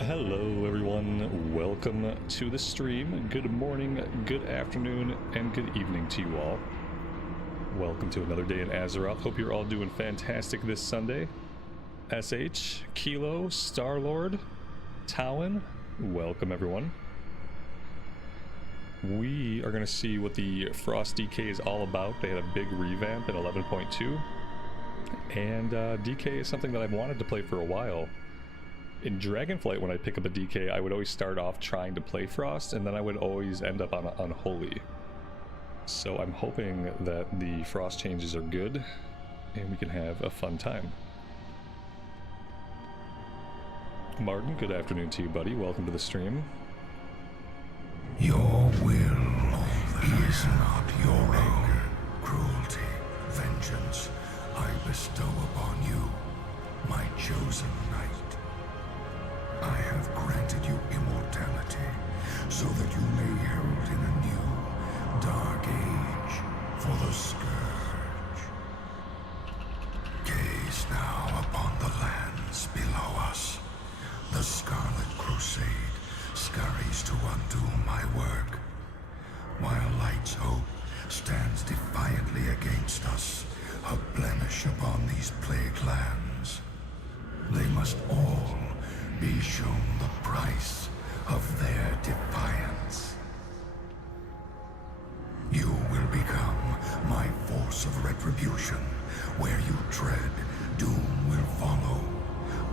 Hello everyone, welcome to the stream. Good morning, good afternoon, and good evening to you all. Welcome to another day in Azeroth. Hope you're all doing fantastic this Sunday. SH, Kilo, Starlord, Towin, welcome everyone. We are going to see what the Frost DK is all about. They had a big revamp in 11.2. And DK is something that I've wanted to play for a while. In Dragonflight, when I pick up a DK, I would always start off trying to play Frost, and then I would always end up on Unholy. So I'm hoping that the Frost changes are good, and we can have a fun time. Martin, good afternoon to you, buddy. Welcome to the stream. Your will is not your own. Cruelty, vengeance, I bestow upon you, my chosen knight. I have granted you immortality, so that you may herald in a new, dark age for the Scourge. Gaze now upon the lands below us. The Scarlet Crusade scurries to undo my work, while Light's hope stands defiantly against us, a blemish upon these plagued lands. They must all be shown the price of their defiance. You will become my force of retribution. Where you tread, doom will follow.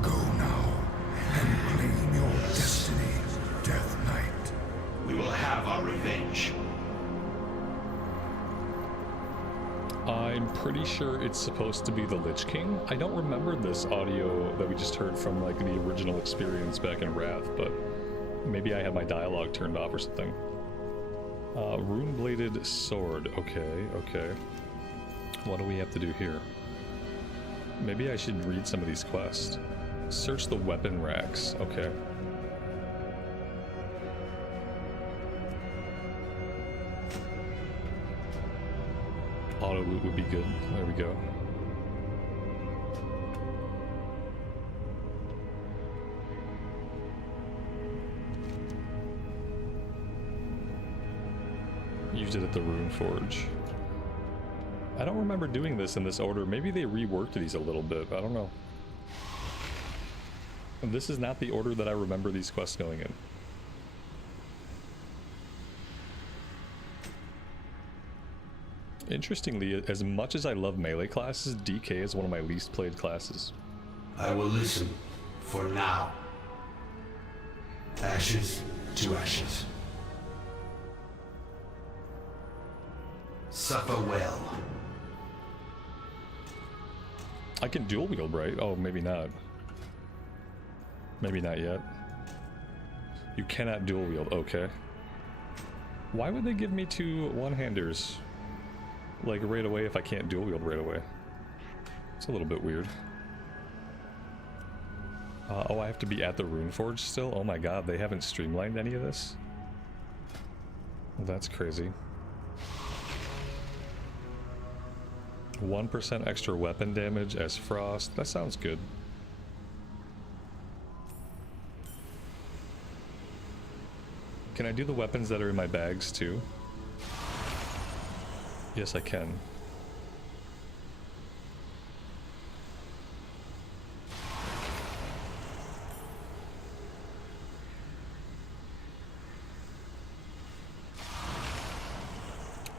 Go now and claim your destiny, Death Knight. We will have our revenge. I'm pretty sure it's supposed to be the Lich King. I don't remember this audio that we just heard from like the original experience back in Wrath, but maybe I had my dialogue turned off or something. Rune-bladed sword. Okay. What do we have to do here? Maybe I should read some of these quests. Search the weapon racks. Okay. Auto loot would be good. There we go. Used it at the Rune Forge. I don't remember doing this in this order. Maybe they reworked these a little bit. I don't know. This is not the order that I remember these quests going in. Interestingly, as much as I love melee classes, DK is one of my least played classes. I will listen for now. Ashes to ashes. Suffer well. I can dual wield, right? Oh, maybe not. Maybe not yet. You cannot dual wield, okay. Why would they give me two one-handers? Like right away if I can't dual wield right away. It's a little bit weird. Oh, I have to be at the Rune Forge still? Oh my god, they haven't streamlined any of this? Well, that's crazy. 1% extra weapon damage as Frost. That sounds good. Can I do the weapons that are in my bags too? Yes, I can.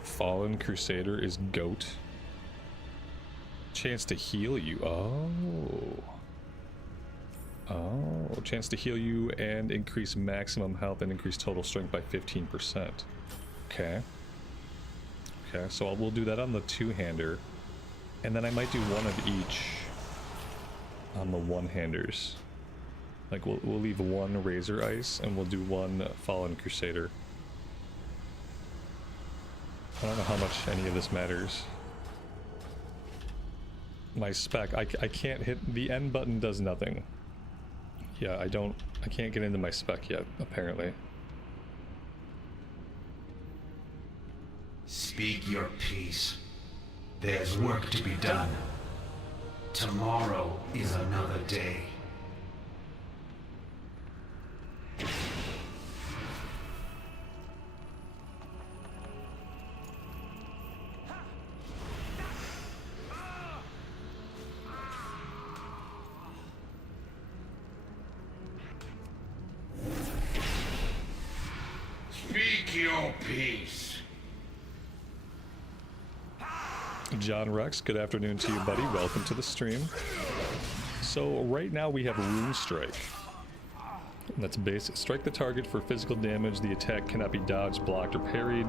Fallen Crusader is GOAT. Chance to heal you. Oh, chance to heal you and increase maximum health and increase total strength by 15%. Okay. Okay, so we'll do that on the two-hander, and then I might do one of each on the one-handers. Like we'll leave one Razor Ice and we'll do one Fallen Crusader. I don't know how much any of this matters. My spec, I can't hit, the N button does nothing. Yeah, I can't get into my spec yet, apparently. Speak your peace. There's work to be done. Tomorrow is another day. Seek your peace. John Rex, good afternoon to you, buddy. Welcome to the stream. So right now we have Rune Strike. That's basic. Strike the target for physical damage. The attack cannot be dodged, blocked, or parried.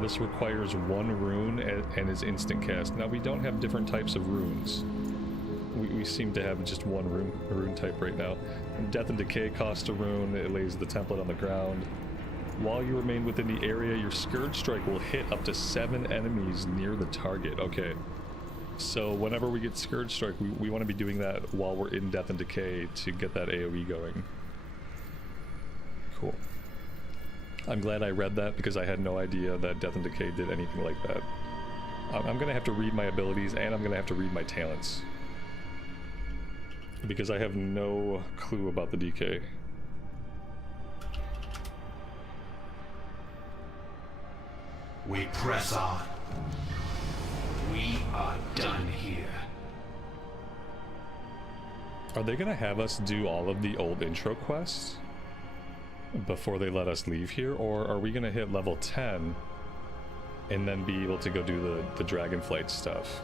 This requires one rune and is instant cast. Now we don't have different types of runes. We seem to have just one rune type right now. And Death and Decay costs a rune. It lays the template on the ground. While you remain within the area, your Scourge Strike will hit up to 7 enemies near the target. Okay. So whenever we get Scourge Strike, we want to be doing that while we're in Death and Decay to get that AoE going. Cool. I'm glad I read that because I had no idea that Death and Decay did anything like that. I'm going to have to read my abilities and I'm going to have to read my talents. Because I have no clue about the DK. We press on. We are done here. Are they going to have us do all of the old intro quests before they let us leave here, or are we gonna hit level 10 and then be able to go do the Dragonflight stuff?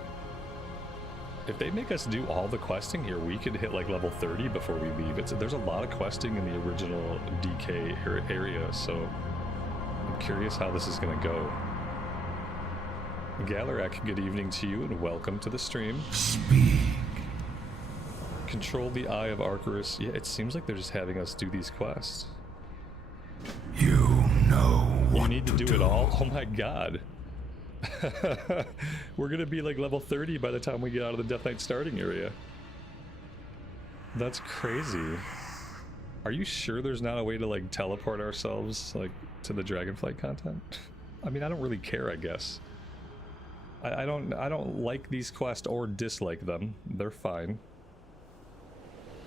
If they make us do all the questing here, we could hit like level 30 before we leave. There's a lot of questing in the original DK area, so I'm curious how this is gonna go. Galarak, good evening to you and welcome to the stream. Speak. Control the Eye of Arcturus. Yeah, it seems like they're just having us do these quests. You know what you need to do it all? Oh my god. We're gonna be like level 30 by the time we get out of the Death Knight starting area. That's crazy. Are you sure there's not a way to like teleport ourselves like to the Dragonflight content? I mean, I don't really care, I guess. I don't like these quests or dislike them. They're fine.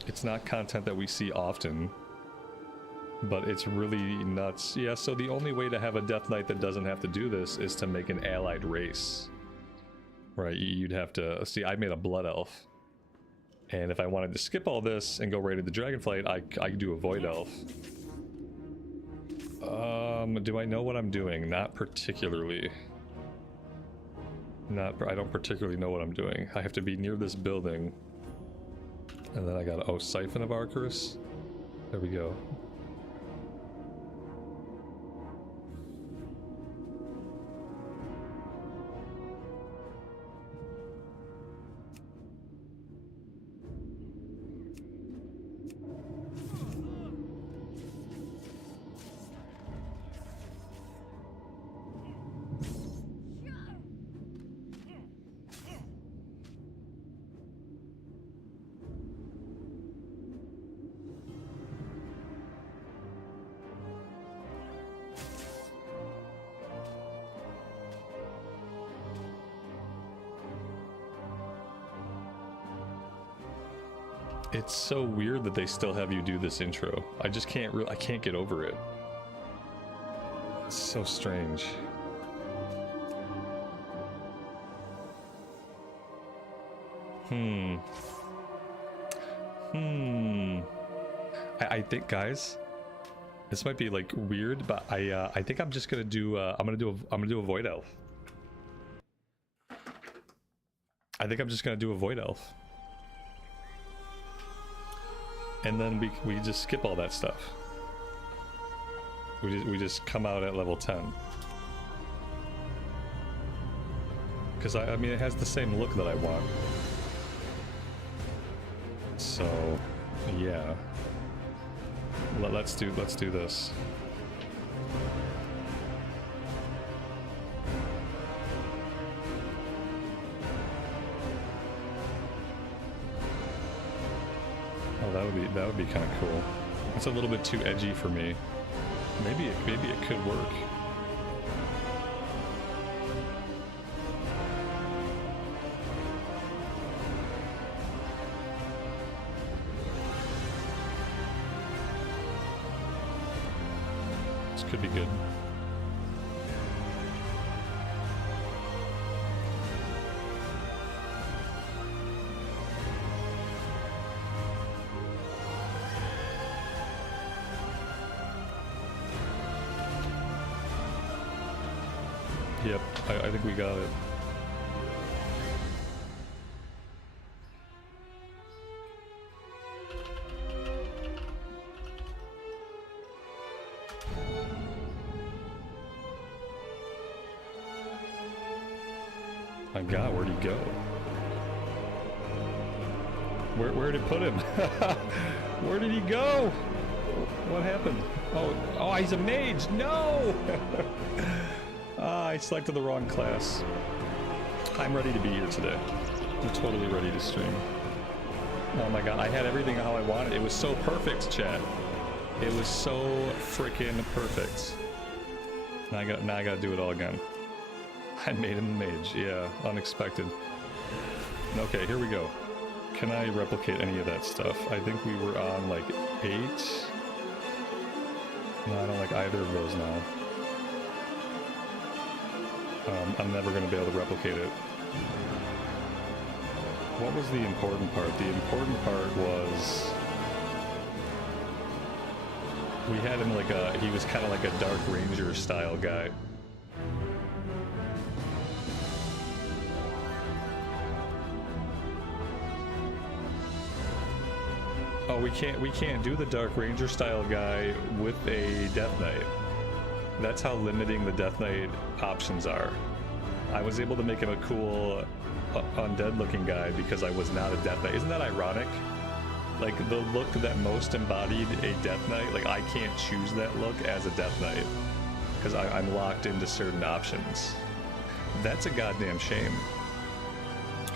It's not content that we see often. But it's really nuts. Yeah, so the only way to have a Death Knight that doesn't have to do this is to make an allied race. Right, you'd have to... See, I made a Blood Elf. And if I wanted to skip all this and go right into Dragonflight, I could do a Void Elf. Do I know what I'm doing? Not particularly. I don't particularly know what I'm doing. I have to be near this building. And then I got... Oh, Siphon of Arcturus? There we go. It's so weird that they still have you do this intro. I just can't I can't get over it. It's so strange. I think, guys, this might be like weird, but I think I'm just gonna do I'm gonna do a Void Elf. I think I'm just gonna do a Void Elf. And then we just skip all that stuff. We just come out at level 10. Because I mean it has the same look that I want. So yeah. Let's do this. Oh, that would be kind of cool. It's a little bit too edgy for me. Maybe it could work. This could be good. Yep, I think we got it. My God, where'd he go? Where'd it put him? Where did he go? What happened? Oh, he's a mage. No! I selected the wrong class. I'm ready to be here today. I'm totally ready to stream. Oh my God, I had everything how I wanted. It was so perfect, chat. It was so freaking perfect. Now I gotta do it all again. I made him a mage. Yeah, unexpected. Okay, here we go. Can I replicate any of that stuff? I think we were on like 8. No, I don't like either of those now. I'm never going to be able to replicate it. What was the important part? The important part was... we had him like a... he was kind of like a Dark Ranger style guy. Oh, we can't do the Dark Ranger style guy with a Death Knight. That's how limiting the Death Knight options are. I was able to make him a cool undead looking guy because I was not a Death Knight. Isn't that ironic? Like the look that most embodied a Death Knight, like I can't choose that look as a Death Knight because I'm locked into certain options. That's a goddamn shame.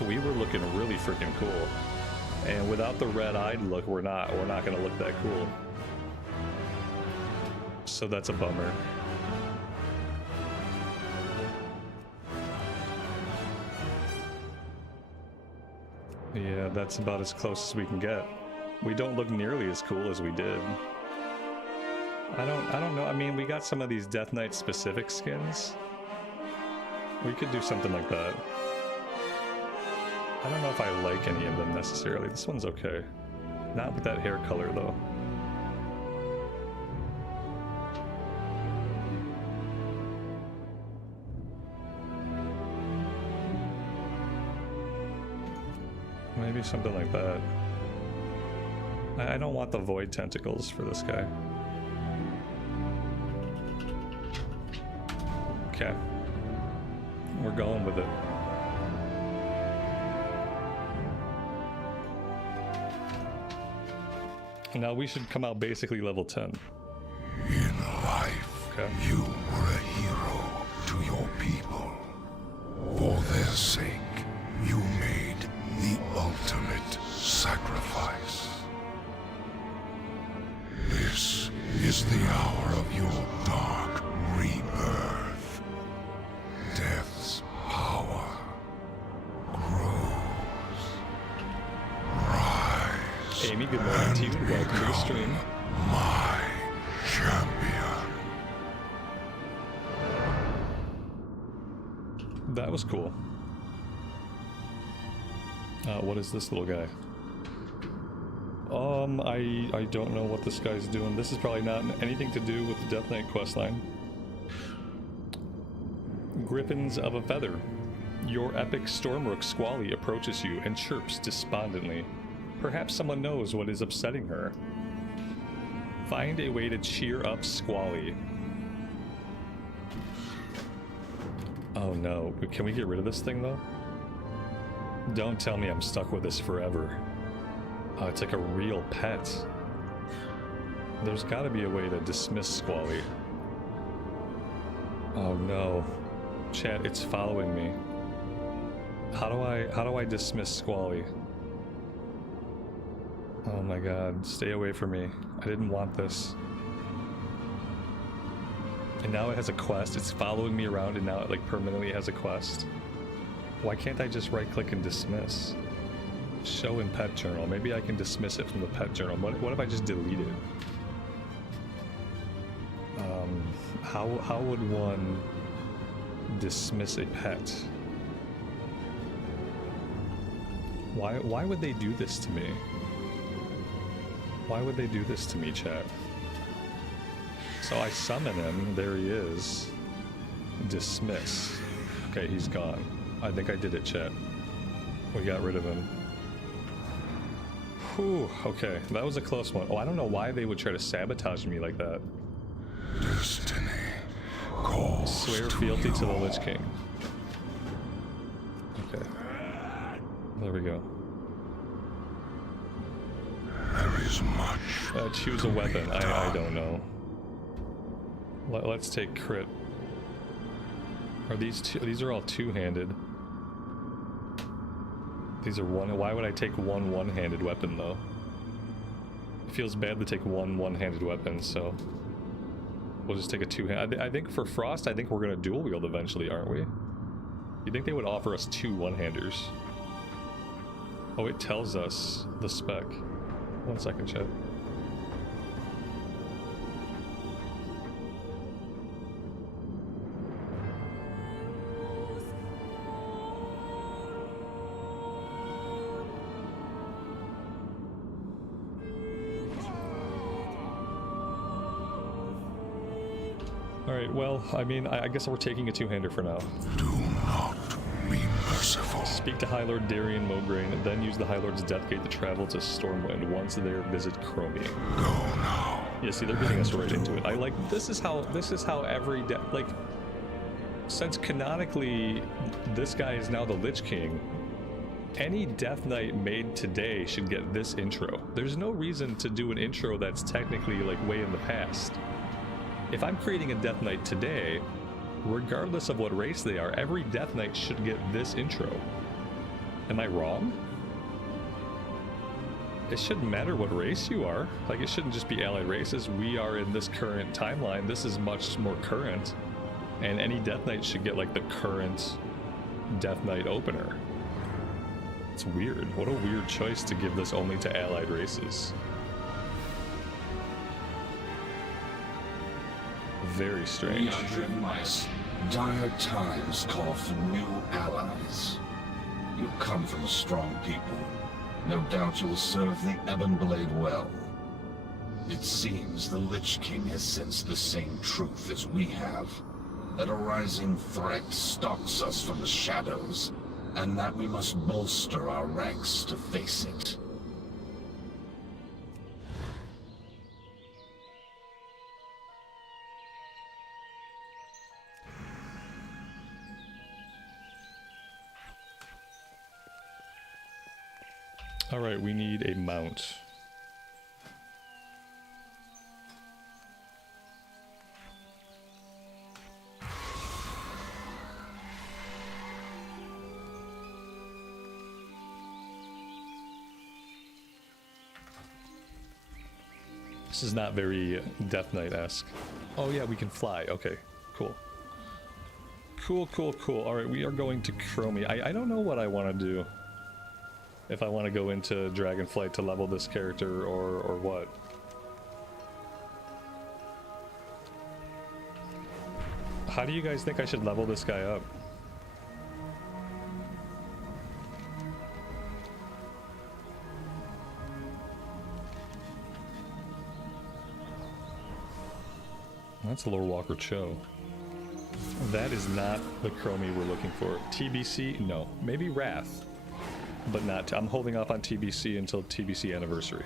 We were looking really freaking cool. And without the red-eyed look, we're not gonna look that cool. So that's a bummer. Yeah, that's about as close as we can get. We don't look nearly as cool as we did. I don't know. I mean, we got some of these Death Knight specific skins. We could do something like that. I don't know if I like any of them necessarily. This one's okay. Not with that hair color, though. Maybe something like that. I don't want the void tentacles for this guy. Okay. We're going with it. Now we should come out basically level 10. In life, okay. You were a hero to your people. For their sake, you made the ultimate sacrifice. This is the hour of your dark rebirth. Death's power grows. Rise. Amy, good morning to you. Welcome to the stream. My champion. That was cool. What is this little guy? I don't know what this guy's doing. This is probably not anything to do with the Death Knight questline. Griffins of a Feather. Your epic Stormrook Squally approaches you and chirps despondently. Perhaps someone knows what is upsetting her. Find a way to cheer up Squally. Oh no, can we get rid of this thing though? Don't tell me I'm stuck with this forever. Oh, it's like a real pet. There's gotta be a way to dismiss Squally. Oh no. Chat, it's following me. How do I dismiss Squally? Oh my god, stay away from me. I didn't want this. And now it has a quest. It's following me around and now it like permanently has a quest. Why can't I just right click and dismiss? Show in pet journal. Maybe I can dismiss it from the pet journal. What if I just delete it? How would one dismiss a pet? Why would they do this to me? Why would they do this to me, chat? So I summon him, there he is. Dismiss. Okay, he's gone. I think I did it, chat. We got rid of him. Whew, okay, that was a close one. Oh, I don't know why they would try to sabotage me like that. Destiny calls. Swear fealty to the Lich King. Okay. There we go. There is much. Choose a weapon. I don't know. Let's take crit. Are these two? These are all two-handed. These are one. Why would I take one-handed weapon though? It feels bad to take one-handed weapon, so we'll just take a two-hand. I think for Frost, I think we're gonna dual wield eventually, aren't we? You think they would offer us two one-handers? Oh, it tells us the spec. 1 second, chat. Alright, well, I mean, I guess we're taking a two-hander for now. Do not be merciful. Speak to High Lord Darian Mograine, then use the High Lord's Deathgate to travel to Stormwind. Once there, visit Chromie. Go now. Yeah, see, they're getting us right into it. I like, this is how every like, since canonically, this guy is now the Lich King, any Death Knight made today should get this intro. There's no reason to do an intro that's technically, like, way in the past. If I'm creating a Death Knight today, regardless of what race they are, every Death Knight should get this intro. Am I wrong? It shouldn't matter what race you are. Like, it shouldn't just be allied races. We are in this current timeline. This is much more current. And any Death Knight should get, like, the current Death Knight opener. It's weird. What a weird choice to give this only to allied races. Very strange. We are driven by dire times call for new allies. You come from a strong people. No doubt you will serve the Ebon Blade well. It seems the Lich King has sensed the same truth as we have. That a rising threat stalks us from the shadows, and that we must bolster our ranks to face it. Alright, we need a mount. This is not very Death Knight-esque. Oh yeah, we can fly. Okay, cool. Cool. Alright, we are going to Chromie. I don't know what I want to do. If I want to go into Dragonflight to level this character or what. How do you guys think I should level this guy up? That's Lore Walker Cho. That is not the Chromie we're looking for. TBC? No. Maybe Wrath. But not. I'm holding off on TBC until TBC Anniversary.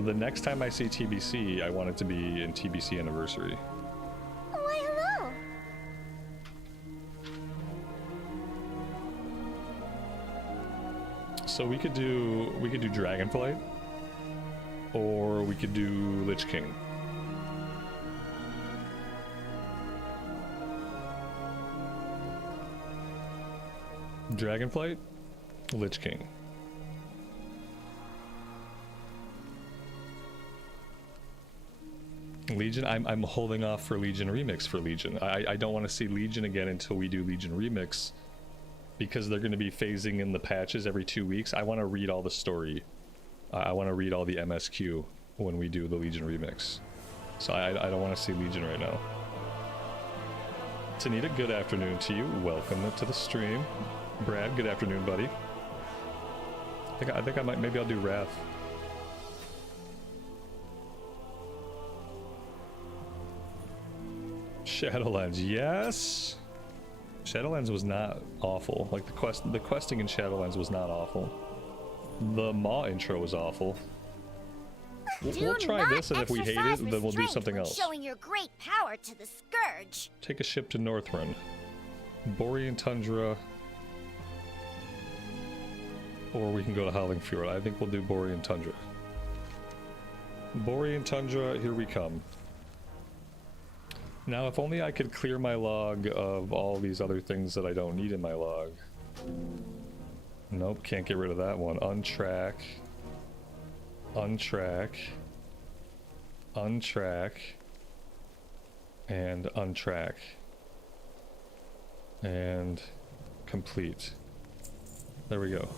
The next time I see TBC, I want it to be in TBC Anniversary. Why, hello. So we could do Dragonflight, or we could do Lich King. Dragonflight, Lich King. Legion, I'm holding off for Legion Remix for Legion. I don't want to see Legion again until we do Legion Remix, because they're going to be phasing in the patches every 2 weeks. I want to read all the story. I want to read all the MSQ when we do the Legion Remix. So I don't want to see Legion right now. Tanita, good afternoon to you. Welcome to the stream. Brad, good afternoon, buddy. I think I might, maybe I'll do Wrath. Shadowlands, yes. Shadowlands was not awful. Like the questing in Shadowlands was not awful. The Maw intro was awful. We'll try this, and if we hate it, then we'll do something else. Showing your great power to the Scourge. Take a ship to Northrend. Borean Tundra. Or we can go to Howling Fjord. I think we'll do Borean Tundra. Borean Tundra, here we come. Now, if only I could clear my log of all these other things that I don't need in my log. Nope, can't get rid of that one. Untrack. Untrack. Untrack. And untrack. And complete. There we go.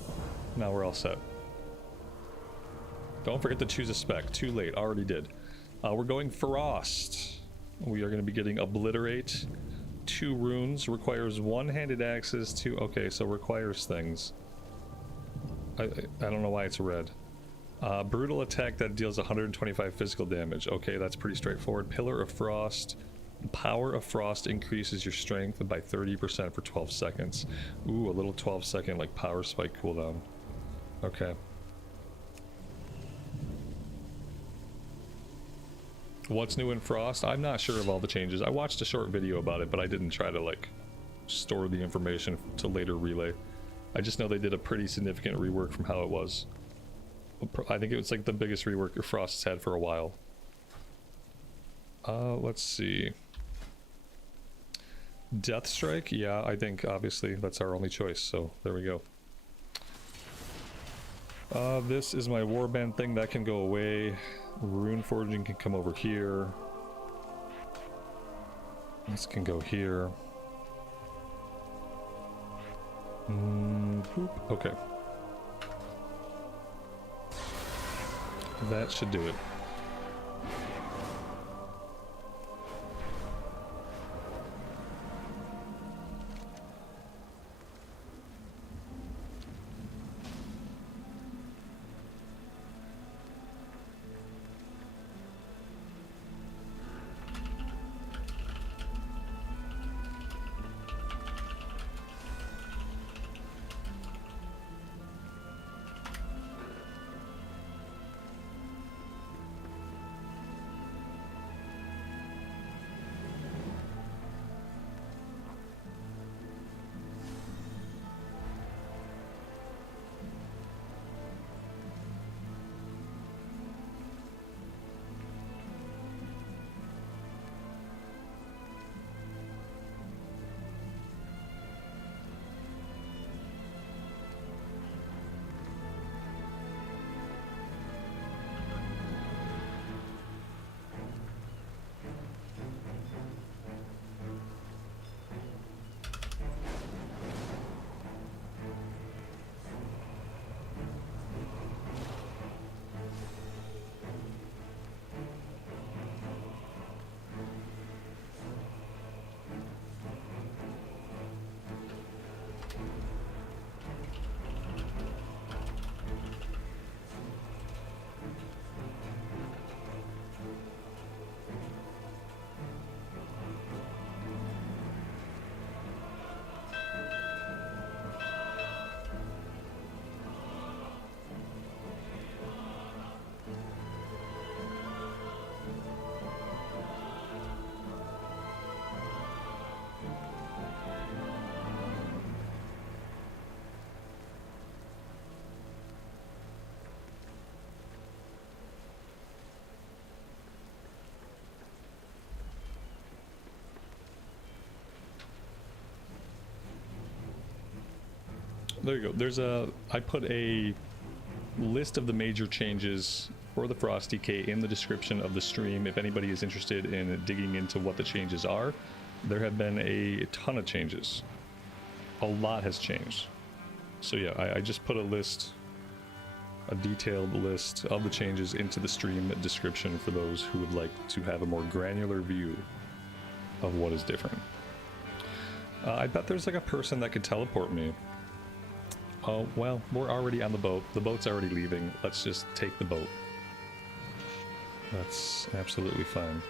Now we're all set. Don't forget to choose a spec. Too late. Already did. We're going Frost. We are going to be getting Obliterate. 2 runes. Requires one-handed axes. 2... Okay, so requires things. I don't know why it's red. Brutal attack that deals 125 physical damage. Okay, that's pretty straightforward. Pillar of Frost. Power of Frost increases your strength by 30% for 12 seconds. Ooh, a little 12-second like power spike cooldown. Okay. What's new in Frost? I'm not sure of all the changes. I watched a short video about it, but I didn't try to like store the information to later relay. I just know they did a pretty significant rework from how it was. I think it was like the biggest rework Frost has had for a while. Let's see. Death Strike? Yeah, I think obviously that's our only choice, so there we go. This is my warband thing that can go away. Rune forging can come over here. This can go here. Okay. That should do it. There you go. I put a list of the major changes for the Frost DK in the description of the stream. If anybody is interested in digging into what the changes are, there have been a ton of changes. A lot has changed. So yeah, I just put a detailed list of the changes into the stream description for those who would like to have a more granular view of what is different. I bet there's like a person that could teleport me. Oh, well, we're already on the boat. The boat's already leaving. Let's just take the boat. That's absolutely fine.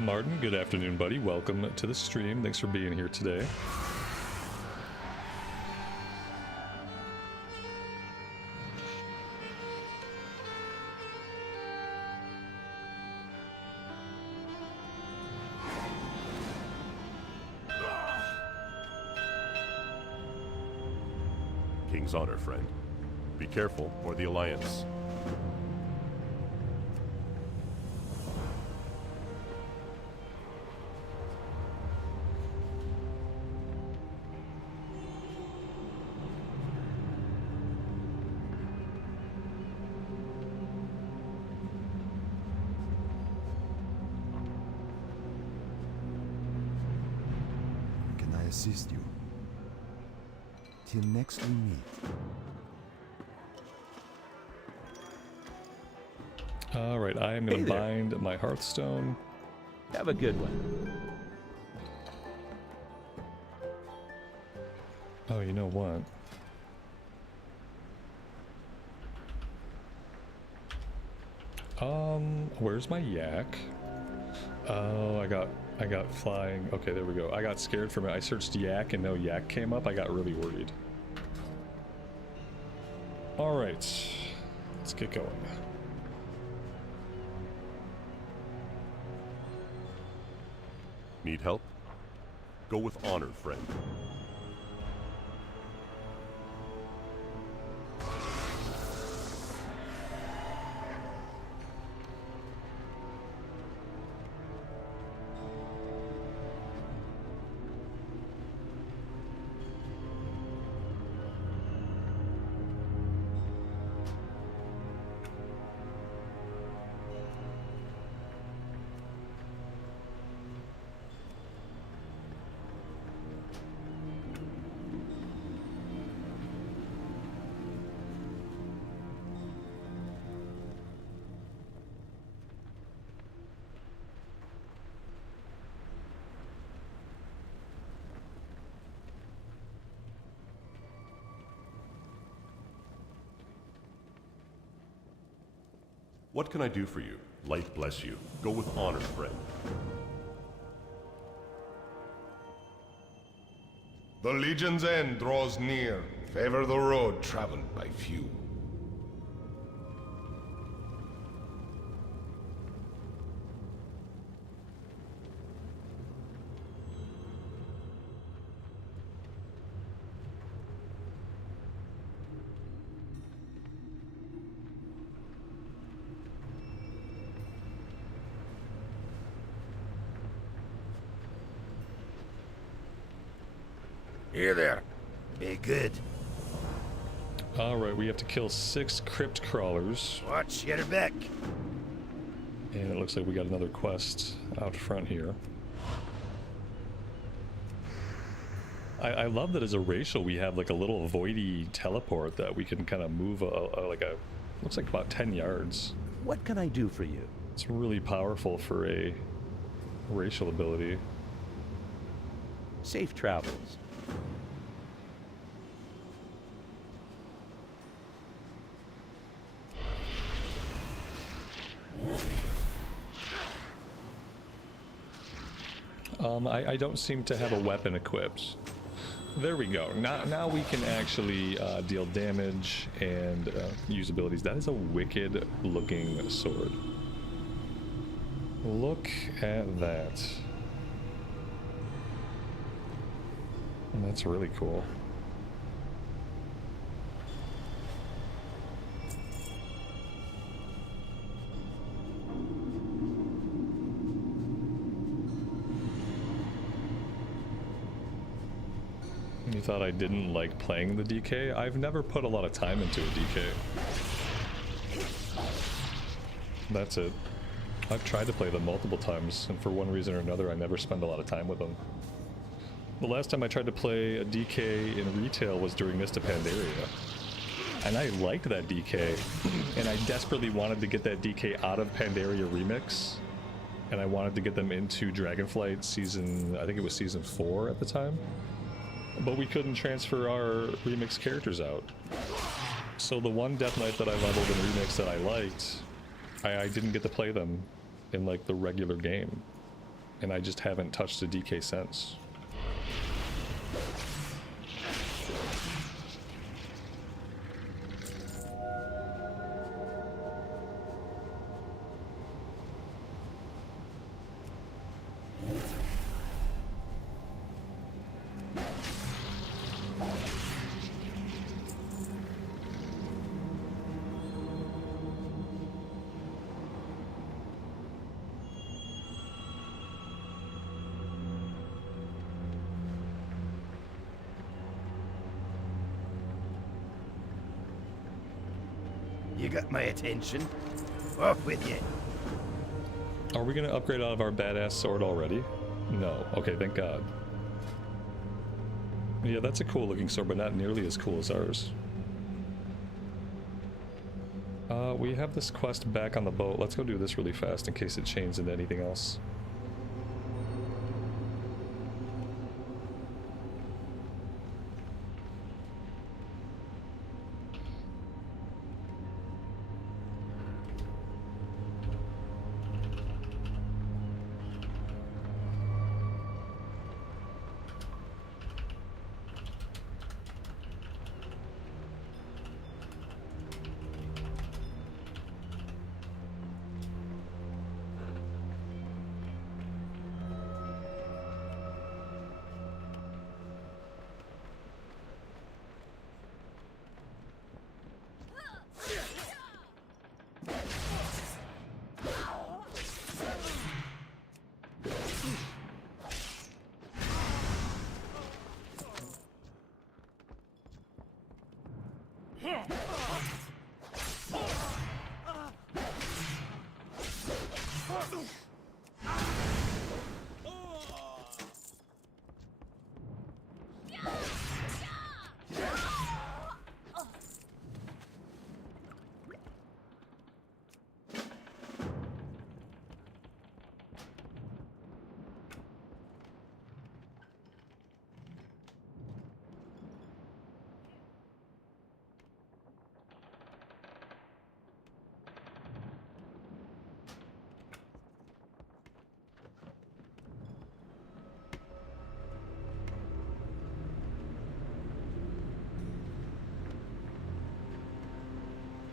Martin, good afternoon, buddy. Welcome to the stream. Thanks for being here today. King's honor, friend. Be careful, or the Alliance. Can I assist you? Till next we meet. Alright, I am going to bind my Hearthstone. Have a good one. Oh, you know what? Where's my yak? Oh, I got flying. Okay, there we go. I got scared from it. I searched yak and no yak came up. I got really worried. Alright, let's get going. Need help? Go with honor, friend. What can I do for you? Light bless you. Go with honor, friend. The Legion's end draws near. Favor the road traveled by few. Here there. Be good. Alright, we have to kill 6 crypt crawlers. Watch your back. And it looks like we got another quest out front here. I love that as a racial we have like a little voidy teleport that we can kind of move looks like about 10 yards. What can I do for you? It's really powerful for a racial ability. Safe travels. I don't seem to have a weapon equipped. There we go. Now we can actually deal damage and use abilities. That is a wicked looking sword. Look at that. That's really cool. You thought I didn't like playing the DK? I've never put a lot of time into a DK. That's it. I've tried to play them multiple times, and for one reason or another, I never spend a lot of time with them. The last time I tried to play a DK in retail was during Mist of Pandaria. And I liked that DK, and I desperately wanted to get that DK out of Pandaria Remix, and I wanted to get them into Dragonflight season, I think it was season 4 at the time. But we couldn't transfer our Remix characters out. So the one Death Knight that I leveled in Remix that I liked, I didn't get to play them in like the regular game. and I just haven't touched a DK since. You got my attention. Off with you. Are we gonna upgrade out of our badass sword already? No. Okay, thank God. Yeah, that's a cool looking sword, but not nearly as cool as ours. We have this quest back on the boat. Let's go do this really fast in case it changes into anything else.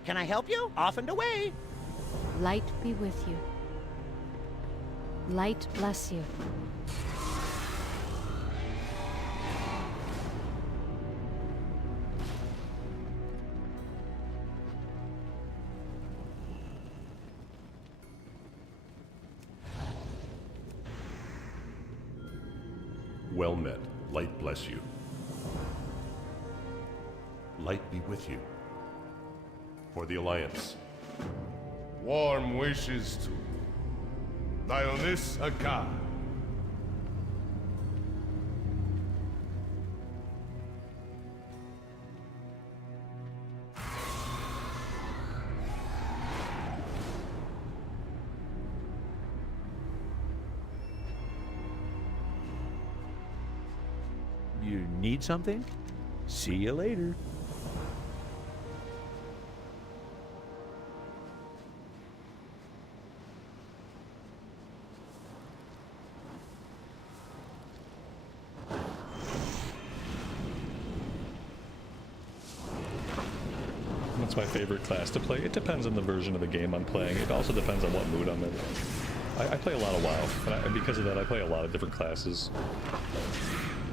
Can I help you? Off and away. Light be with you. Light bless you. Well met. Light bless you. Light be with you. For the Alliance. Warm wishes to Dionys Akkad. You need something? See you later. What's my favorite class to play? It depends on the version of the game I'm playing. It also depends on what mood I'm in. I play a lot of WoW, and because of that I play a lot of different classes.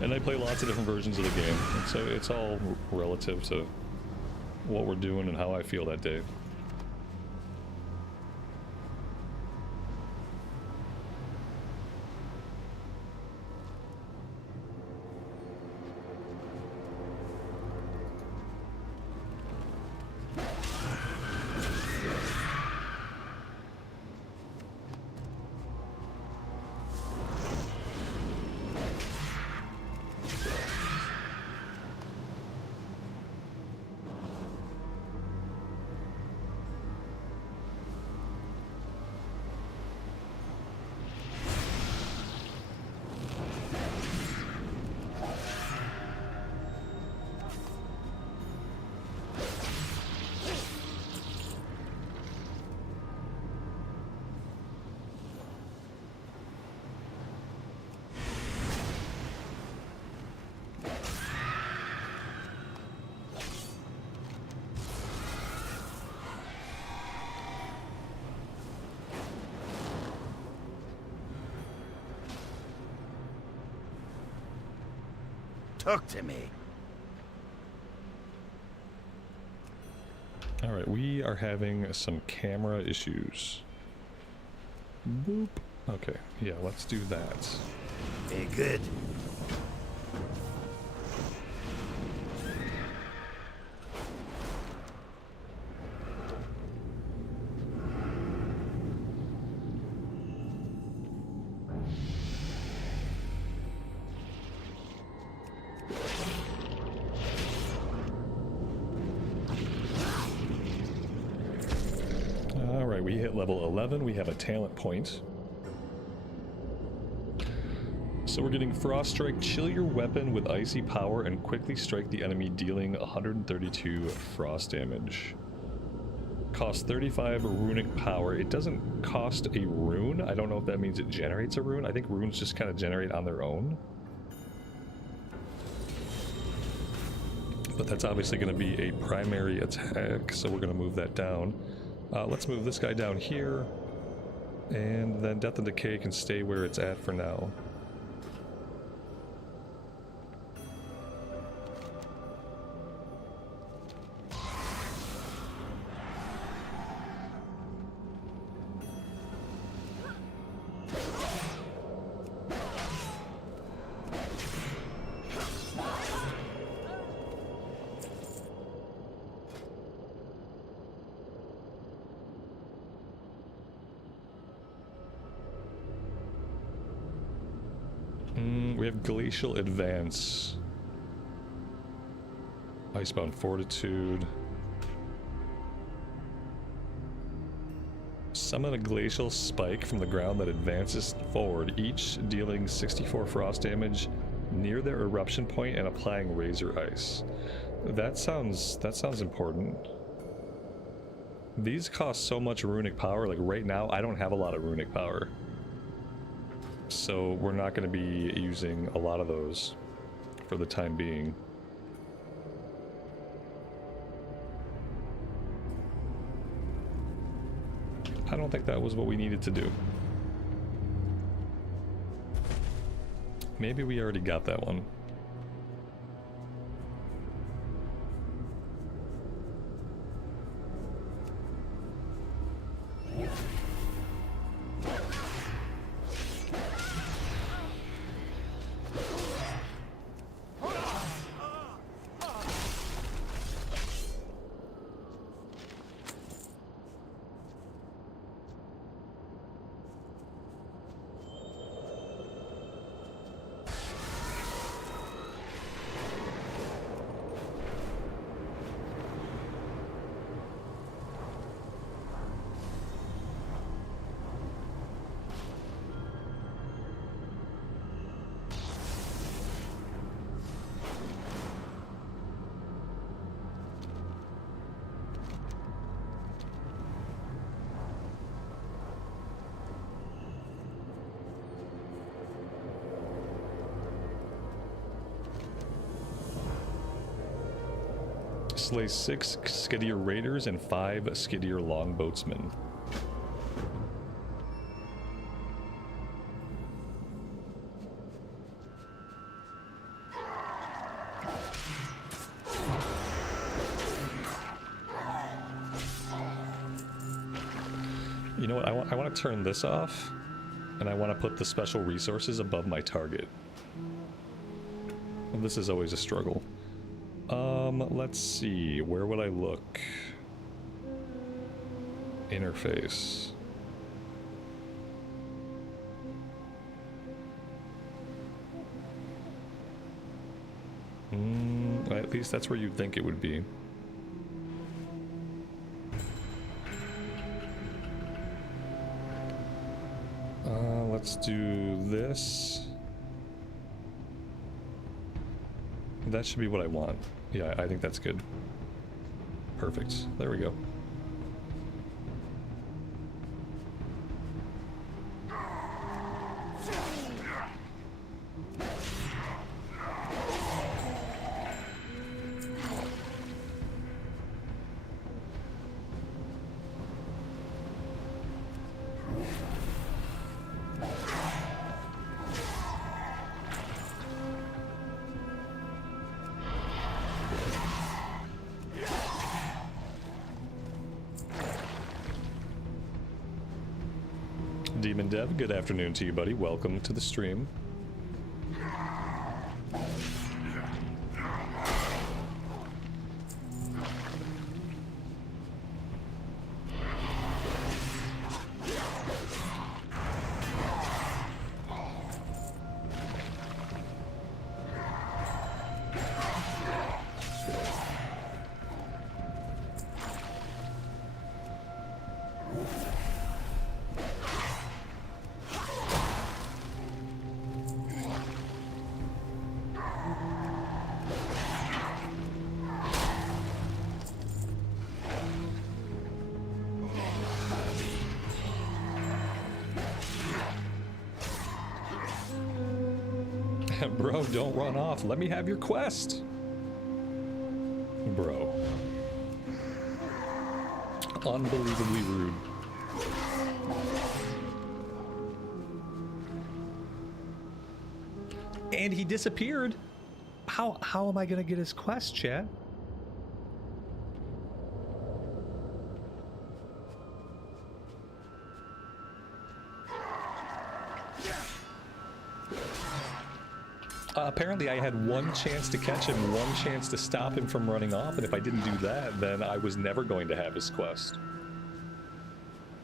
And I play lots of different versions of the game, and so it's all relative to what we're doing and how I feel that day. Talk to me. Alright, we are having some camera issues. Boop. Okay, yeah, let's do that. Very good. Alright, we hit level 11, we have a talent point. So we're getting Frost Strike, chill your weapon with icy power and quickly strike the enemy, dealing 132 frost damage. Costs 35 runic power. It doesn't cost a rune. I don't know if that means it generates a rune. I think runes just kind of generate on their own. But that's obviously going to be a primary attack, so we're going to move that down. Let's move this guy down here, and then Death and Decay can stay where it's at for now. We have Glacial Advance. Icebound Fortitude. Summon a Glacial Spike from the ground that advances forward, each dealing 64 frost damage near their eruption point and applying Razor Ice. That sounds important. These cost so much runic power. Like right now, I don't have a lot of runic power. So we're not going to be using a lot of those for the time being. I don't think that was what we needed to do. Maybe we already got that one. Slay 6 Skiddier Raiders and 5 Skiddier Longboatsmen. You know what, I want to turn this off, and I want to put the special resources above my target. Well, this is always a struggle. Let's see, where would I look? Interface. At least that's where you'd think it would be. Let's do this. That should be what I want. Yeah, I think that's good. Perfect. There we go. Demon Dev, good afternoon to you, buddy. Welcome to the stream. Bro, don't run off. Let me have your quest. Bro. Unbelievably rude. And he disappeared. How am I gonna get his quest, chat? Apparently I had one chance to catch him, one chance to stop him from running off, and if I didn't do that, then I was never going to have his quest.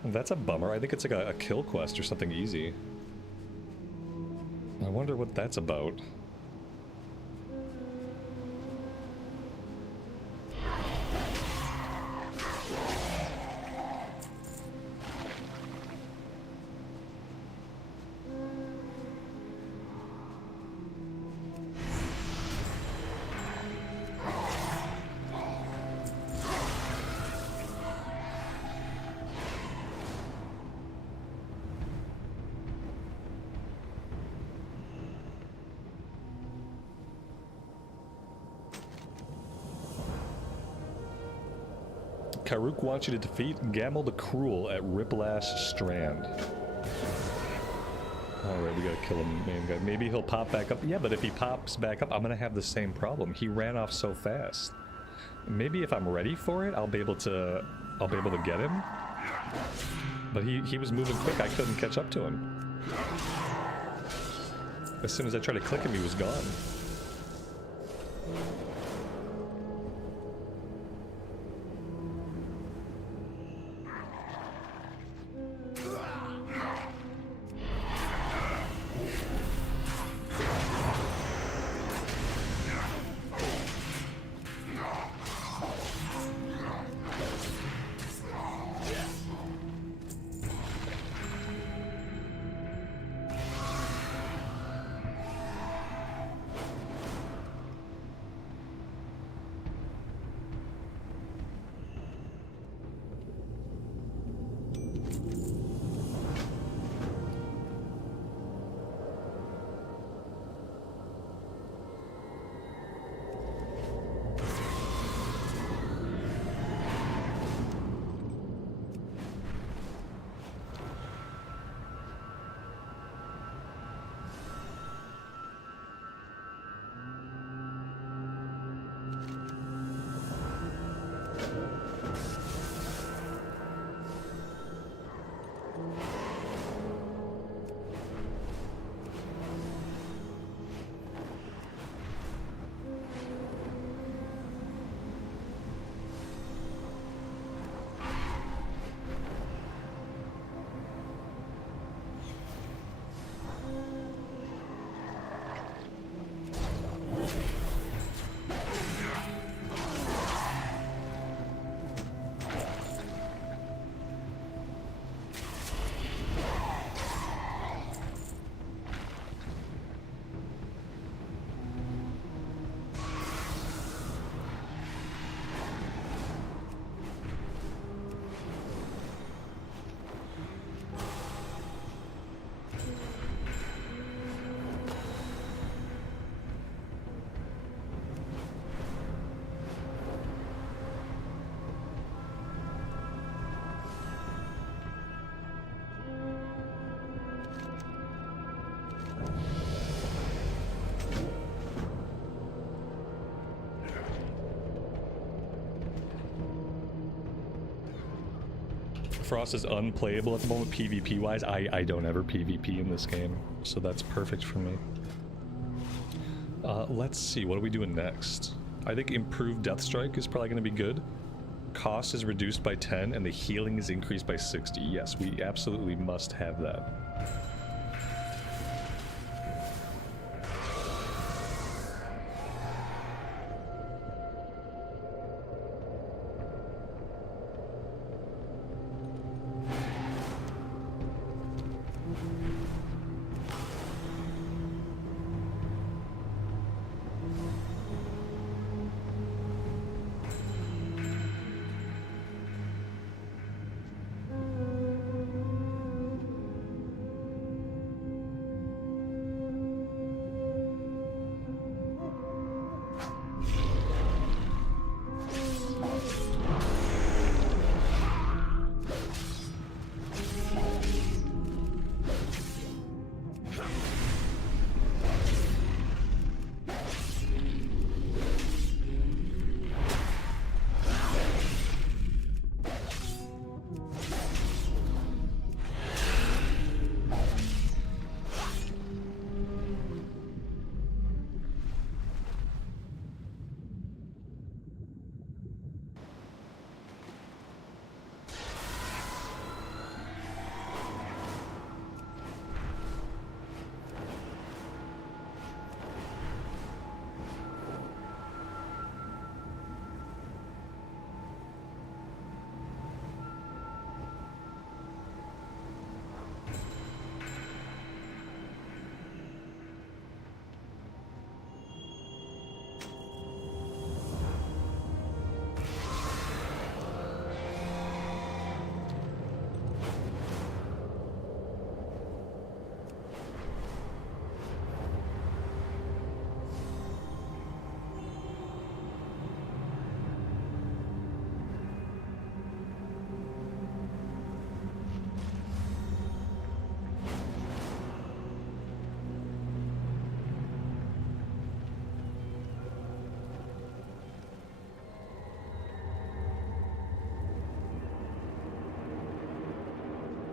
That's a bummer. I think it's like a kill quest or something easy. I wonder what that's about. Karuk wants you to defeat Gamel the Cruel at Riplash Strand. Alright, we gotta kill him, main guy. Maybe he'll pop back up. Yeah, but if he pops back up, I'm gonna have the same problem. He ran off so fast. Maybe if I'm ready for it, I'll be able to get him. But he was moving quick, I couldn't catch up to him. As soon as I tried to click him, he was gone. Frost is unplayable at the moment PvP wise. I don't ever PvP in this game, so that's perfect for me. Let's see, what are we doing next? I think improved Death Strike is probably going to be good. Cost is reduced by 10 and the healing is increased by 60. Yes, we absolutely must have that.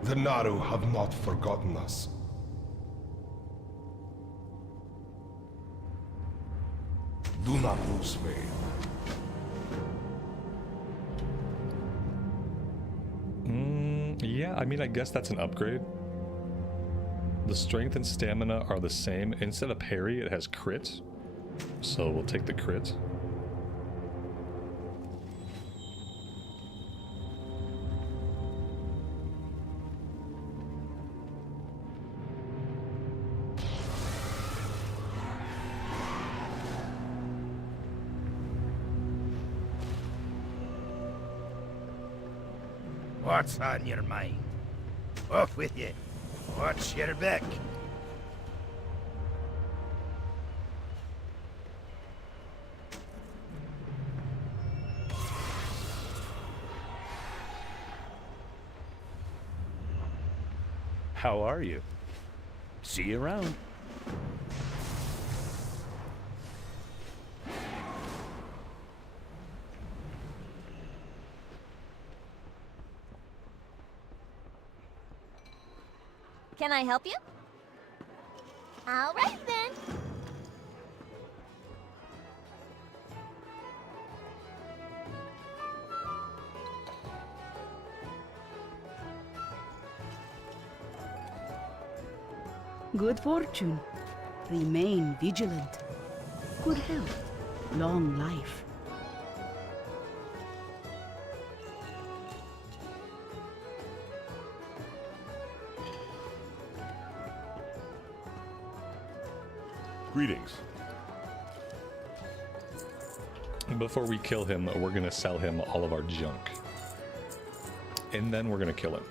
The Naru have not forgotten us. Do not lose faith. Yeah, I mean, I guess that's an upgrade. The strength and stamina are the same. Instead of parry, it has crit. So we'll take the crit. What's on your mind? Off with you. Watch your back. How are you? See you around. Can I help you? All right, then. Good fortune. Remain vigilant. Good health. Long life. Greetings. Before we kill him, we're gonna sell him all of our junk. And then we're gonna kill him.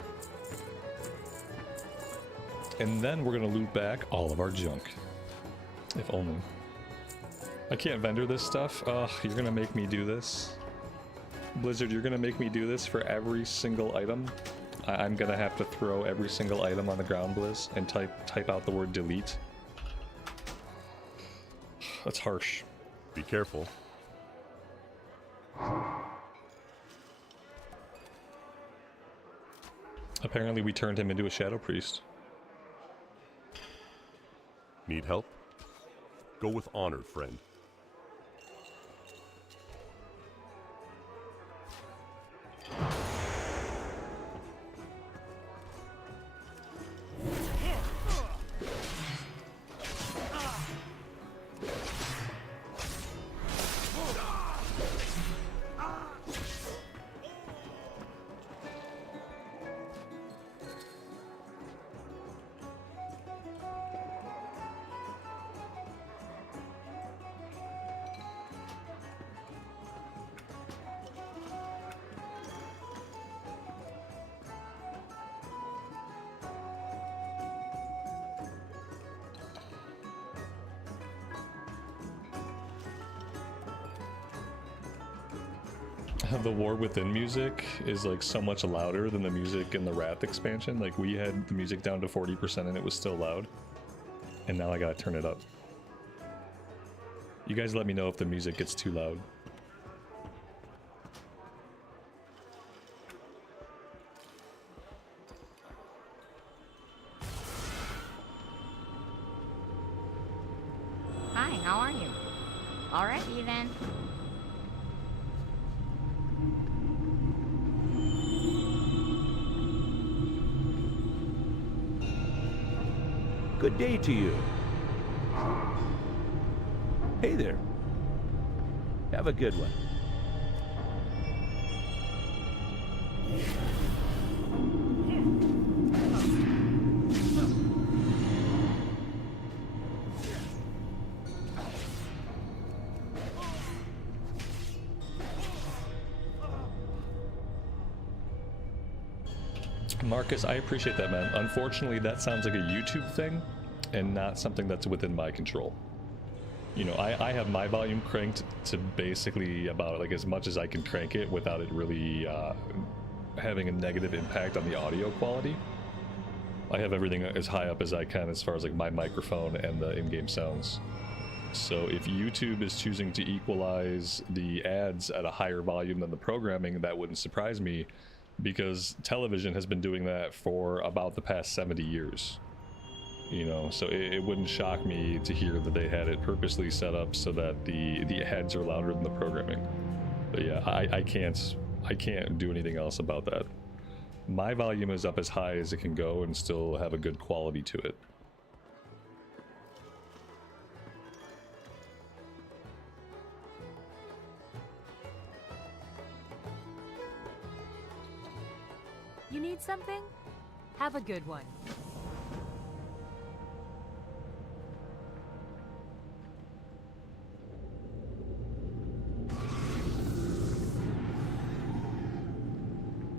And then we're gonna loot back all of our junk. If only. I can't vendor this stuff. Ugh, you're gonna make me do this. Blizzard, you're gonna make me do this for every single item. I'm gonna have to throw every single item on the ground, Blizz, and type out the word delete. That's harsh. Be careful. Apparently we turned him into a Shadow Priest. Need help? Go with honor, friend. The War Within music is like so much louder than the music in the Wrath expansion. Like we had the music down to 40% and it was still loud. And now I gotta turn it up. You guys let me know if the music gets too loud. Hi, how are you? Alrighty then. Good day to you. Hey there. Have a good one. Marcus, I appreciate that, man. Unfortunately, that sounds like a YouTube thing and not something that's within my control. You know, I have my volume cranked to basically about like as much as I can crank it without it really having a negative impact on the audio quality. I have everything as high up as I can as far as like my microphone and the in-game sounds. So if YouTube is choosing to equalize the ads at a higher volume than the programming, that wouldn't surprise me, because television has been doing that for about the past 70 years. You know, so it wouldn't shock me to hear that they had it purposely set up so that the ads are louder than the programming. But yeah, I can't do anything else about that. My volume is up as high as it can go and still have a good quality to it. You need something? Have a good one.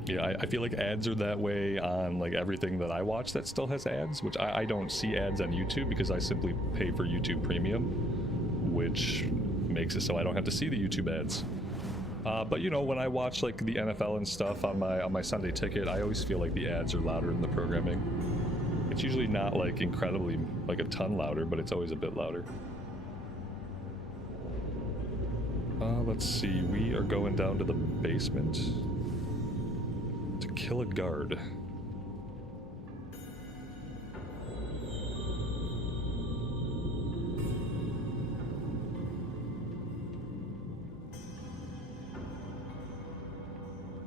Yeah, I feel like ads are that way on like everything that I watch that still has ads, which I don't see ads on YouTube because I simply pay for YouTube Premium, which makes it so I don't have to see the YouTube ads. But you know, when I watch like the NFL and stuff on my Sunday Ticket, I always feel like the ads are louder than the programming. It's usually not like incredibly like a ton louder, but it's always a bit louder. Let's see, we are going down to the basement to kill a guard.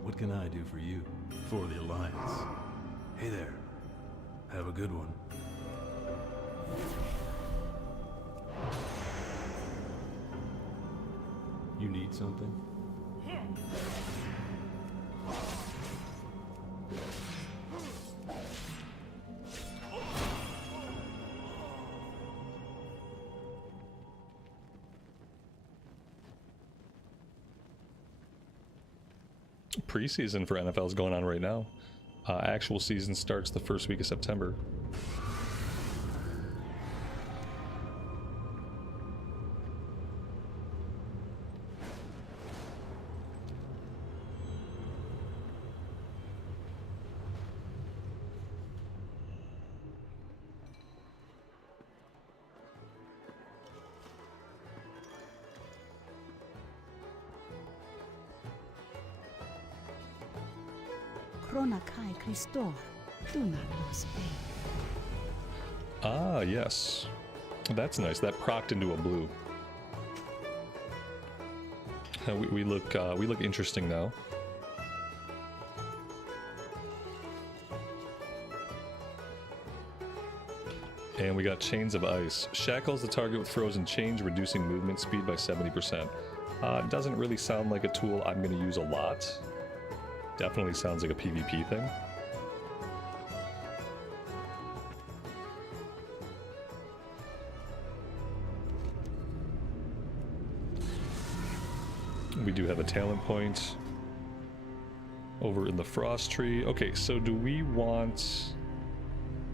What can I do for you? For the Alliance. Hey there. Have a good one. You need something? Preseason for NFL is going on right now. Actual season starts the first week of September. Chronakai Christor. Do not lose faith. Ah, yes. That's nice. That procced into a blue. We look interesting now. And we got Chains of Ice. Shackles the target with frozen chains, reducing movement speed by 70%. It doesn't really sound like a tool I'm going to use a lot. Definitely sounds like a PvP thing. We do have a talent point over in the Frost Tree. Okay, so do we want...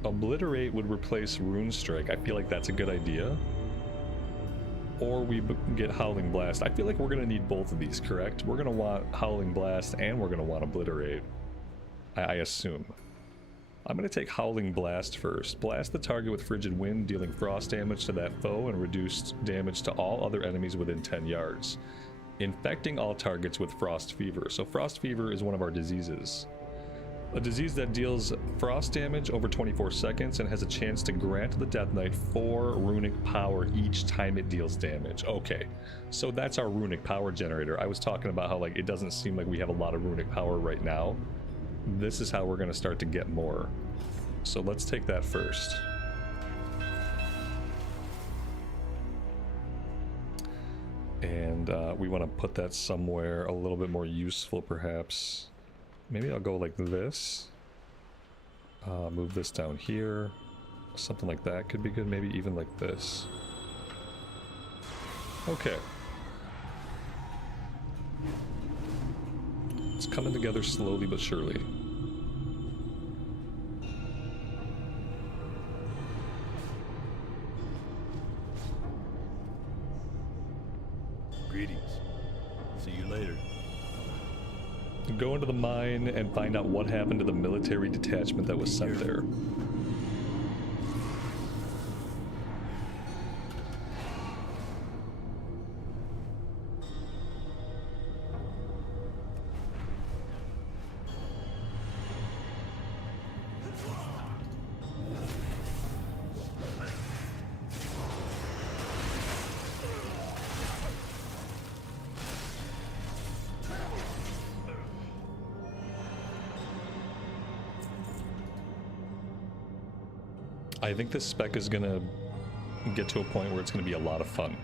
Obliterate would replace Rune Strike. I feel like that's a good idea. Or we get Howling Blast. I feel like we're going to need both of these, correct? We're going to want Howling Blast and we're going to want Obliterate. I assume. I'm going to take Howling Blast first. Blast the target with Frigid Wind, dealing frost damage to that foe and reduced damage to all other enemies within 10 yards. Infecting all targets with Frost Fever. So Frost Fever is one of our diseases. A disease that deals frost damage over 24 seconds and has a chance to grant the Death Knight 4 runic power each time it deals damage. Okay, so that's our runic power generator. I was talking about how like it doesn't seem like we have a lot of runic power right now. This is how we're going to start to get more. So let's take that first. And we want to put that somewhere a little bit more useful perhaps. Maybe I'll go like this. Move this down here. Something like that could be good. Maybe even like this. Okay. It's coming together slowly but surely. Greetings. See you later. Go into the mine and find out what happened to the military detachment that was sent there. I think this spec is gonna get to a point where it's gonna be a lot of fun.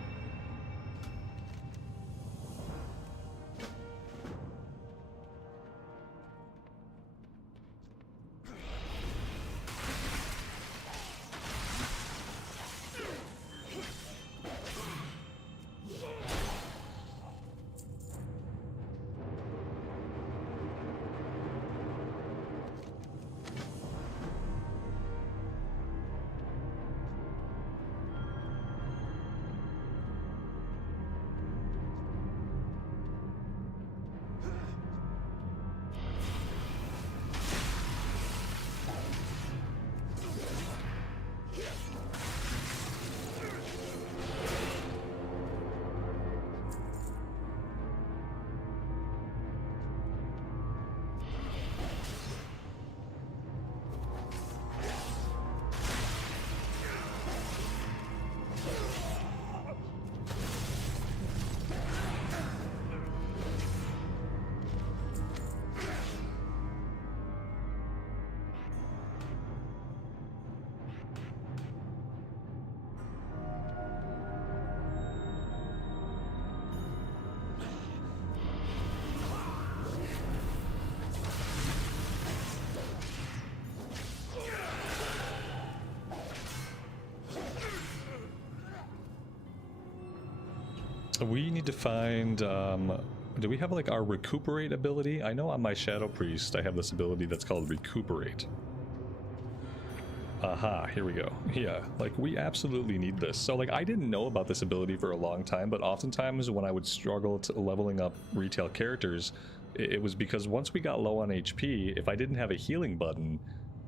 We need to find, do we have like our recuperate ability? I know on my Shadow Priest I have this ability that's called recuperate. Aha, here we go. Yeah, like we absolutely need this. So like I didn't know about this ability for a long time, but oftentimes when I would struggle to leveling up retail characters, it was because once we got low on HP, if I didn't have a healing button,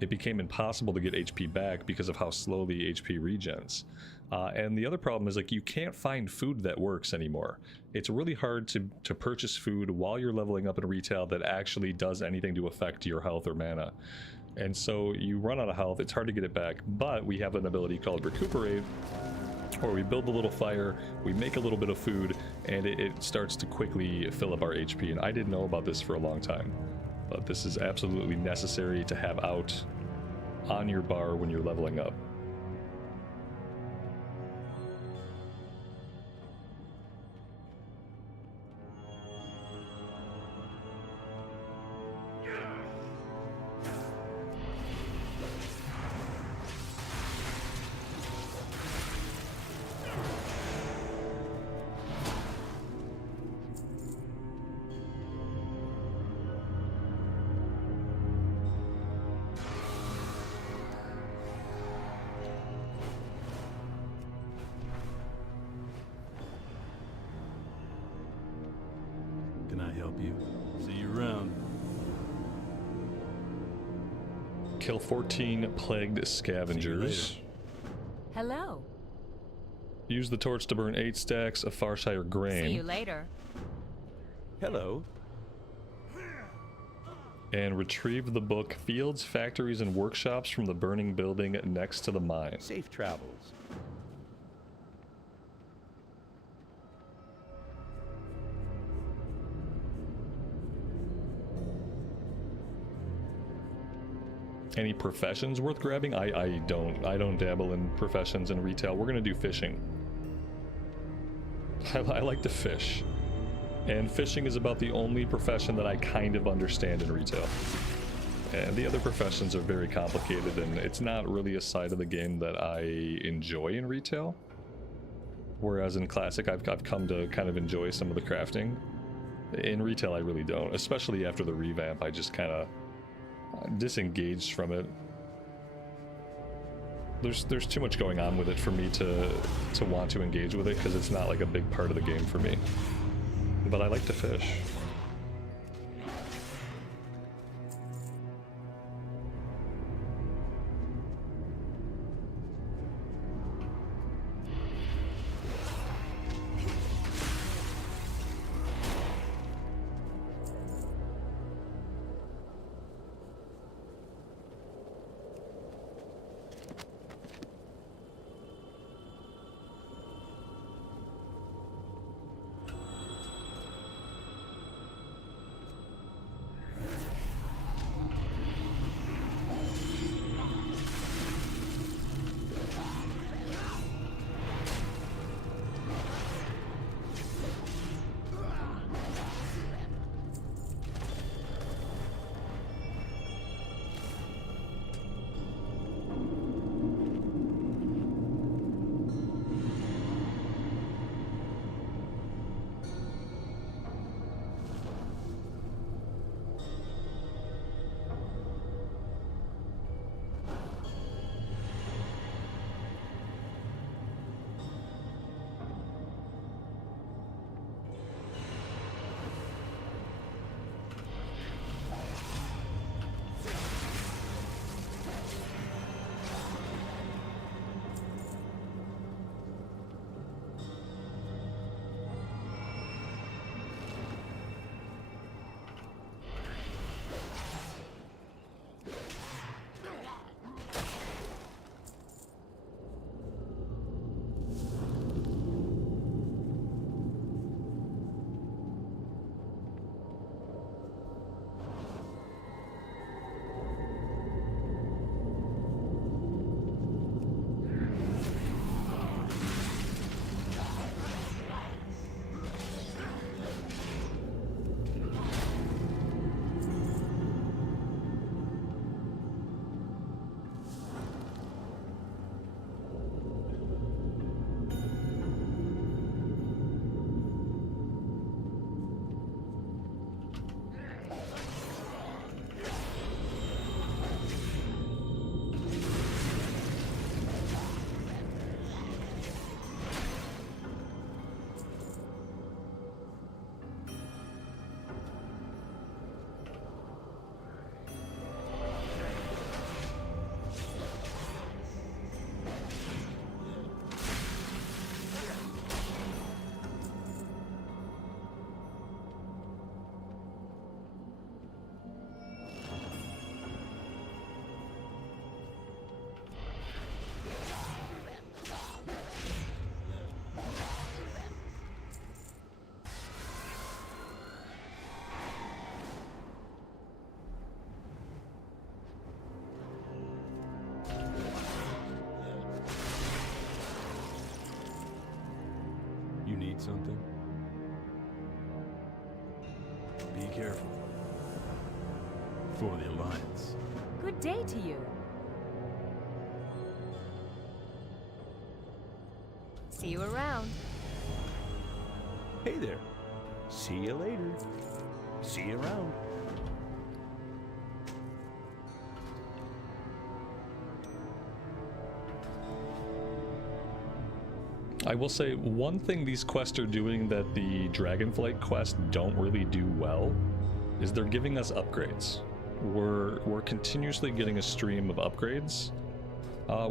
it became impossible to get HP back because of how slowly HP regens. And the other problem is, like, you can't find food that works anymore. It's really hard to purchase food while you're leveling up in retail that actually does anything to affect your health or mana. And so you run out of health, it's hard to get it back, but we have an ability called Recuperate, where we build a little fire, we make a little bit of food, and it starts to quickly fill up our HP. And I didn't know about this for a long time, but this is absolutely necessary to have out on your bar when you're leveling up. Can I help you? See you around. Kill 14 plagued scavengers. Hello. Use the torch to burn 8 stacks of Farshire grain. See you later. Hello. And retrieve the book Fields, Factories, and Workshops from the burning building next to the mine. Safe travels. Any professions worth grabbing? I don't dabble in professions in retail. We're gonna do fishing. I like to fish. And fishing is about the only profession that I kind of understand in retail. And the other professions are very complicated, and it's not really a side of the game that I enjoy in retail. Whereas in Classic, I've come to kind of enjoy some of the crafting. In retail, I really don't. Especially after the revamp, I just kind of disengaged from it. There's too much going on with it for me to want to engage with it, because it's not like a big part of the game for me. But I like to fish. Need something? Be careful. For the Alliance. Good day to you. See you around. Hey there. See you later. See you around. I will say one thing these quests are doing that the Dragonflight quests don't really do well is they're giving us upgrades. We're continuously getting a stream of upgrades,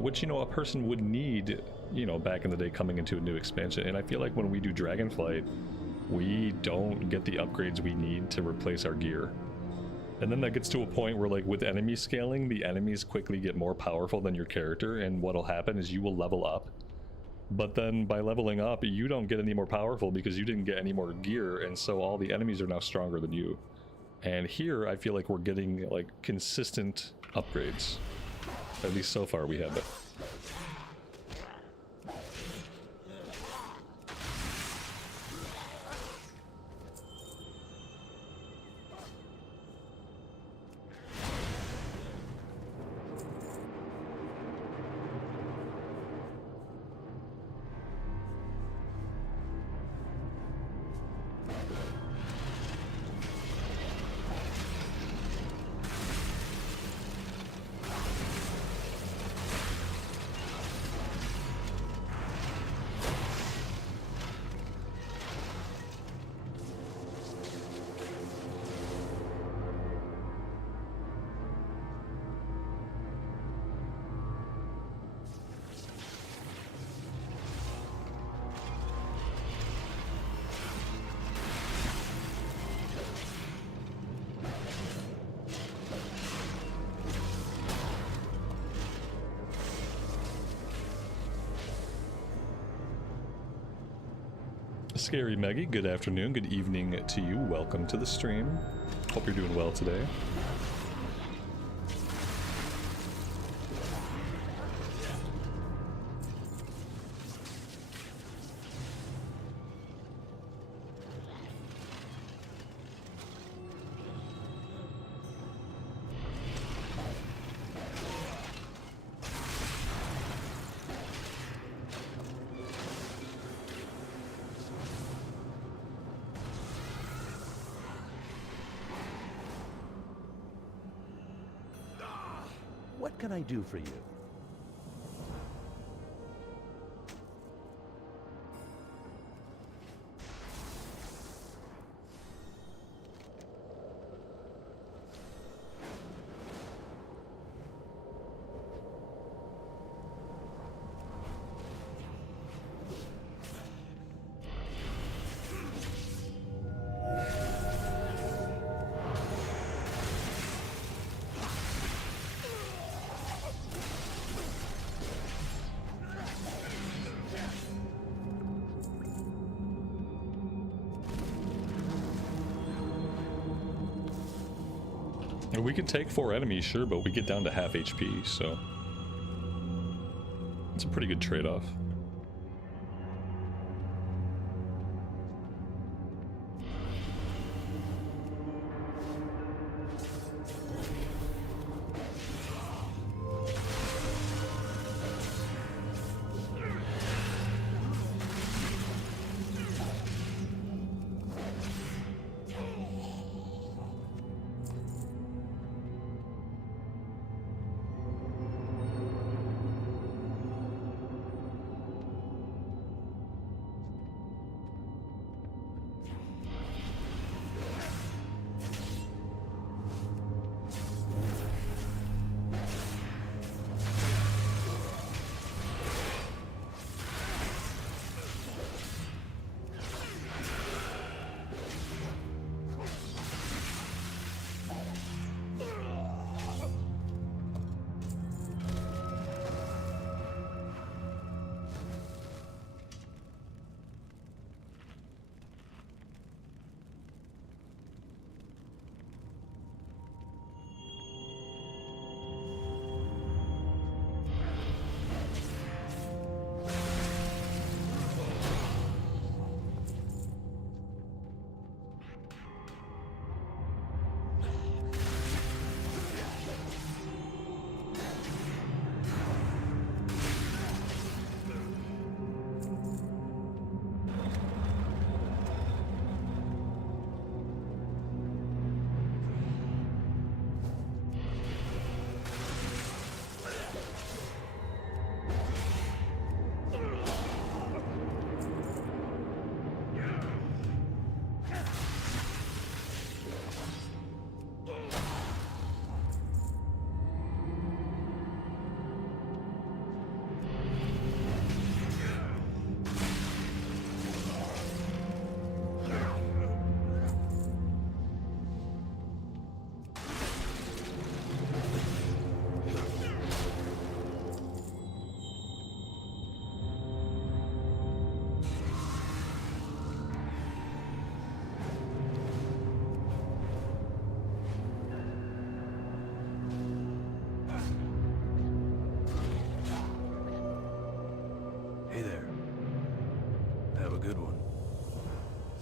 which, you know, a person would need, you know, back in the day coming into a new expansion. And I feel like when we do Dragonflight, we don't get the upgrades we need to replace our gear. And then that gets to a point where, like, with enemy scaling, the enemies quickly get more powerful than your character, and what'll happen is you will level up. But then by leveling up, you don't get any more powerful because you didn't get any more gear, and so all the enemies are now stronger than you. And here, I feel like we're getting, like, consistent upgrades. At least so far we have it. Scary Maggie, good afternoon, good evening to you. Welcome to the stream. Hope you're doing well today. What can I do for you? We can take 4 enemies, sure, but we get down to half HP, so it's a pretty good trade-off.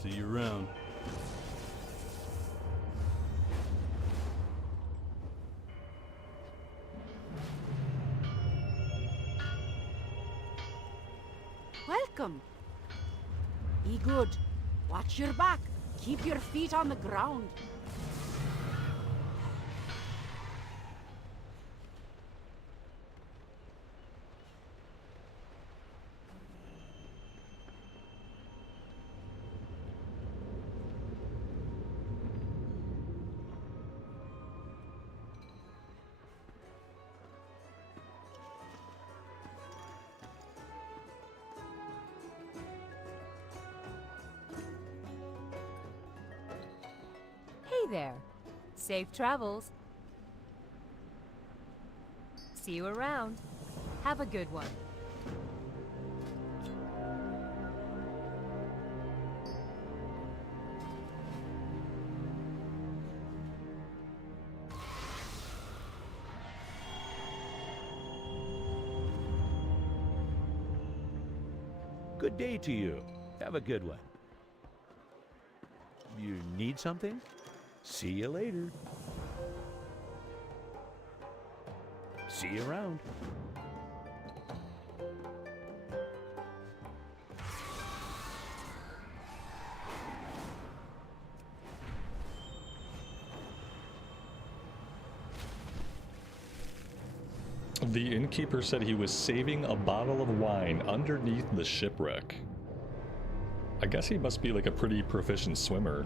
See you around. Welcome. Be good. Watch your back. Keep your feet on the ground. Hey there. Safe travels. See you around. Have a good one. Good day to you. Have a good one. You need something? See you later. See you around. The innkeeper said he was saving a bottle of wine underneath the shipwreck. I guess he must be like a pretty proficient swimmer.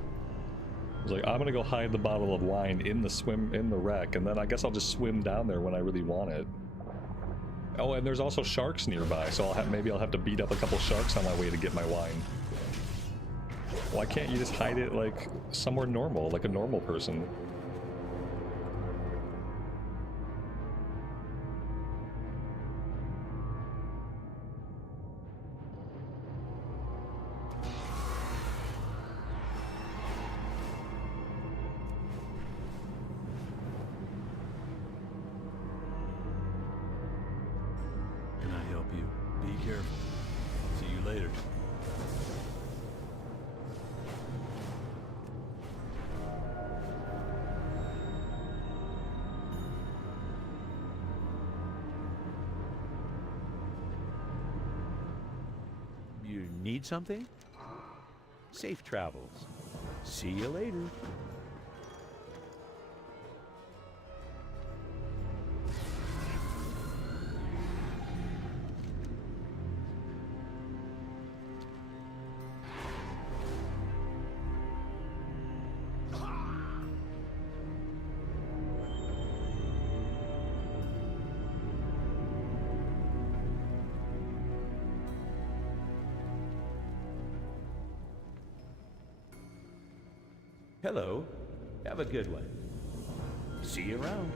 He's like, I'm gonna go hide the bottle of wine in the wreck, and then I guess I'll just swim down there when I really want it. Oh, and there's also sharks nearby, so maybe I'll have to beat up a couple sharks on my way to get my wine. Why can't you just hide it like somewhere normal, like a normal person? Need something? Safe travels. See you later. Hello. Have a good one. See you around.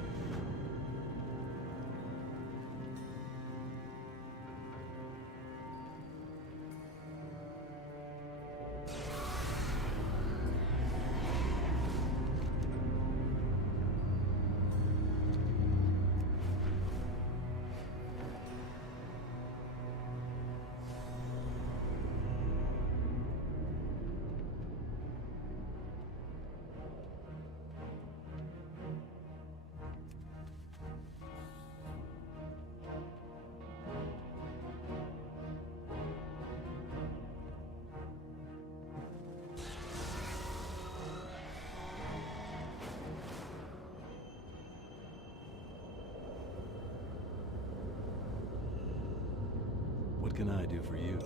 What can I do for you?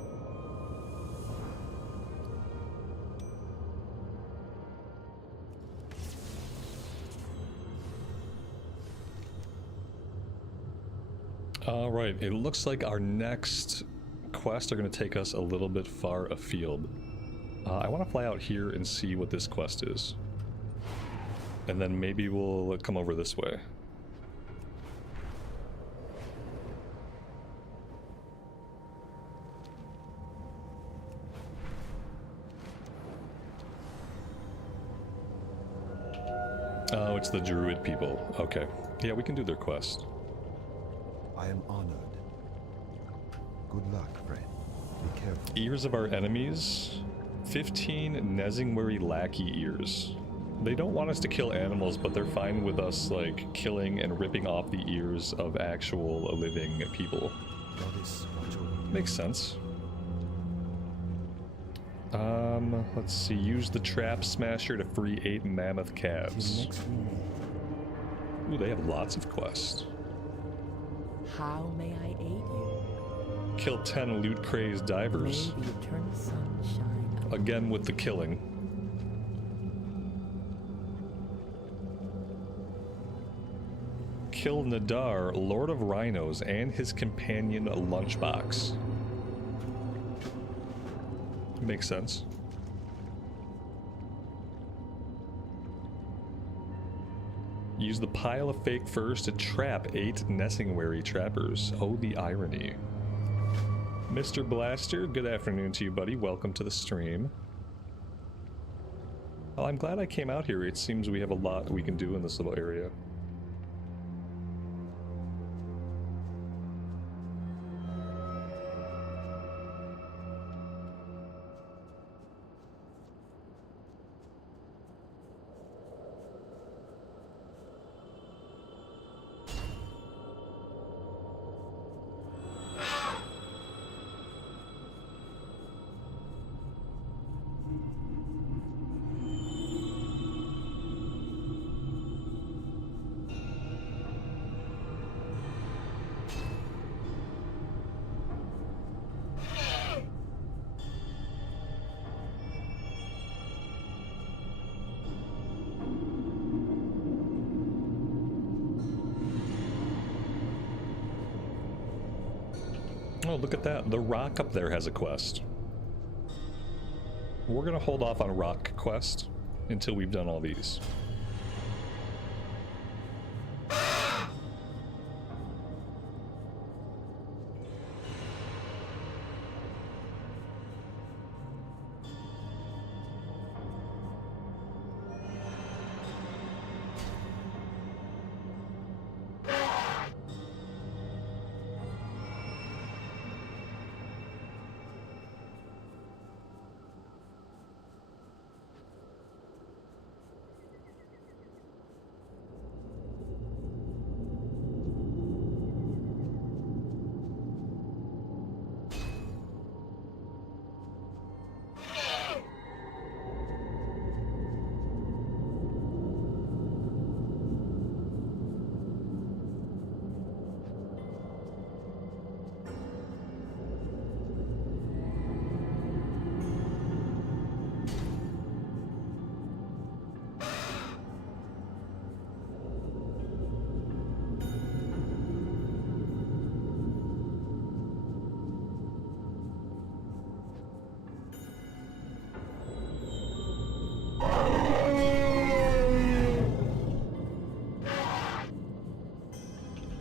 Alright, it looks like our next quests are going to take us a little bit far afield. I want to fly out here and see what this quest is. And then maybe we'll come over this way. Oh, it's the Druid people. Okay. Yeah, we can do their quest. I am honored. Good luck, friend. Be careful. Ears of our enemies. 15 Nezingwari lackey ears. They don't want us to kill animals, but they're fine with us, like, killing and ripping off the ears of actual living people. Makes sense. Let's see. Use the Trap Smasher to free 8 mammoth calves. Ooh, they have lots of quests. How may I aid you? Kill 10 loot-crazed divers. May the eternal sun shine upon Again with the killing. Kill Nadar, Lord of Rhinos, and his companion Lunchbox. Makes sense. Use the pile of fake furs to trap 8 Nezingwari trappers. Oh, the irony. Mr. Blaster, good afternoon to you, buddy. Welcome to the stream. Well, I'm glad I came out here. It seems we have a lot we can do in this little area. Oh, look at that. The rock up there has a quest. We're gonna hold off on rock quest until we've done all these.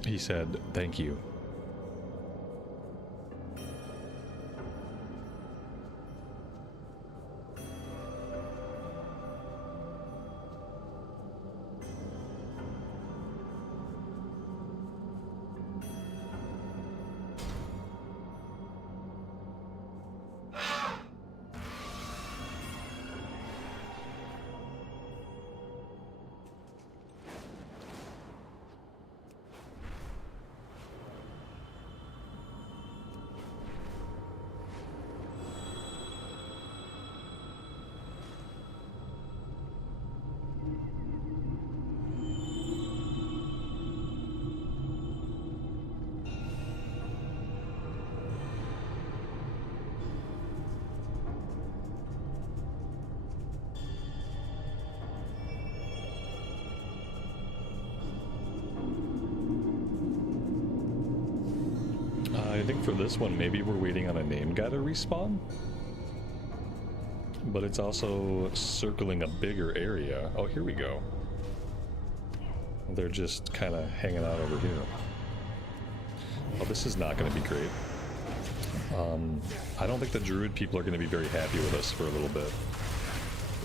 He said, "Thank you." I think for this one, maybe we're waiting on a name guy to respawn. But it's also circling a bigger area. Oh, here we go. They're just kind of hanging out over here. Oh, this is not going to be great. I don't think the Druid people are going to be very happy with us for a little bit.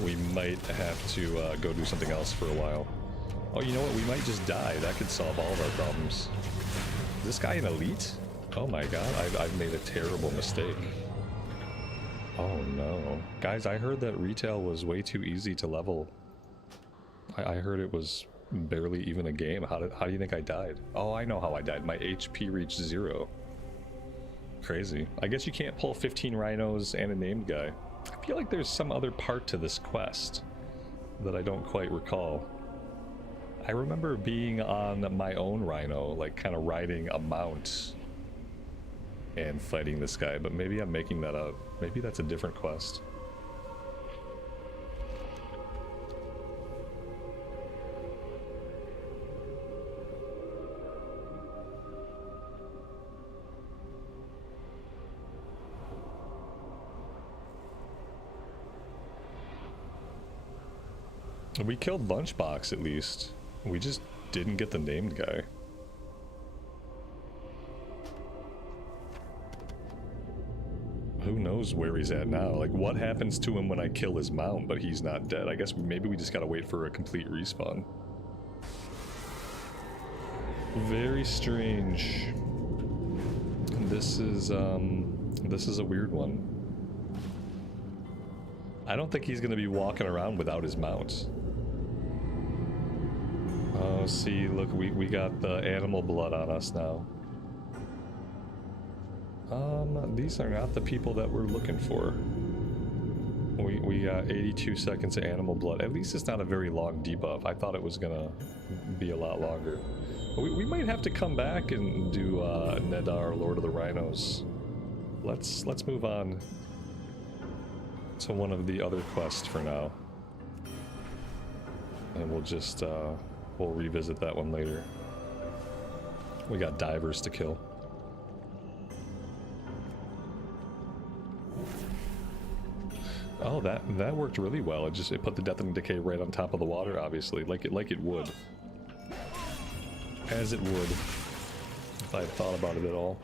We might have to go do something else for a while. Oh, you know what? We might just die. That could solve all of our problems. Is this guy an elite? Oh my god, I've made a terrible mistake. Oh no. Guys, I heard that retail was way too easy to level. I heard it was barely even a game. How do you think I died? Oh, I know how I died. My HP reached 0. Crazy. I guess you can't pull 15 rhinos and a named guy. I feel like there's some other part to this quest that I don't quite recall. I remember being on my own rhino, like kind of riding a mount and fighting this guy, but maybe I'm making that up. Maybe that's a different quest. We killed Lunchbox at least. We just didn't get the named guy. Who knows where he's at now? Like, what happens to him when I kill his mount, but he's not dead? I guess maybe we just gotta wait for a complete respawn. Very strange. This is a weird one. I don't think he's gonna be walking around without his mount. Oh, see, look, we got the animal blood on us now. These are not the people that we're looking for. We got 82 seconds of animal blood. At least it's not a very long debuff. I thought it was gonna be a lot longer. We might have to come back and do Nedar, Lord of the Rhinos. Let's move on to one of the other quests for now. And we'll just we'll revisit that one later. We got divers to kill. Oh, that worked really well. It put the Death and Decay right on top of the water, obviously, like it would. As it would, if I had thought about it at all.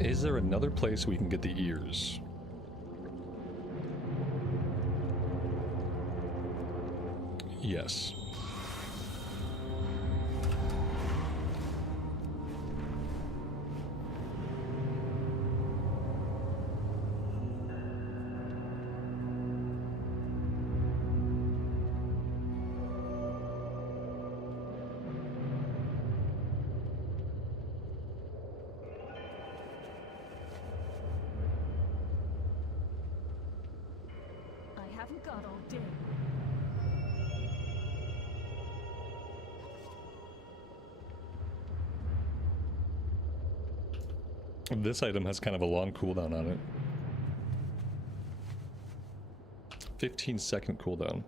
Is there another place we can get the ears? Yes. haven't got all day. This item has kind of a long cooldown on it. 15-second cooldown.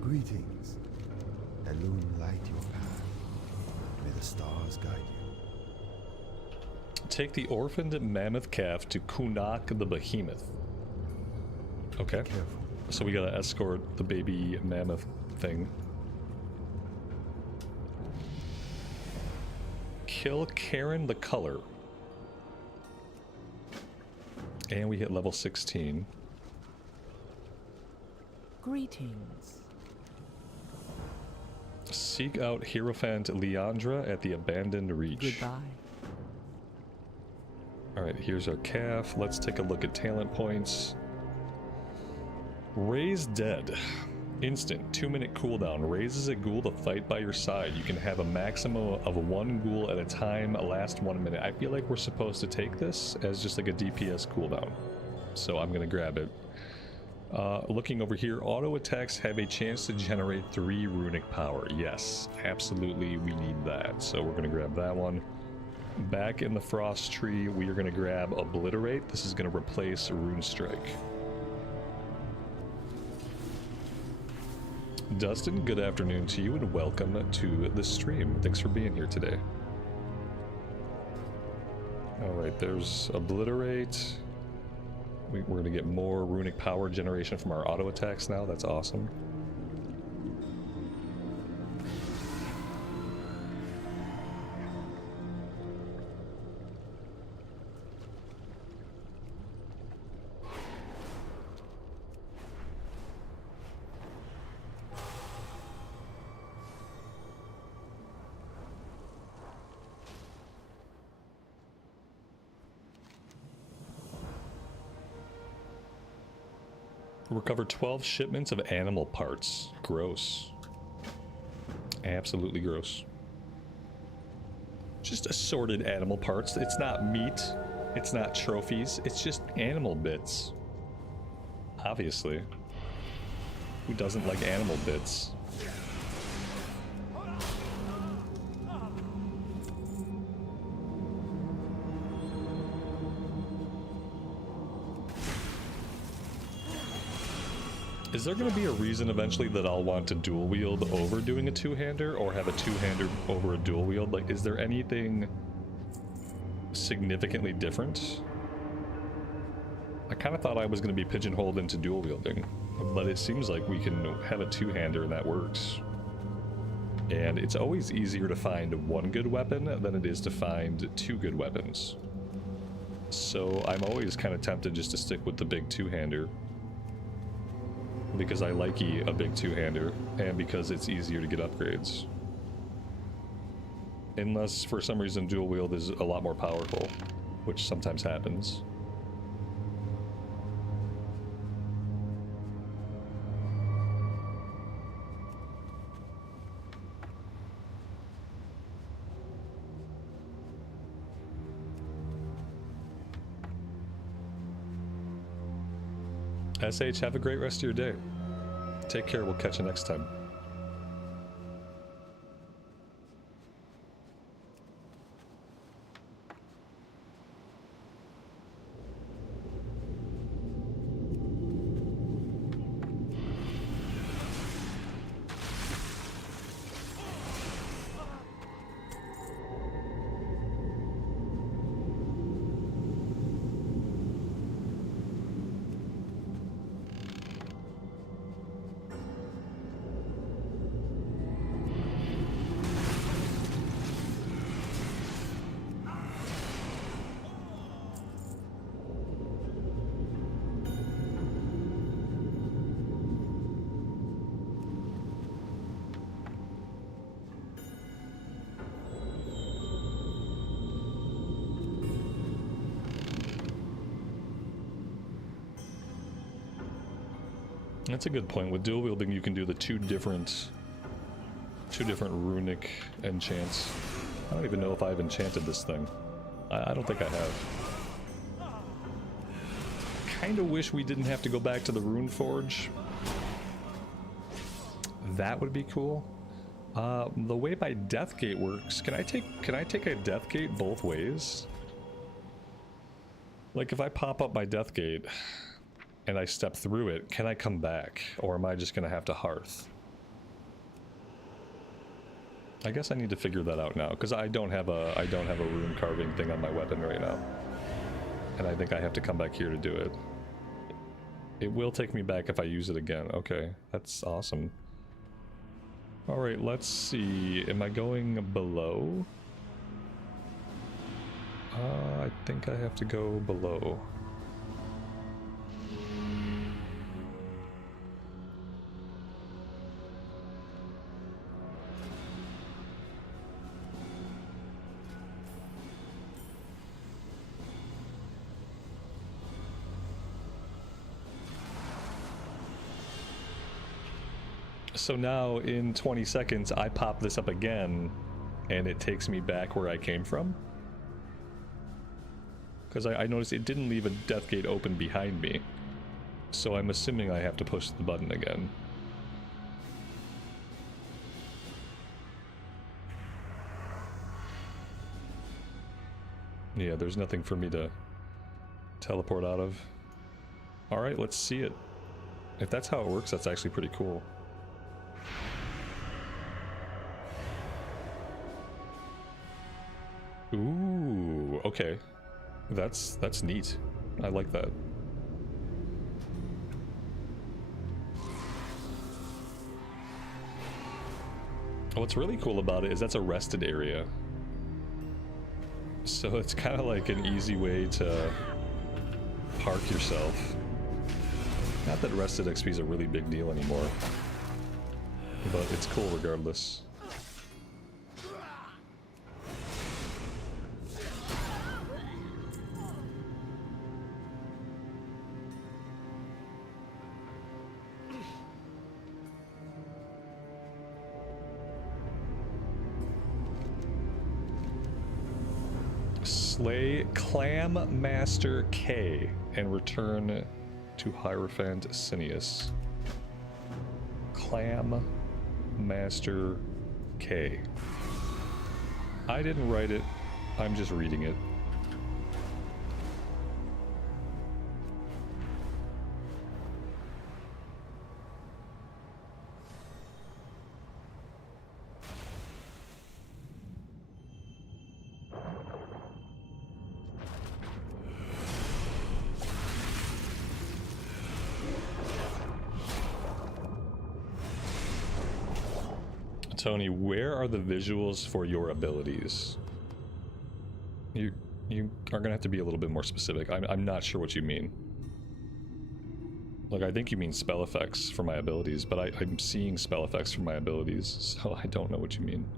Greetings. Elune light your path. May the stars guide you. Take the orphaned mammoth calf to Kunak the Behemoth. Okay. So we gotta escort the baby mammoth thing. Kill Karen the Color. And we hit level 16. Greetings. Seek out Hierophant Leandra at the Abandoned Reach. Goodbye. Alright, here's our calf. Let's take a look at talent points. Raise Dead. Instant, 2-minute cooldown. Raises a ghoul to fight by your side. You can have a maximum of 1 ghoul at a time, last 1 minute. I feel like we're supposed to take this as just like a DPS cooldown. So I'm gonna grab it. Looking over here, auto attacks have a chance to generate 3 runic power. Yes, absolutely, we need that. So we're gonna grab that one. Back in the frost tree, we are gonna grab Obliterate. This is gonna replace Rune Strike. Dustin, good afternoon to you and welcome to the stream. Thanks for being here today. Alright, there's Obliterate. We're going to get more runic power generation from our auto attacks now. That's awesome. Recover 12 shipments of animal parts. Gross. Absolutely gross. Just assorted animal parts. It's not meat. It's not trophies. It's just animal bits. Obviously. Who doesn't like animal bits? Is there going to be a reason eventually that I'll want to dual wield over doing a two-hander, or have a two-hander over a dual wield? Like, is there anything significantly different? I kind of thought I was going to be pigeonholed into dual wielding, but it seems like we can have a two-hander and that works. And it's always easier to find one good weapon than it is to find two good weapons. So I'm always kind of tempted just to stick with the big two-hander, because I like a big two-hander, and because it's easier to get upgrades. Unless, for some reason, dual wield is a lot more powerful, which sometimes happens. SH, have a great rest of your day. Take care, we'll catch you next time. That's a good point. With dual wielding, you can do the two different runic enchants. I don't even know if I've enchanted this thing. I don't think I have. Kind of wish we didn't have to go back to the Rune Forge. That would be cool. The way my Deathgate works, can I take a Deathgate both ways? Like if I pop up my Deathgate and I step through it, can I come back? Or am I just gonna have to hearth? I guess I need to figure that out now, because I don't have a rune carving thing on my weapon right now. And I think I have to come back here to do it. It will take me back if I use it again. Okay, that's awesome. Alright, let's see. Am I going below? I think I have to go below. So now in 20 seconds I pop this up again and it takes me back where I came from? Because I noticed it didn't leave a death gate open behind me. So I'm assuming I have to push the button again. Yeah, there's nothing for me to teleport out of. Alright, let's see it. If that's how it works, that's actually pretty cool. Ooh, okay. That's neat. I like that. What's really cool about it is that's a rested area. So it's kind of like an easy way to park yourself. Not that rested XP is a really big deal anymore, but it's cool regardless. Slay Clam Master K and return to Hierophant Cineas. Clam Master K. I didn't write it, I'm just reading it. Tony, where are the visuals for your abilities? You are gonna have to be a little bit more specific. I'm not sure what you mean. Like, I think you mean spell effects for my abilities, but I'm seeing spell effects for my abilities, so I don't know what you mean.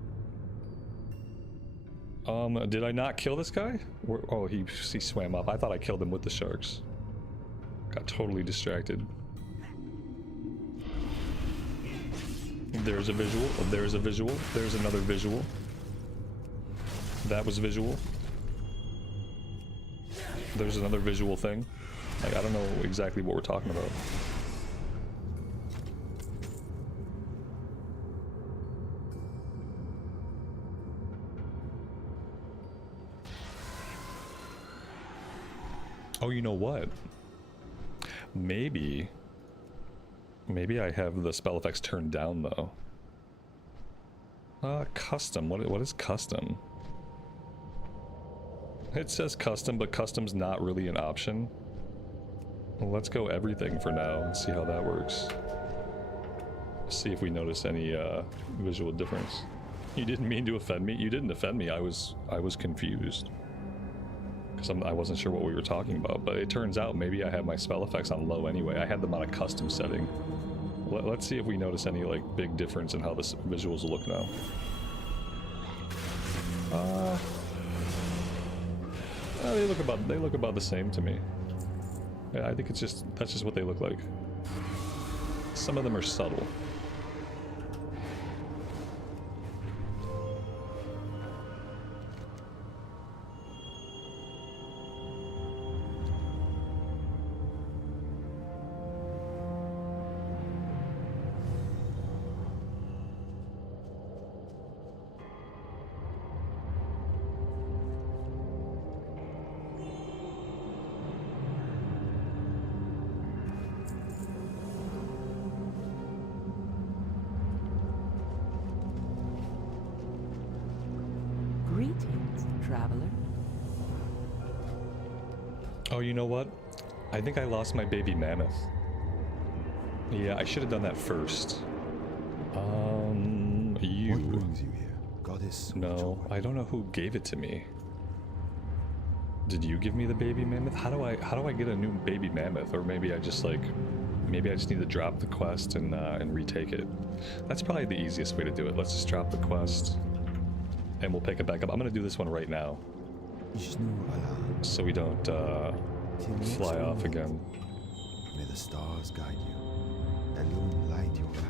Did I not kill this guy? Oh, he swam up. I thought I killed him with the sharks. Got totally distracted. There's a visual, there's a visual, there's another visual. That was visual. There's another visual thing. Like, I don't know exactly what we're talking about. Oh, you know what? Maybe I have the spell effects turned down, though. Custom. What is custom? It says custom, but custom's not really an option. Well, let's go everything for now and see how that works. See if we notice any visual difference. You didn't mean to offend me? You didn't offend me. I was confused. Because I wasn't sure what we were talking about, but it turns out maybe I have my spell effects on low anyway. I had them on a custom setting. Let's see if we notice any like big difference in how the visuals look now. They look about the same to me. Yeah, I think that's just what they look like. Some of them are subtle. Oh, you know what? I think I lost my baby mammoth. Yeah, I should have done that first. What brings you here? Goddess? No, I don't know who gave it to me. Did you give me the baby mammoth? How do I get a new baby mammoth? Or maybe I just need to drop the quest and retake it. That's probably the easiest way to do it. Let's just drop the quest and we'll pick it back up. I'm gonna do this one right now, so we don't fly off again. May the stars guide you, illuminate your path.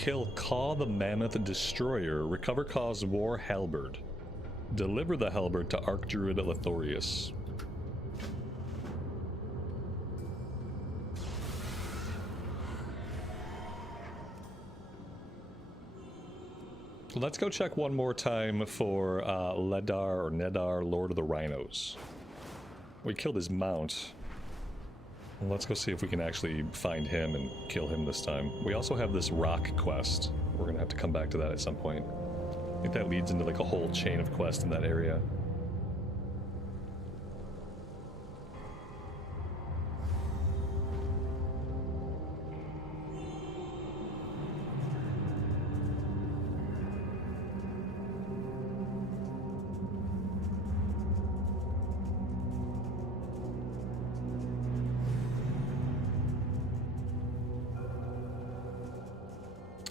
Kill Caw the Mammoth Destroyer. Recover Caw's War Halberd. Deliver the halberd to Archdruid Lethorius. Let's go check one more time for Ledar or Nedar, Lord of the Rhinos. We killed his mount. Let's go see if we can actually find him and kill him this time. We also have this rock quest. We're gonna have to come back to that at some point. I think that leads into like a whole chain of quests in that area.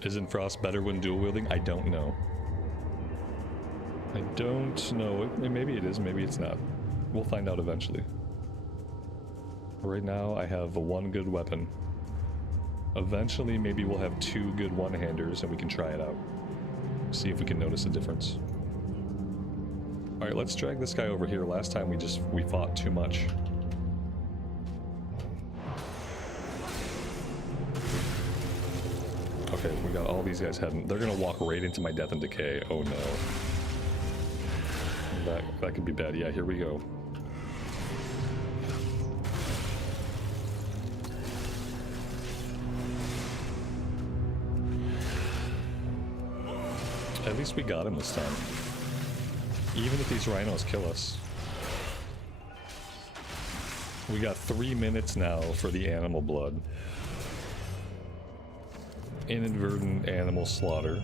Isn't Frost better when dual wielding? I don't know. I don't know. Maybe it is, maybe it's not. We'll find out eventually. Right now, I have one good weapon. Eventually, maybe we'll have 2 good one-handers and we can try it out. See if we can notice a difference. Alright, let's drag this guy over here. Last time we fought too much. Okay, we got all these guys heading. They're gonna walk right into my death and decay. Oh no. That could be bad. Yeah, here we go. At least we got him this time. Even if these rhinos kill us. We got 3 minutes now for the animal blood. Inadvertent animal slaughter.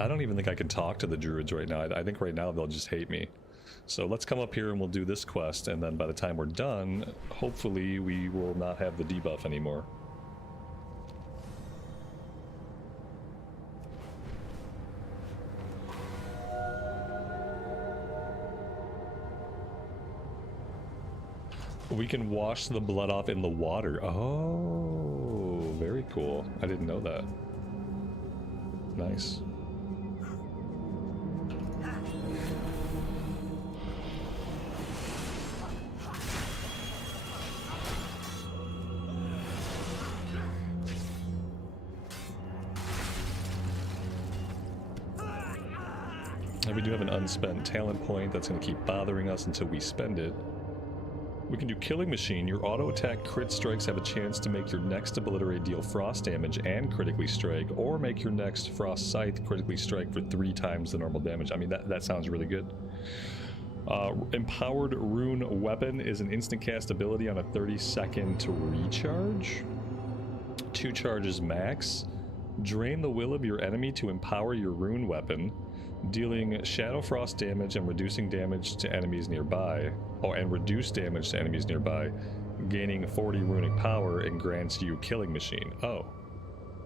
I don't even think I can talk to the druids right now. I think right now they'll just hate me. So let's come up here and we'll do this quest, and then by the time we're done, hopefully we will not have the debuff anymore. We can wash the blood off in the water. Oh, very cool. I didn't know that. Nice. And we do have an unspent talent point that's going to keep bothering us until we spend it. We can do Killing Machine. Your auto attack crit strikes have a chance to make your next Obliterate deal frost damage and critically strike, or make your next Frostscythe critically strike for 3 times the normal damage. I mean, that sounds really good. Empowered Rune Weapon is an instant cast ability on a 30-second to recharge. 2 charges max. Drain the will of your enemy to empower your Rune Weapon, dealing Shadow Frost damage and reducing damage to enemies nearby. Oh, and reduce damage to enemies nearby, gaining 40 runic power, and grants you Killing Machine. Oh.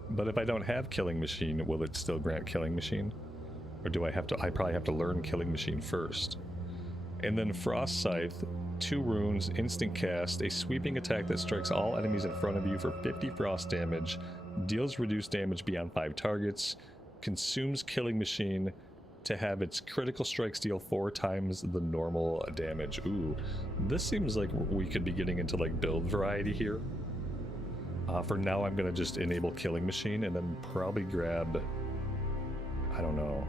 But if I don't have Killing Machine, will it still grant Killing Machine? Or do I probably have to learn Killing Machine first. And then Frostscythe, 2 runes, instant cast, a sweeping attack that strikes all enemies in front of you for 50 frost damage, deals reduced damage beyond 5 targets, consumes Killing Machine to have its critical strikes deal 4 times the normal damage. Ooh, this seems like we could be getting into like build variety here. For now, I'm gonna just enable Killing Machine and then probably grab, I don't know,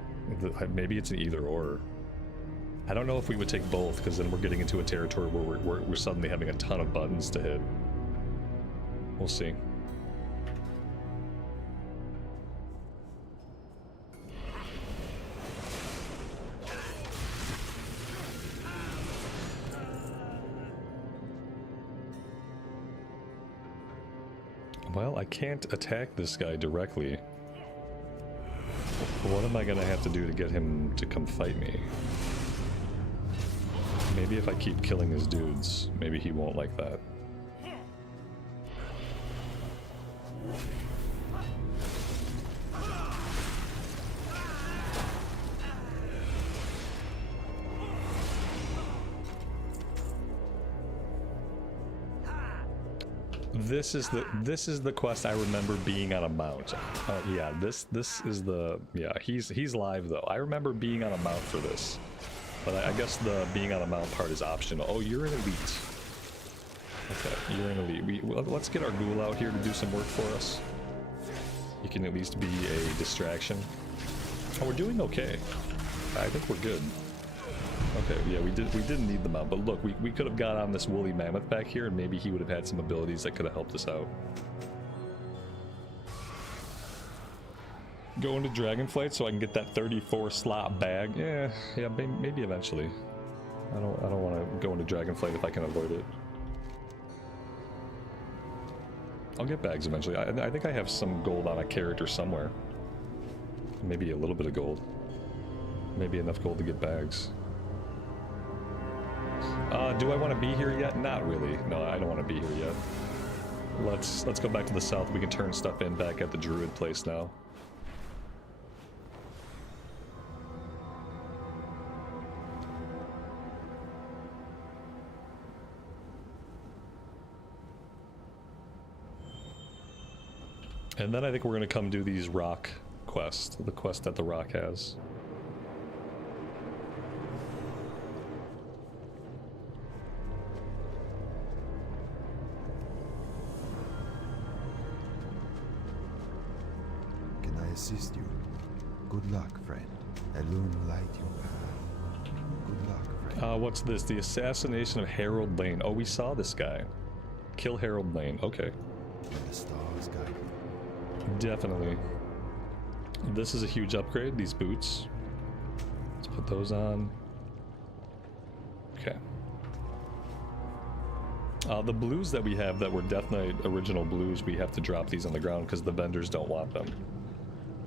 maybe it's an either or. I don't know if we would take both, because then we're getting into a territory where we're suddenly having a ton of buttons to hit. We'll see. Well, I can't attack this guy directly. What am I gonna have to do to get him to come fight me? Maybe if I keep killing his dudes, maybe he won't like that. This is the quest I remember being on a mount. Yeah, this is the, yeah, he's live though. I remember being on a mount for this, but I guess the being on a mount part is optional. Oh, you're an elite. Okay, you're an elite. Let's get our ghoul out here to do some work for us. You can at least be a distraction. Oh, we're doing okay. I think we're good. Okay, yeah, we didn't need the mount, but look, we could have got on this woolly mammoth back here, and maybe he would have had some abilities that could have helped us out. Going to Dragonflight so I can get that 34 slot bag. Yeah, maybe eventually. I don't want to go into Dragonflight if I can avoid it. I'll get bags eventually. I think I have some gold on a character somewhere. Maybe a little bit of gold. Maybe enough gold to get bags. Do I want to be here yet? Not really. No, I don't want to be here yet. Let's go back to the south. We can turn stuff in back at the Druid place now. And then I think we're going to come do these rock quests, the quest that the rock has. Can I assist you? Good luck, friend. Illuminate your path. Good luck, friend. What's this? The assassination of Harold Lane. Oh, we saw this guy. Kill Harold Lane. Okay. When the stars guide you. Definitely. This is a huge upgrade, these boots. Let's put those on. Okay. The blues that we have that were Death Knight original blues, we have to drop these on the ground because the vendors don't want them.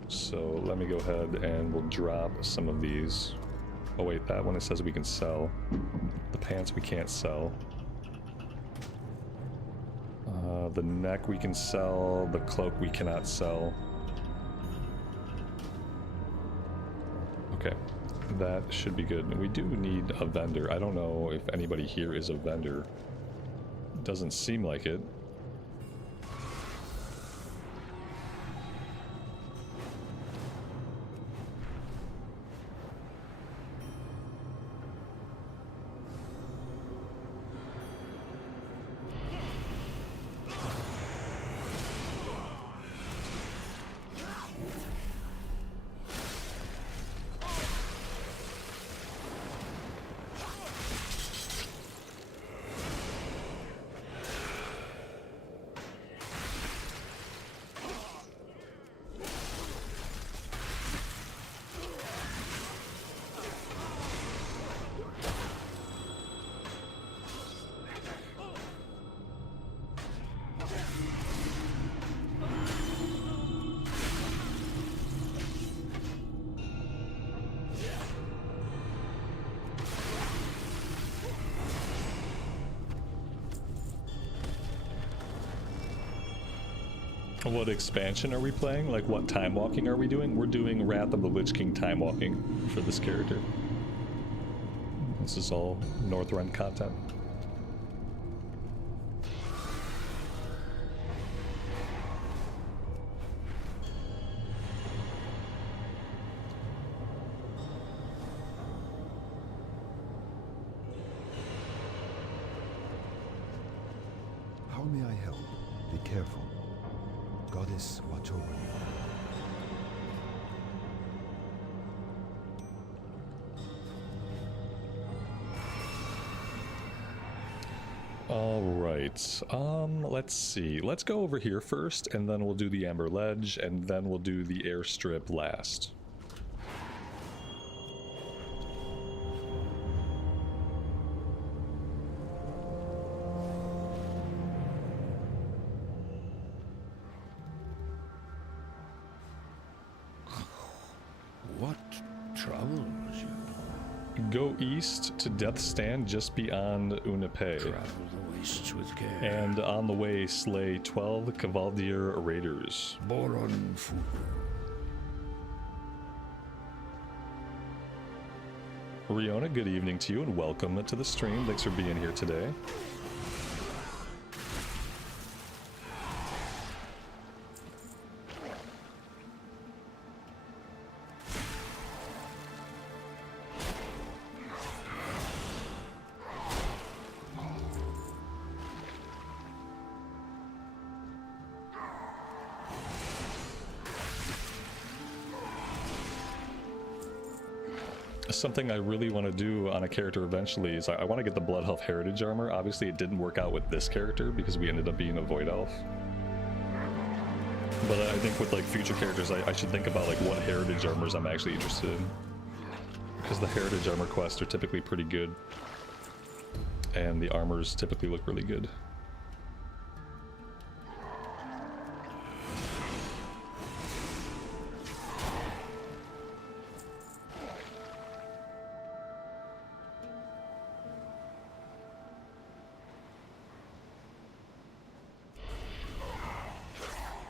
So let me go ahead and we'll drop some of these. Oh wait, that one it says we can sell. The pants we can't sell. The neck we can sell, the cloak we cannot sell. Okay, that should be good. We do need a vendor. I don't know if anybody here is a vendor. Doesn't seem like it. What expansion are we playing? Like what time walking are we doing? We're doing Wrath of the Lich King time walking for this character. This is all Northrend content. How may I help? Be careful. Goddess, watch over you. All right. Let's see. Let's go over here first, and then we'll do the Amber Ledge, and then we'll do the Airstrip last. Go east to Death Stand just beyond Unipe. Travel the wastes with care. And on the way, slay 12 Cavaldier Raiders. Boron Fuku. Riona, good evening to you and welcome to the stream. Thanks for being here today. Something I really want to do on a character eventually is I want to get the Blood Elf Heritage Armor. Obviously it didn't work out with this character because we ended up being a Void Elf. But I think with like future characters I should think about like what Heritage Armors I'm actually interested in. Because the Heritage Armor quests are typically pretty good. And the armors typically look really good.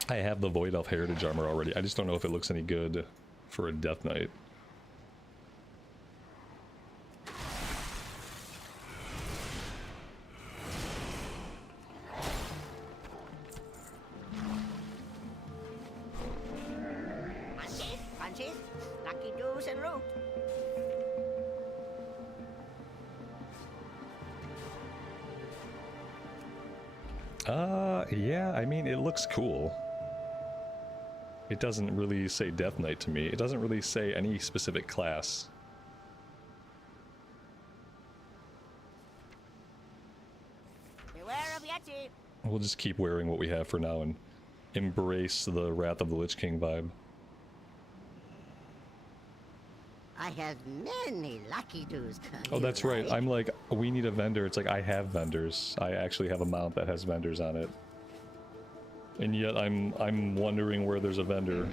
I have the Void Elf Heritage Armor already. I just don't know if it looks any good for a Death Knight. Punches, lucky doos and root. Yeah, I mean, it looks cool. It doesn't really say Death Knight to me. It doesn't really say any specific class. Beware of Yeti. We'll just keep wearing what we have for now and embrace the Wrath of the Lich King vibe. I have many lucky doos. Oh, that's right. I'm like, we need a vendor. It's like, I have vendors. I actually have a mount that has vendors on it. And yet I'm wondering where there's a vendor.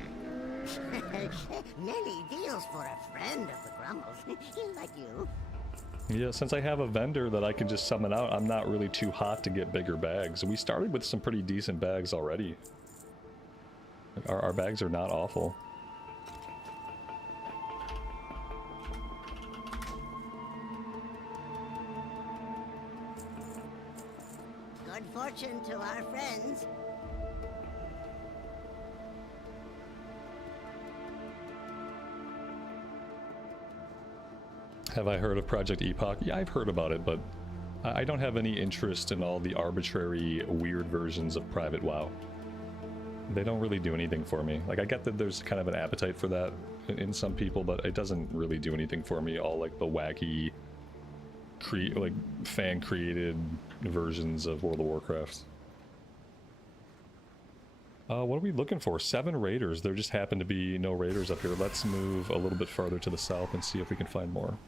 Many deals for a friend of the Grumbles, like you. Yeah, since I have a vendor that I can just summon out, I'm not really too hot to get bigger bags. We started with some pretty decent bags already. Our bags are not awful. Good fortune to our friends. Have I heard of Project Epoch? Yeah, I've heard about it, but I don't have any interest in all the arbitrary, weird versions of Private WoW. They don't really do anything for me. Like, I get that there's kind of an appetite for that in some people, but it doesn't really do anything for me. All, like, the wacky, fan-created versions of World of Warcraft. What are we looking for? 7 raiders. There just happen to be no raiders up here. Let's move a little bit farther to the south and see if we can find more.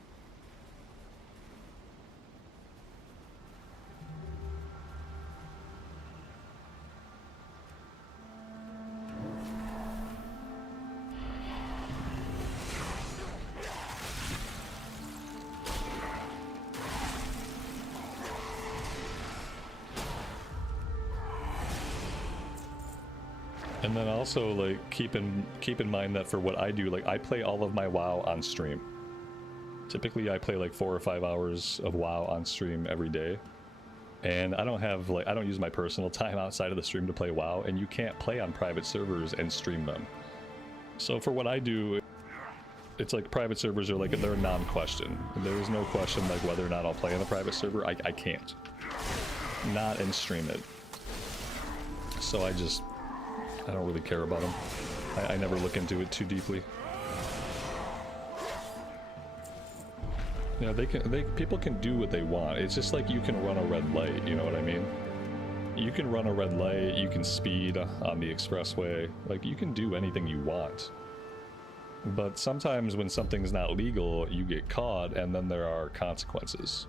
And then also, like, keep in mind that for what I do, like, I play all of my WoW on stream. Typically, I play like 4 or 5 hours of WoW on stream every day. And I don't have, like, I don't use my personal time outside of the stream to play WoW, and you can't play on private servers and stream them. So for what I do, it's like private servers are like, they're a non-question. There is no question, like, whether or not I'll play on a private server. I can't. Not and stream it. So I don't really care about them. I never look into it too deeply. You know, people can do what they want. It's just like you can run a red light, you know what I mean? You can run a red light, you can speed on the expressway, like, you can do anything you want. But sometimes when something's not legal, you get caught, and then there are consequences.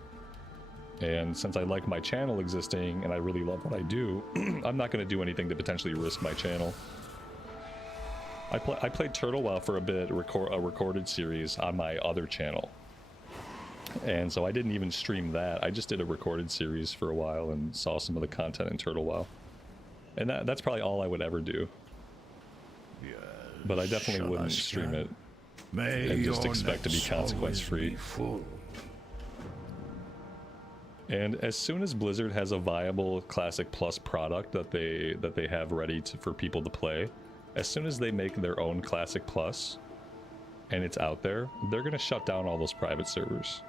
And since I like my channel existing and I really love what I do, I'm not going to do anything to potentially risk my channel. I played Turtle WoW for a bit, a recorded series on my other channel. And so I didn't even stream that. I just did a recorded series for a while and saw some of the content in Turtle WoW. And that's probably all I would ever do. Yes, but I definitely wouldn't stream it and just expect to be consequence-free. And as soon as Blizzard has a viable Classic Plus product that they have ready for people to play, as soon as they make their own Classic Plus and it's out there, they're going to shut down all those private servers.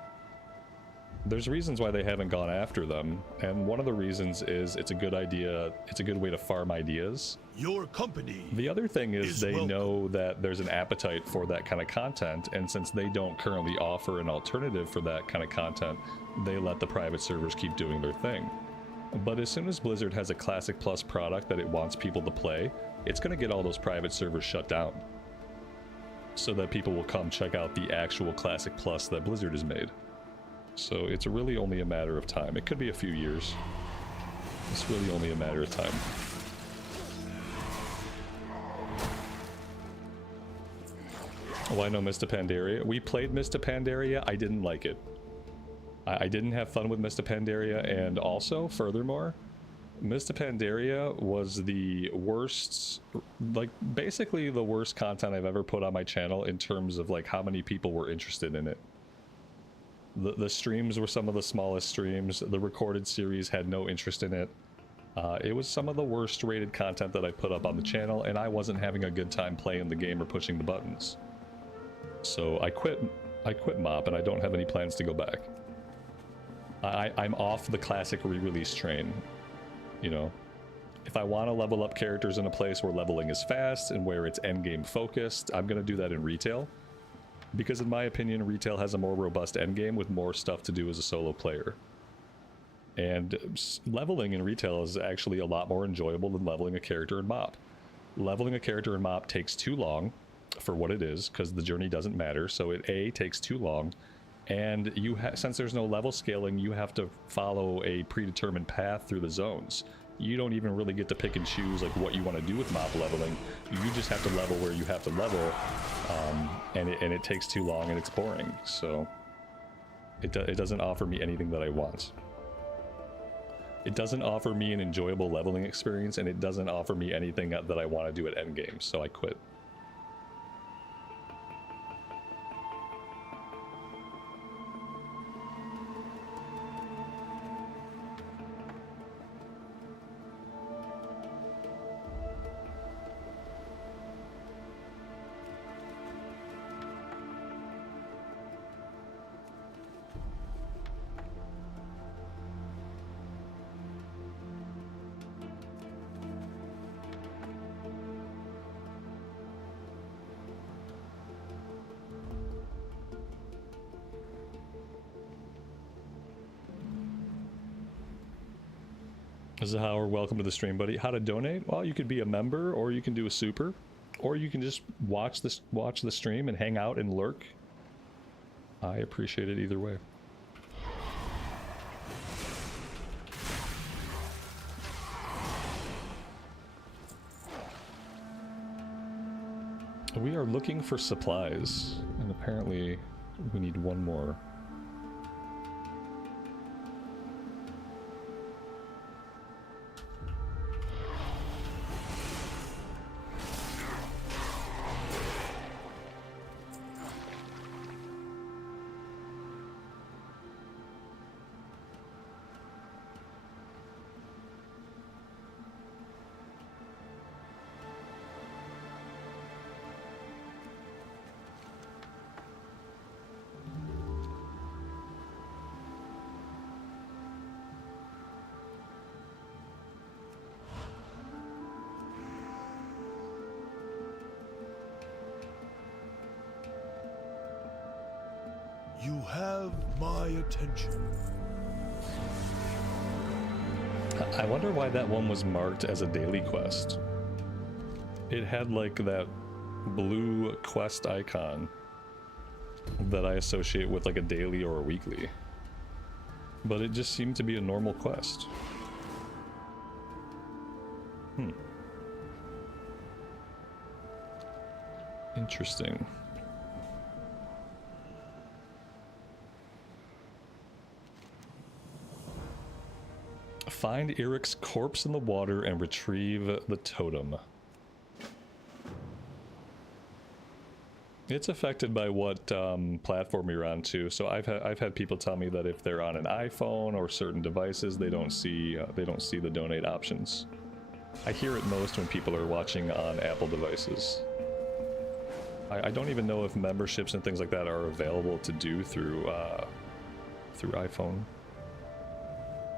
There's reasons why they haven't gone after them, and one of the reasons is it's a good idea, it's a good way to farm ideas. Your company. The other thing is they know that there's an appetite for that kind of content, and since they don't currently offer an alternative for that kind of content, they let the private servers keep doing their thing. But as soon as Blizzard has a Classic Plus product that it wants people to play, it's going to get all those private servers shut down, so that people will come check out the actual Classic Plus that Blizzard has made. So it's really only a matter of time. It could be a few years. It's really only a matter of time. Why no Mista Pandaria? We played Mista Pandaria. I didn't like it. I didn't have fun with Mista Pandaria, and also, furthermore, Mista Pandaria was the worst, like, basically the worst content I've ever put on my channel in terms of, like, how many people were interested in it. The streams were some of the smallest streams. The recorded series had no interest in it. It was some of the worst rated content that I put up on the channel, and I wasn't having a good time playing the game or pushing the buttons. So I quit MoP, and I don't have any plans to go back. I'm off the classic re-release train. You know, if I want to level up characters in a place where leveling is fast and where it's endgame focused, I'm going to do that in retail. Because in my opinion, retail has a more robust endgame with more stuff to do as a solo player. And leveling in retail is actually a lot more enjoyable than leveling a character in MoP. Leveling a character in MoP takes too long for what it is, because the journey doesn't matter, so it A, takes too long, and since there's no level scaling, you have to follow a predetermined path through the zones. You don't even really get to pick and choose like what you want to do with MoP leveling. You just have to level where you have to level, and it takes too long and it's boring. So it doesn't offer me anything that I want. It doesn't offer me an enjoyable leveling experience, and it doesn't offer me anything that I want to do at endgame. So I quit. Zahauer, welcome to the stream, buddy. How to donate? Well, you could be a member, or you can do a super, or you can just watch the stream and hang out and lurk. I appreciate it either way. We are looking for supplies, and apparently we need one more. You have my attention. I wonder why that one was marked as a daily quest. It had like that blue quest icon that I associate with like a daily or a weekly. But it just seemed to be a normal quest. Interesting. Find Eric's corpse in the water and retrieve the totem. It's affected by what platform you're on too. So I've had people tell me that if they're on an iPhone or certain devices, they don't see the donate options. I hear it most when people are watching on Apple devices. I don't even know if memberships and things like that are available to do through through iPhone.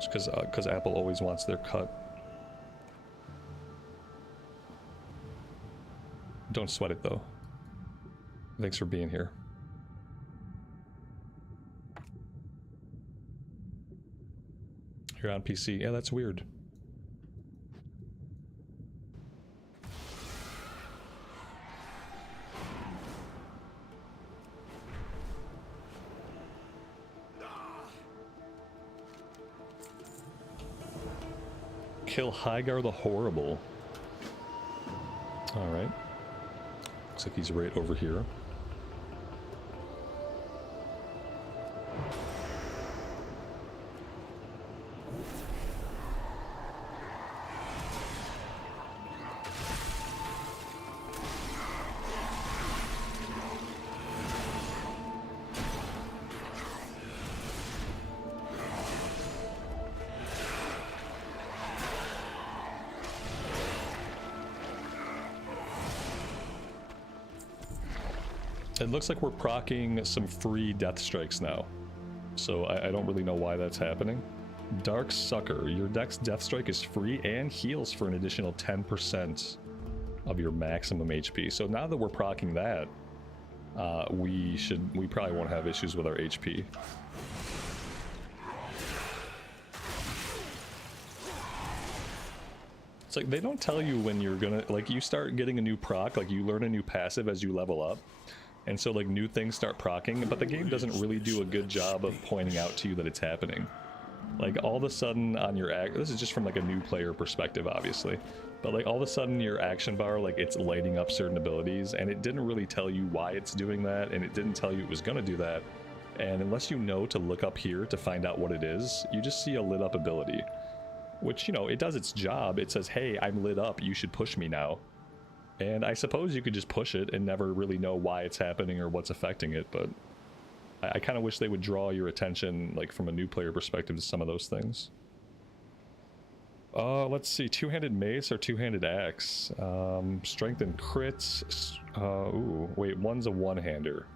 Just because Apple always wants their cut. Don't sweat it though. Thanks for being here. You're on PC. Yeah, that's weird. Kill Hygar the Horrible. Alright. Looks like he's right over here. It looks like we're proccing some free death strikes now. So I don't really know why that's happening. Dark Sucker. Your deck's death strike is free and heals for an additional 10% of your maximum HP. So now that we're proccing that, we probably won't have issues with our HP. It's like they don't tell you when you're gonna, like, you start getting a new proc, like you learn a new passive as you level up. And so like new things start proccing, but the game doesn't really do a good job of pointing out to you that it's happening. Like all of a sudden on your this is just from like a new player perspective obviously, but like all of a sudden your action bar, like it's lighting up certain abilities and it didn't really tell you why it's doing that, and it didn't tell you it was gonna do that. And unless you know to look up here to find out what it is, you just see a lit up ability, which, you know, it does its job. It says, hey, I'm lit up, you should push me now. And I suppose you could just push it and never really know why it's happening or what's affecting it, but I kind of wish they would draw your attention, like from a new player perspective, to some of those things. Let's see, two-handed mace or two-handed axe? Strength and crits. Ooh, wait, one's a one-hander.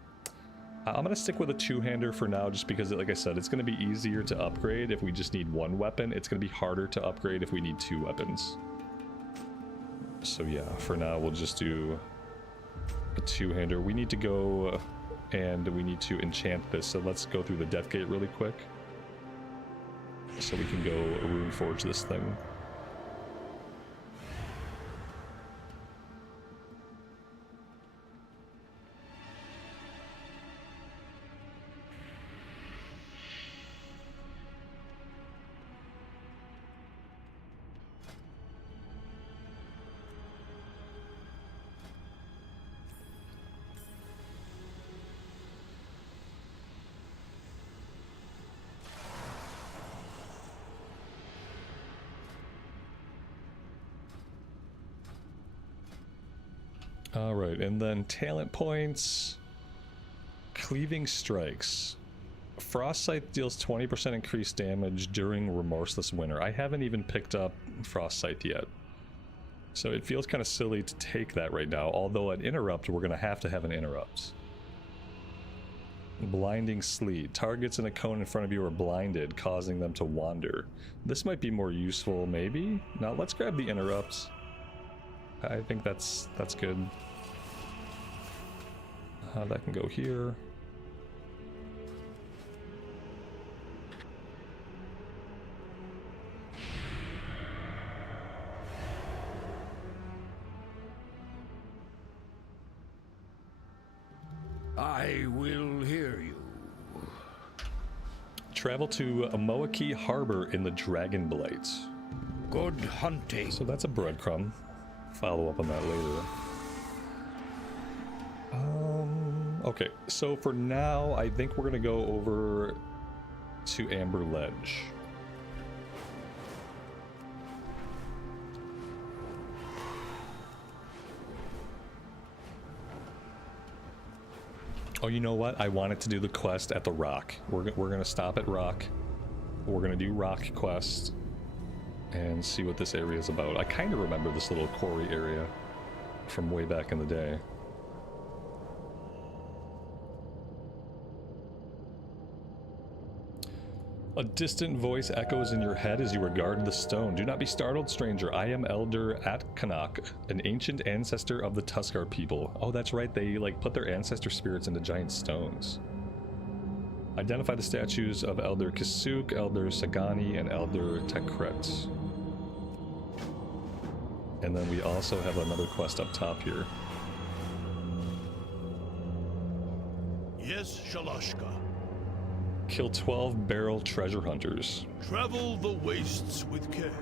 I'm gonna stick with a two-hander for now, just because, like I said, it's gonna be easier to upgrade if we just need one weapon. It's gonna be harder to upgrade if we need two weapons. So yeah, for now we'll just do a two-hander. We need to go and we need to enchant this, so let's go through the Death Gate really quick so we can go Rune Forge this thing. Alright, and then talent points. Cleaving Strikes. Frostscythe deals 20% increased damage during Remorseless Winter. I haven't even picked up Frostscythe yet, so it feels kind of silly to take that right now, although at Interrupt we're going to have an Interrupt. Blinding Sleet. Targets in a cone in front of you are blinded, causing them to wander. This might be more useful, maybe? Now let's grab the Interrupt. I think that's good. That can go here. I will hear you. Travel to Moaki Harbor in the Dragon Blight. Good hunting. So that's a breadcrumb. Follow up on that later. Okay, so for now, I think we're gonna go over to Amber Ledge. Oh, you know what? I wanted to do the quest at the Rock. We're gonna stop at Rock. We're gonna do Rock quest and see what this area is about. I kind of remember this little quarry area from way back in the day. A distant voice echoes in your head as you regard the stone. Do not be startled, stranger. I am Elder Atkanok, an ancient ancestor of the Tuskar people. Oh, that's right. They, like, put their ancestor spirits into giant stones. Identify the statues of Elder Kasuk, Elder Sagani, and Elder Tekret. And then we also have another quest up top here. Yes, Shalashka. Kill 12 barrel treasure hunters. Travel the wastes with care.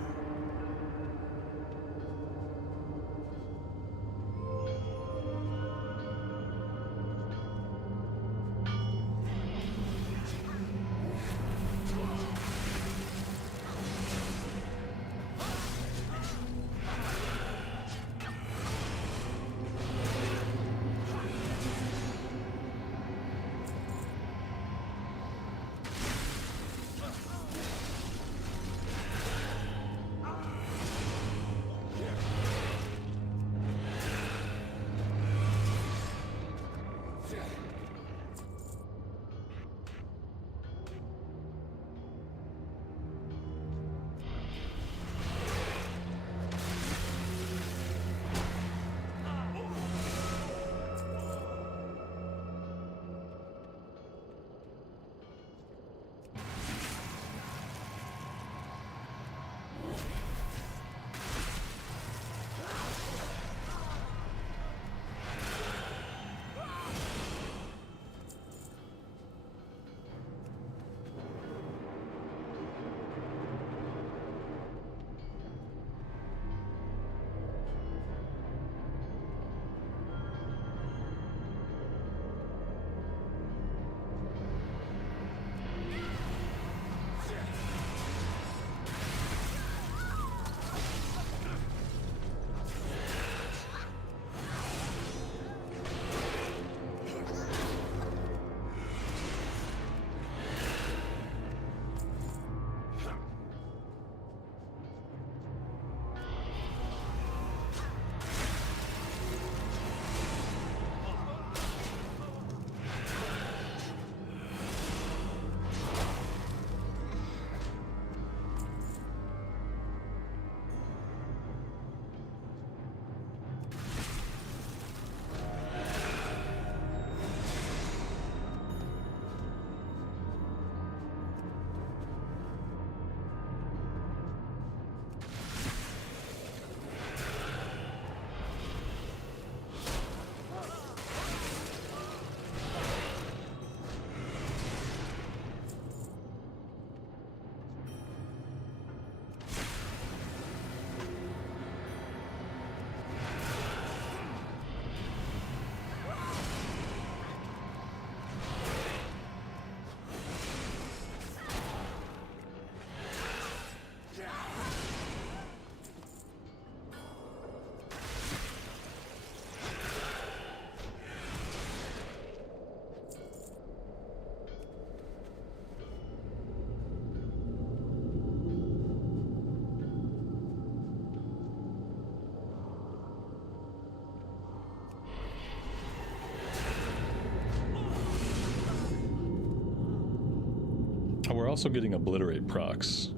We're also getting Obliterate procs,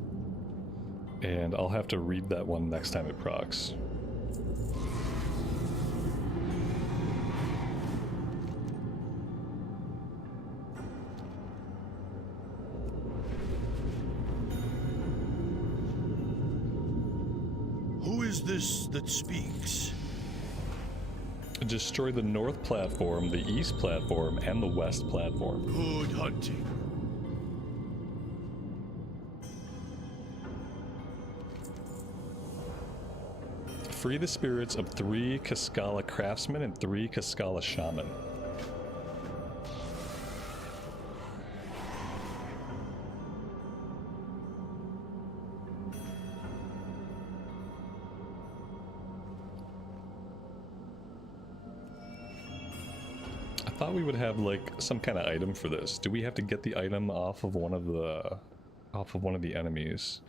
and I'll have to read that one next time it procs. Who is this that speaks? Destroy the north platform, the east platform, and the west platform. Good hunting. Free the spirits of 3 Kaskala craftsmen and 3 Kaskala shaman. I thought we would have like some kind of item for this. Do we have to get the item off of one of the enemies?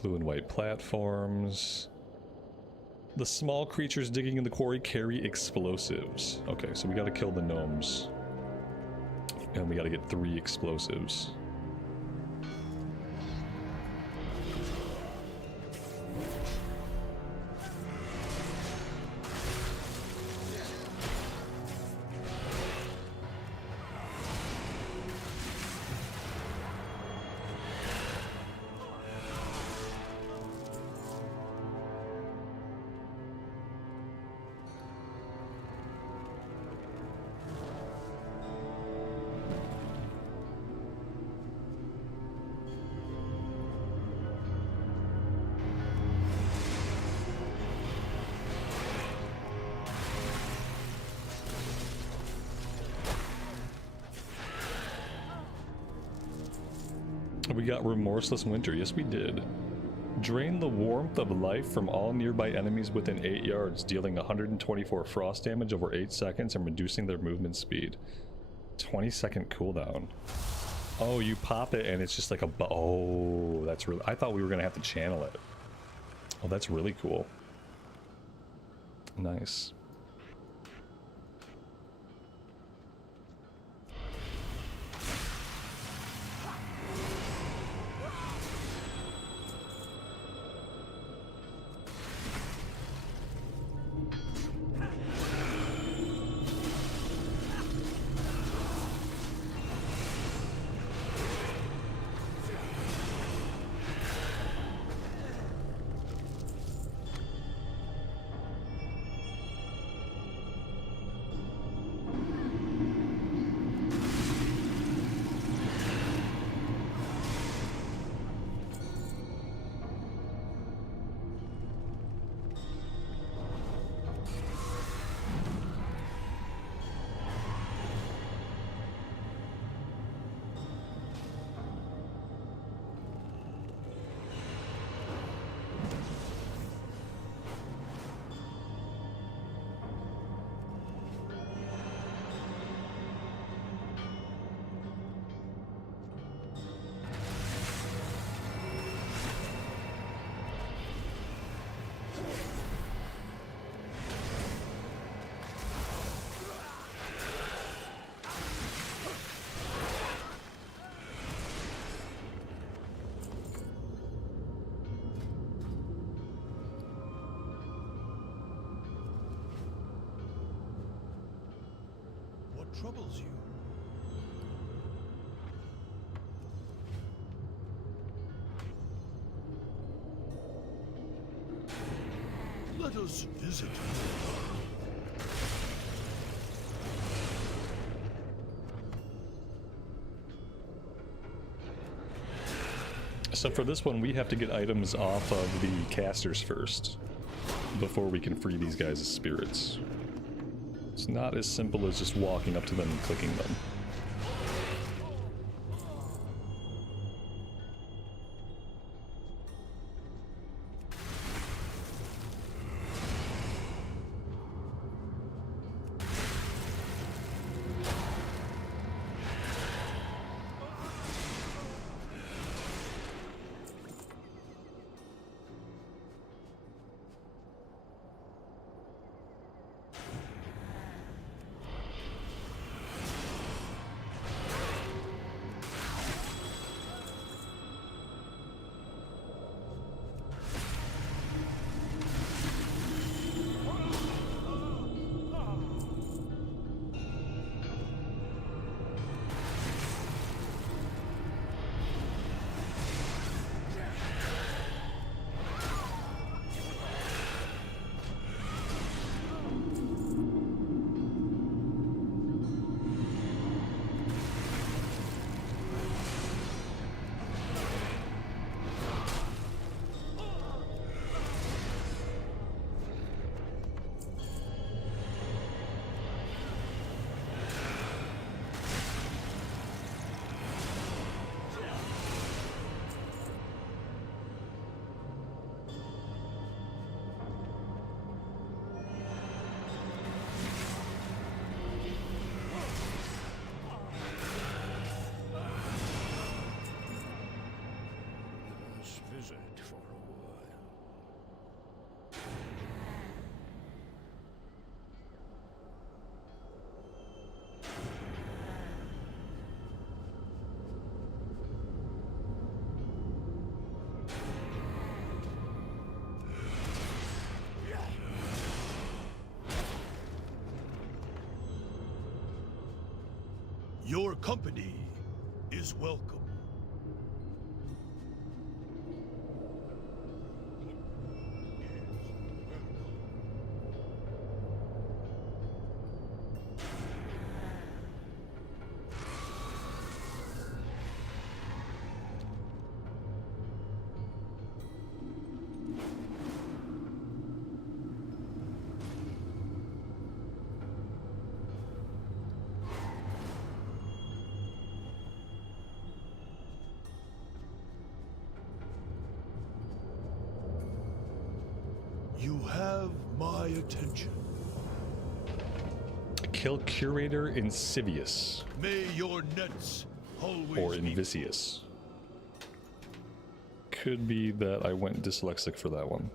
Blue and white platforms. The small creatures digging in the quarry carry explosives. Okay, so we gotta kill the gnomes And we got to get 3 explosives. We got Remorseless Winter. Yes, we did. Drain the warmth of life from all nearby enemies within 8 yards, dealing 124 frost damage over 8 seconds and reducing their movement speed. 20-second cooldown. Oh, you pop it and it's just like a... Oh, that's really... I thought we were going to have to channel it. Oh, that's really cool. Nice. Troubles you. Let us visit. So for this one, we have to get items off of the casters first, before we can free these guys as spirits. It's not as simple as just walking up to them and clicking them. Your company is welcome. You have my attention. Kill Curator Insidious. May your nets always Or Invisius. Could be that I went dyslexic for that one.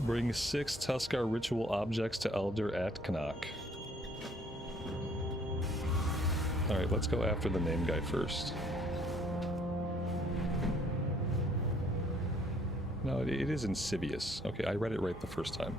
Bring 6 Tuskar ritual objects to Elder at Canuck. Alright, let's go after the name guy first. No, it is Insidious. Okay, I read it right the first time.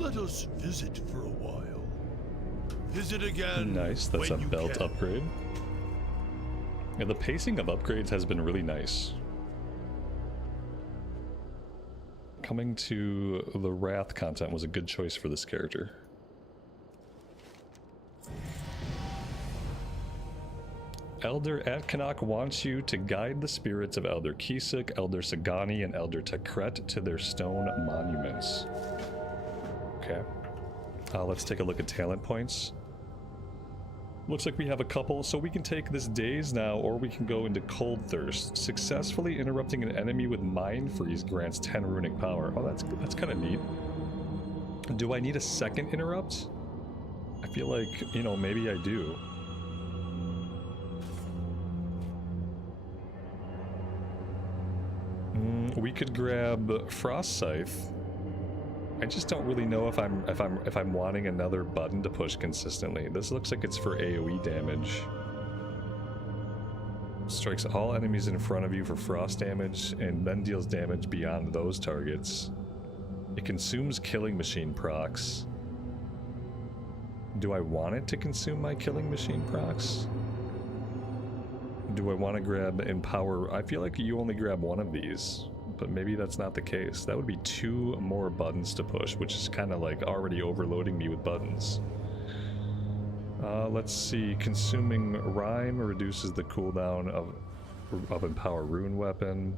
Let us visit for a while. Visit again. Nice, that's a when you belt can. upgrade. Yeah, the pacing of upgrades has been really nice. Coming to the Wrath content was a good choice for this character. Elder Atkanok wants you to guide the spirits of Elder Kisik, Elder Sagani, and Elder Tekret to their stone monuments. Okay. Let's take a look at talent points. Looks like we have a couple, so we can take this Daze now, or we can go into Cold Thirst. Successfully interrupting an enemy with Mind Freeze grants 10 runic power. Oh, that's kind of neat. Do I need a second interrupt? I feel like, you know, maybe I do. We could grab Frostscythe. I just don't really know if I'm wanting another button to push consistently. This looks like it's for AoE damage. Strikes all enemies in front of you for frost damage, and then deals damage beyond those targets. It consumes killing machine procs. Do I want it to consume my killing machine procs? Do I want to grab Empower? I feel like you only grab one of these, but maybe that's not the case. That would be 2 more buttons to push, which is kind of like already overloading me with buttons. Let's see. Consuming Rhyme reduces the cooldown of Empower Rune weapon.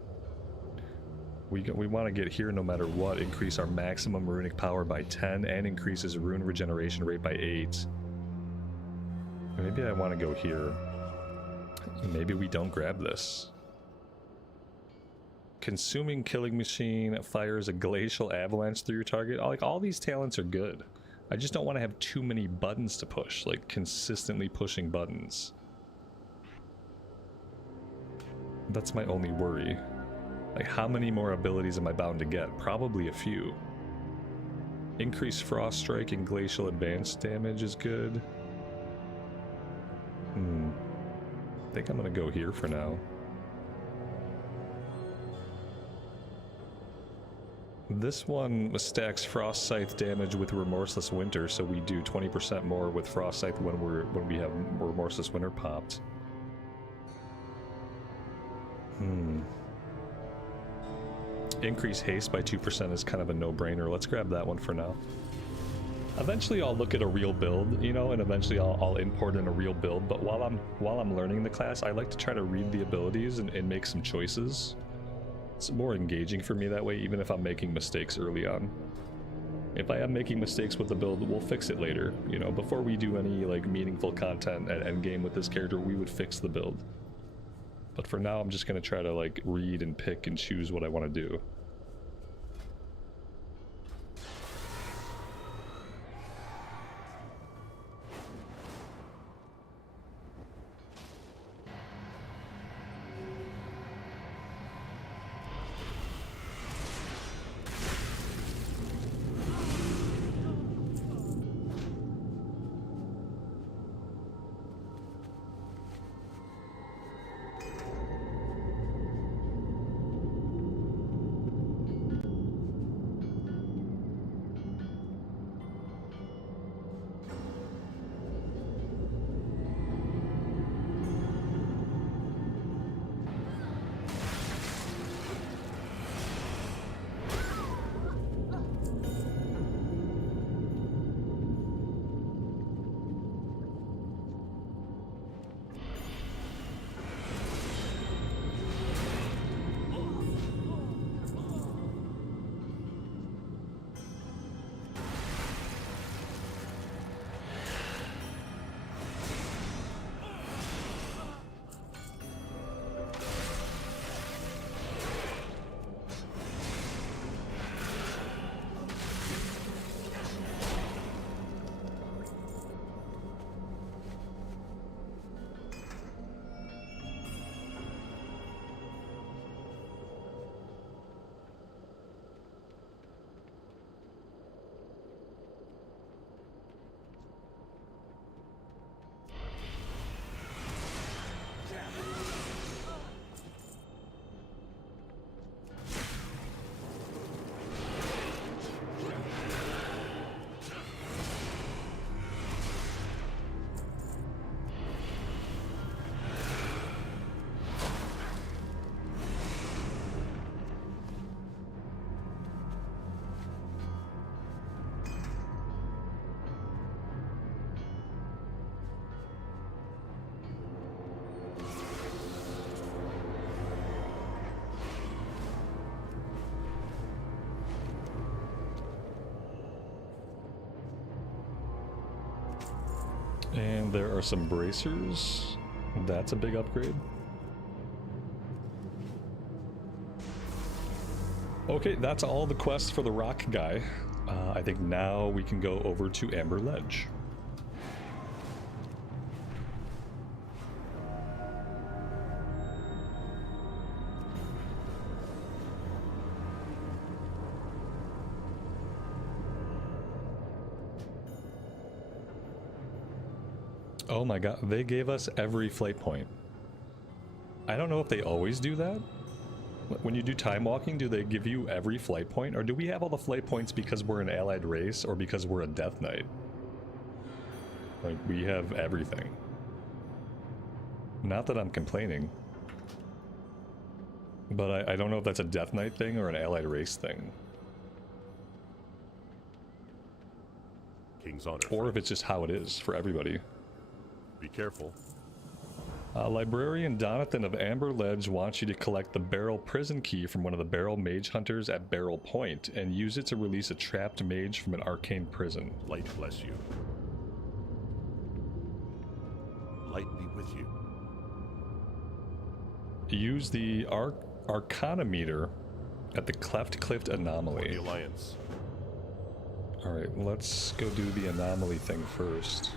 We want to get here no matter what. Increase our maximum runic power by 10 and increases rune regeneration rate by 8. Maybe I want to go here. Maybe we don't grab this. Consuming Killing Machine fires a glacial avalanche through your target. Like, all these talents are good. I just don't want to have too many buttons to push, like consistently pushing buttons. That's my only worry. Like, how many more abilities am I bound to get? Probably a few. Increase Frost Strike and Glacial Advance damage is good. I think I'm gonna go here for now. This one stacks Frostscythe damage with Remorseless Winter, so we do 20% more with Frostscythe when we have Remorseless Winter popped. Increase Haste by 2% is kind of a no-brainer. Let's grab that one for now. Eventually I'll look at a real build, you know, and eventually I'll import in a real build, but while I'm learning the class, I like to try to read the abilities and make some choices. It's more engaging for me that way, even if I'm making mistakes early on. If I am making mistakes with the build, we'll fix it later. You know, before we do any like meaningful content at endgame with this character, we would fix the build. But for now, I'm just gonna try to like read and pick and choose what I want to do. And there are some bracers. That's a big upgrade. Okay, that's all the quests for the rock guy. I think now we can go over to Amber Ledge. Oh my god, they gave us every flight point. I don't know if they always do that. When you do time walking, do they give you every flight point? Or do we have all the flight points because we're an allied race or because we're a Death Knight? Like, we have everything. Not that I'm complaining. But I don't know if that's a Death Knight thing or an allied race thing. King's honor. Or if it's just how it is for everybody. Be careful. Librarian Donathan of Amber Ledge wants you to collect the Barrel Prison Key from one of the Barrel Mage Hunters at Barrel Point and use it to release a trapped mage from an arcane prison. Light bless you. Light be with you. Use the Arcana meter at the Cleft Cliff Anomaly. For the Alliance. Alright, let's go do the anomaly thing first.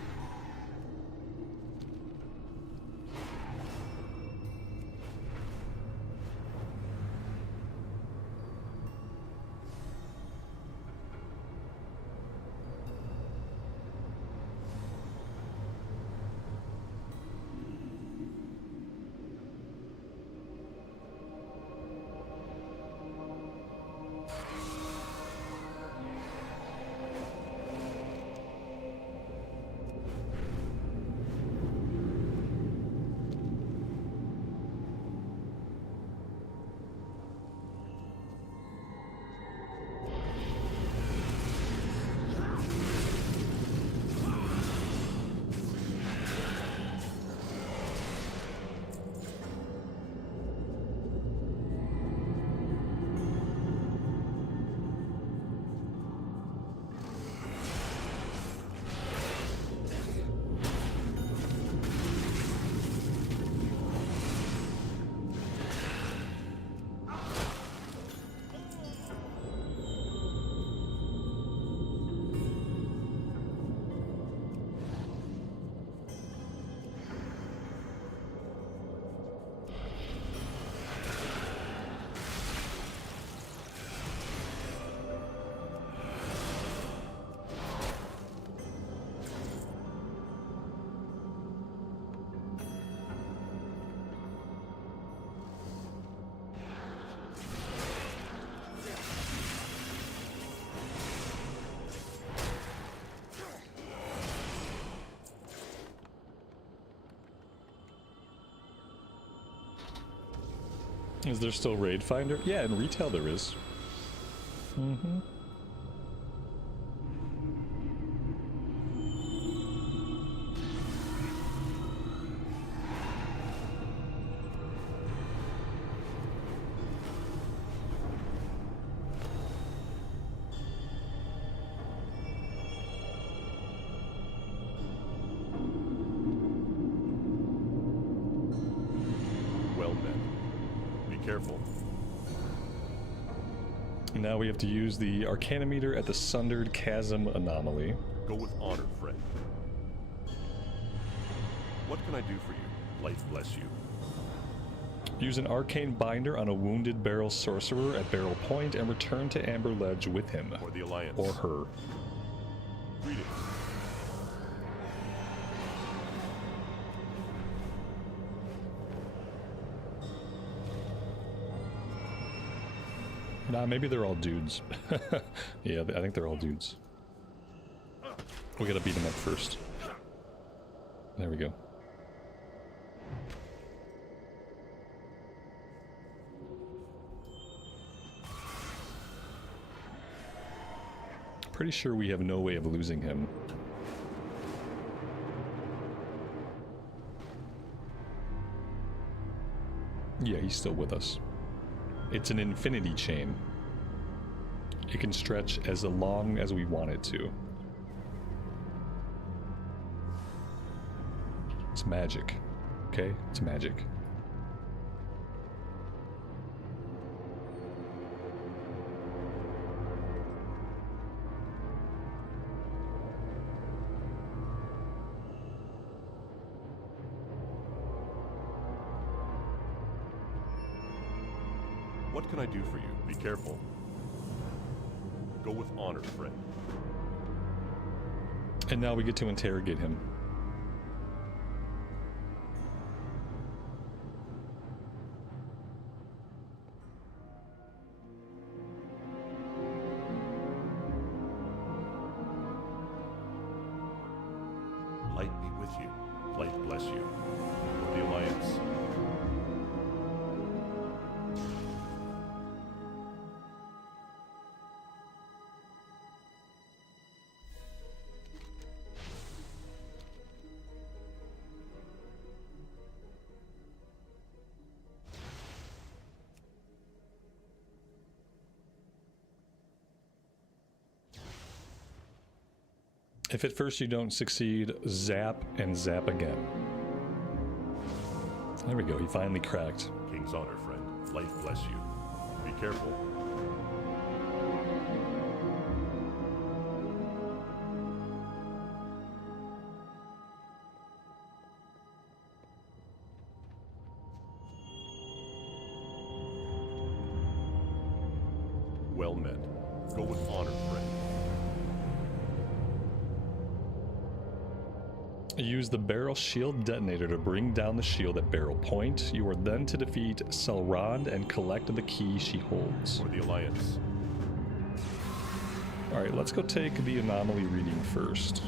Is there still Raid Finder? Yeah, in retail there is. Mm-hmm. Careful. Now we have to use the Arcana meter at the Sundered Chasm Anomaly. Go with honor, friend. What can I do for you? Light bless you. Use an Arcane Binder on a wounded Barrel Sorcerer at Barrel Point and return to Amber Ledge with him. For the Alliance. Or her. Greetings. Nah, maybe they're all dudes. Yeah, I think they're all dudes. We gotta beat them up first. There we go. Pretty sure we have no way of losing him. Yeah, he's still with us. It's an infinity chain. It can stretch as long as we want it to. It's magic. Okay? It's magic. What can I do for you? Be careful. Go with honor, friend. And now we get to interrogate him. you. For the Alliance. If at first you don't succeed, zap and zap again. There we go, he finally cracked. King's honor, friend. Light bless you. Be careful. Well met. Go with honor, friend. Use the barrel shield detonator to bring down the shield at barrel point. You are then to defeat Selrond and collect the key she holds. For the Alliance. Alright, let's go take the anomaly reading first.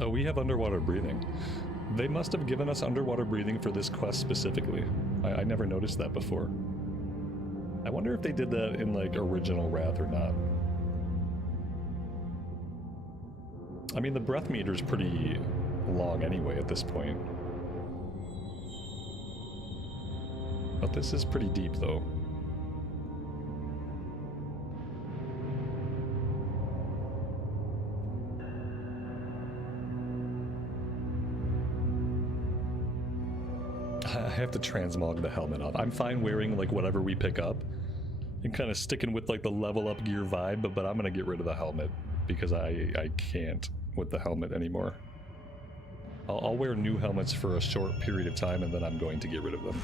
Oh, we have underwater breathing. They must have given us underwater breathing for this quest specifically. I never noticed that before. I wonder if they did that in, like, original Wrath or not. I mean, the breath meter's pretty long anyway at this point. But this is pretty deep, though. I have to transmog the helmet off. I'm fine wearing like whatever we pick up and kind of sticking with like the level up gear vibe, but I'm gonna get rid of the helmet because I can't with the helmet anymore. I'll wear new helmets for a short period of time and then I'm going to get rid of them.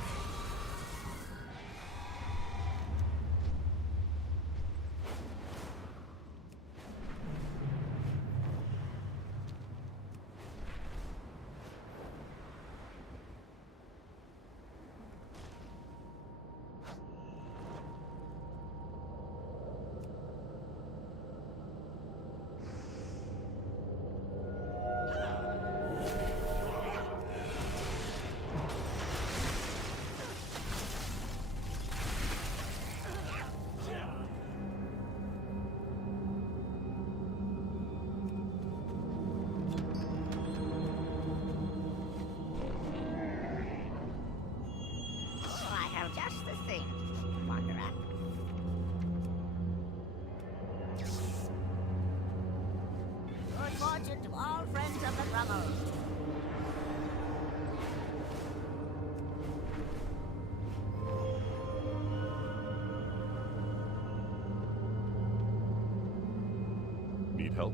Need help?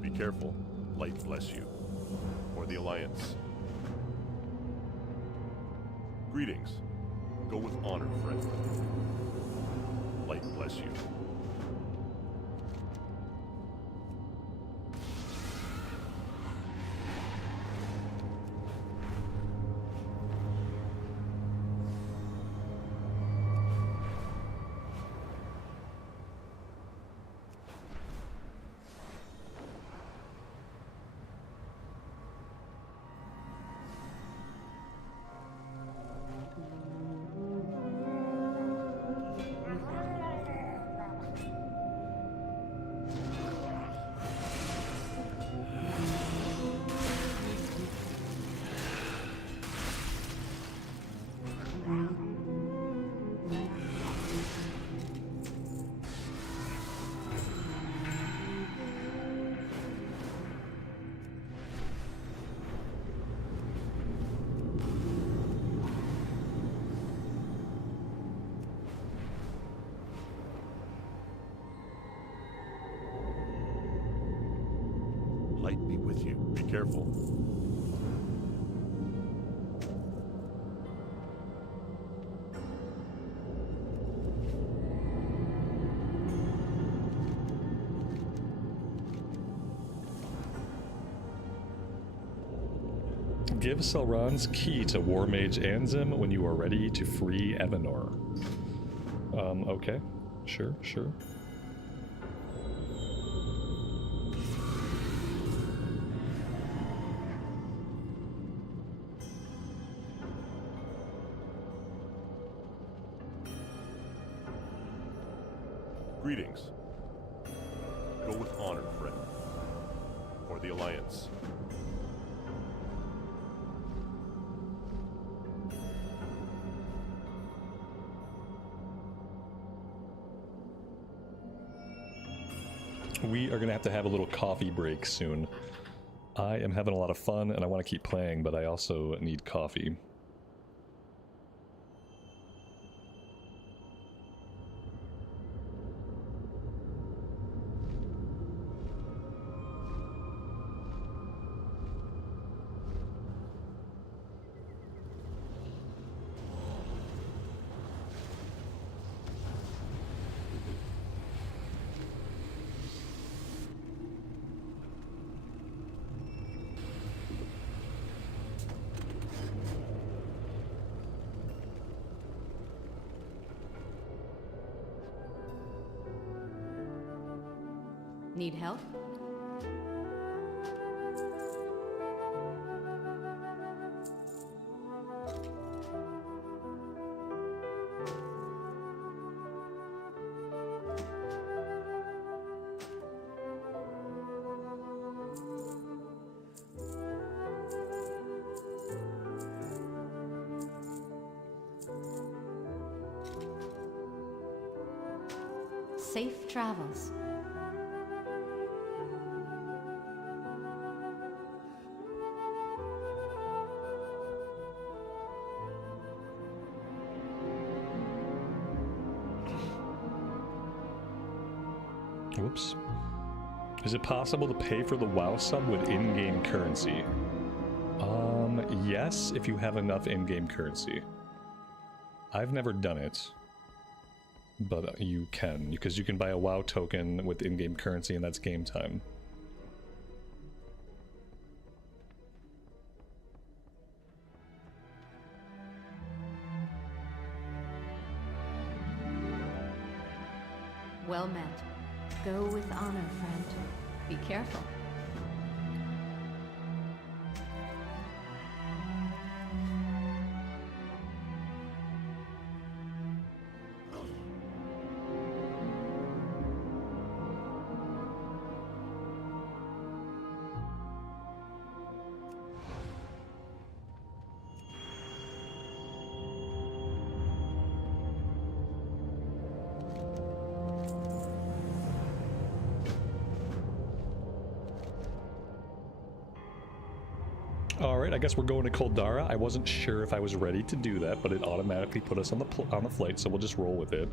Be careful. Light bless you. For the Alliance. Greetings. Go with honor, friend. Light bless you. Light be with you. Be careful. Give Selran's key to War Mage Anzim when you are ready to free Evanor. Okay. Sure, sure. Greetings. Go with honor, friend. For the Alliance. We are going to have a little coffee break soon. I am having a lot of fun and I want to keep playing, but I also need coffee. Need help? Safe travels. Whoops. Is it possible to pay for the WoW sub with in-game currency? Yes, if you have enough in-game currency. I've never done it, but you can, because you can buy a WoW token with in-game currency and that's game time. Well met. Go with honor, friend. Be careful. Alright, I guess we're going to Coldarra. I wasn't sure if I was ready to do that, but it automatically put us on the flight, so we'll just roll with it.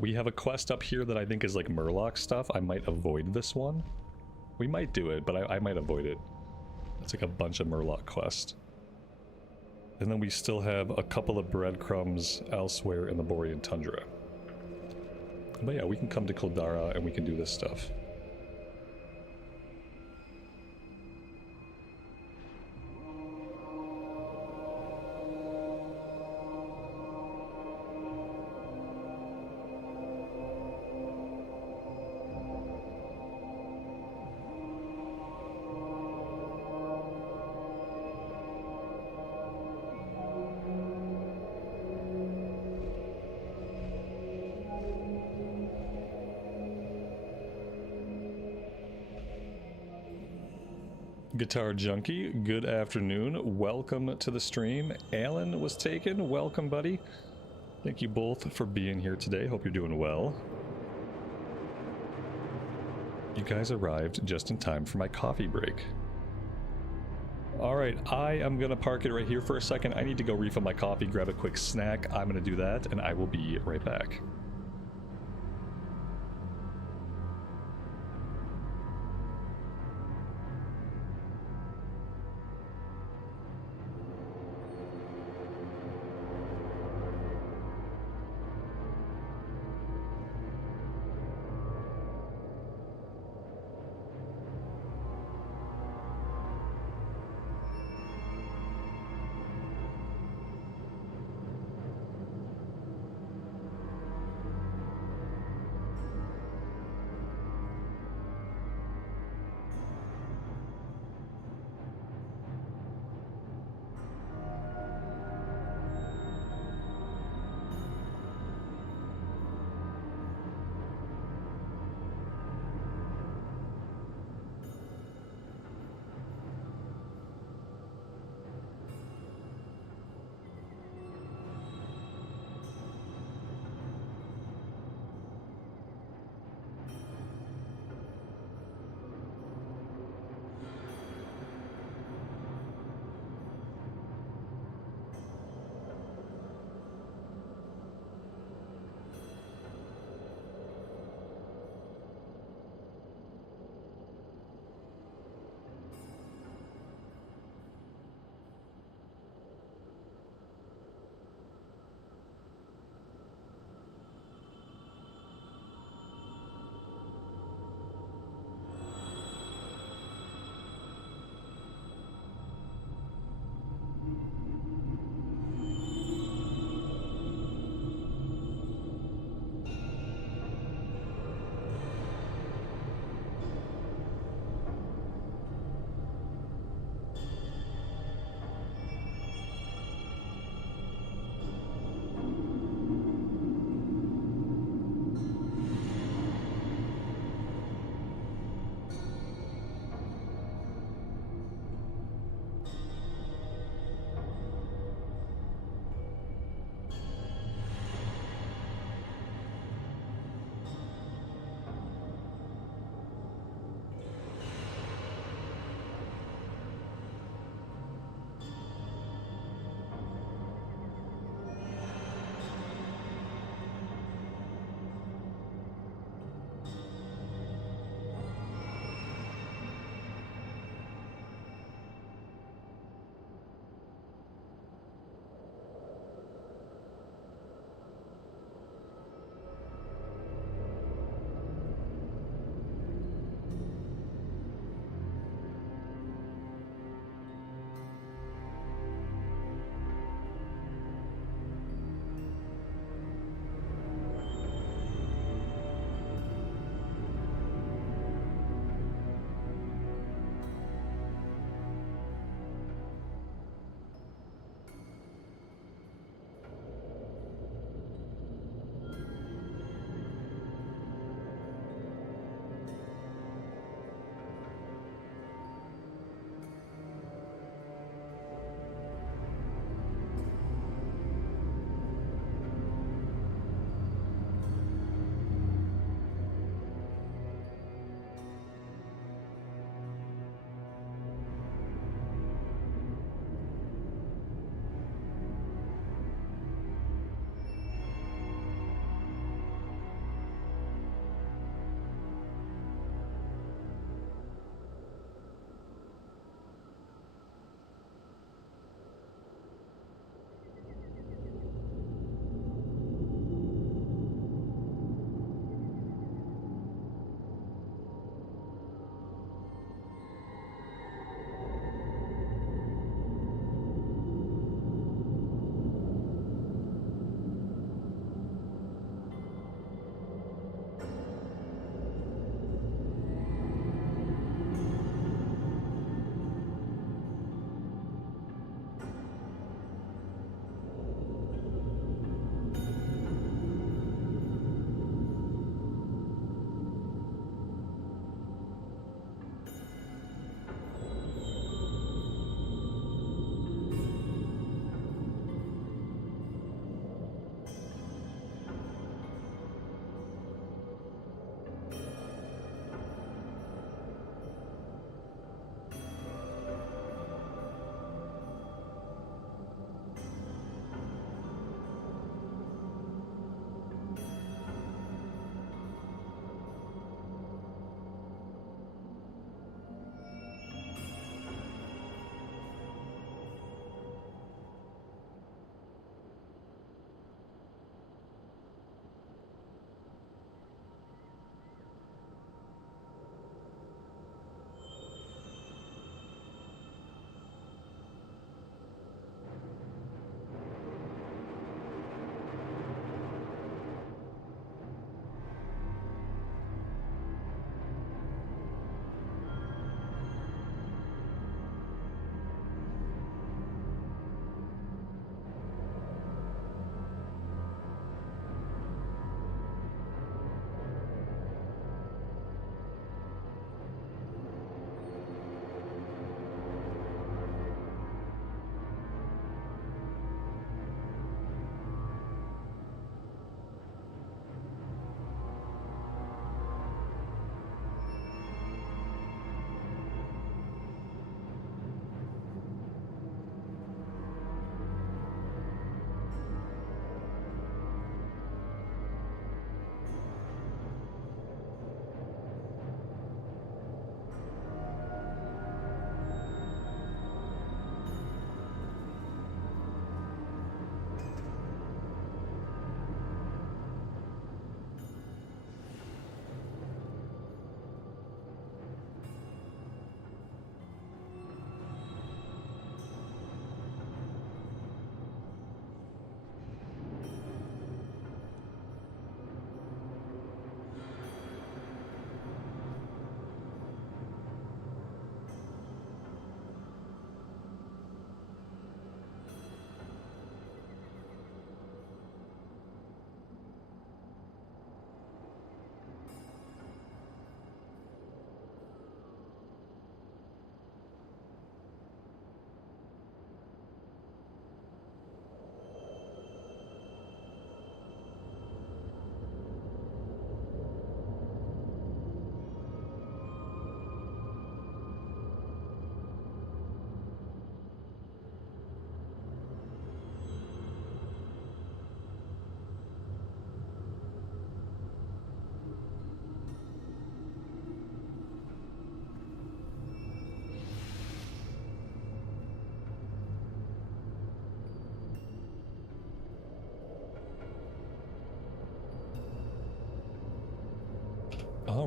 We have a quest up here that I think is like Murloc stuff. I might avoid this one. We might do it, but I might avoid it. It's like a bunch of Murloc quests. And then we still have a couple of breadcrumbs elsewhere in the Borean Tundra. But yeah, we can come to Coldarra and we can do this stuff. Guitar Junkie, good afternoon. Welcome to the stream. Alan was taken. Welcome, buddy. Thank you both for being here today. Hope you're doing well. You guys arrived just in time for my coffee break. Alright, I am going to park it right here for a second. I need to go refill my coffee, grab a quick snack. I'm going to do that, and I will be right back.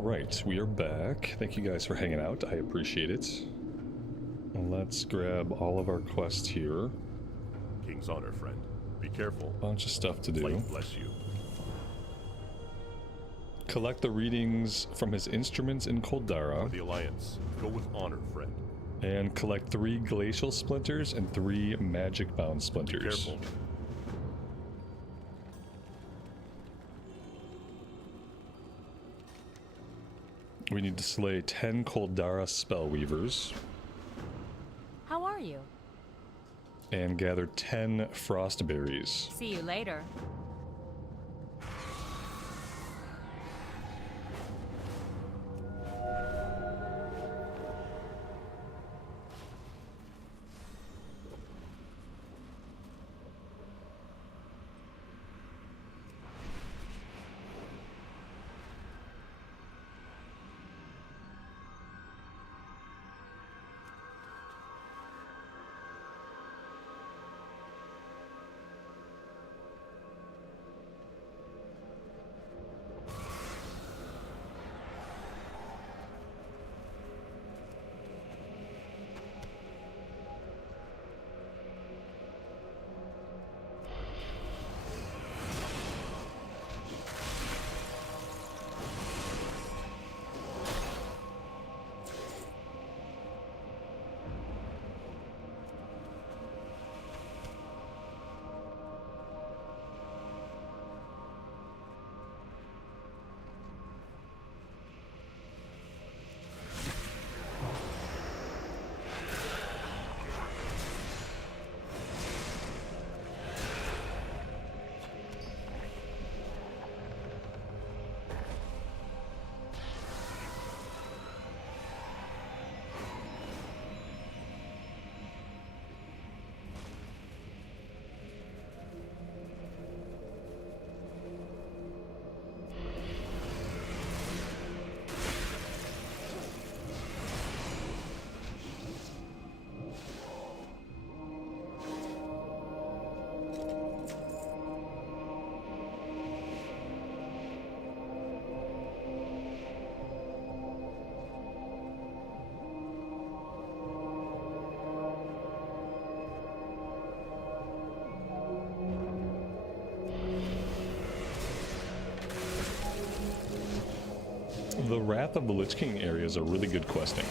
Alright, we are back. Thank you guys for hanging out. I appreciate it. Let's grab all of our quests here. King's honor, friend. Be careful. Bunch of stuff to do. Light bless you. Collect the readings from his instruments in Coldarra. For the Alliance, go with honor, friend. And collect 3 glacial splinters and 3 magic bound splinters. Be careful. We need to slay 10 Coldarra spellweavers. How are you? And gather 10 frostberries. See you later. The Wrath of the Lich King areas are really good questing.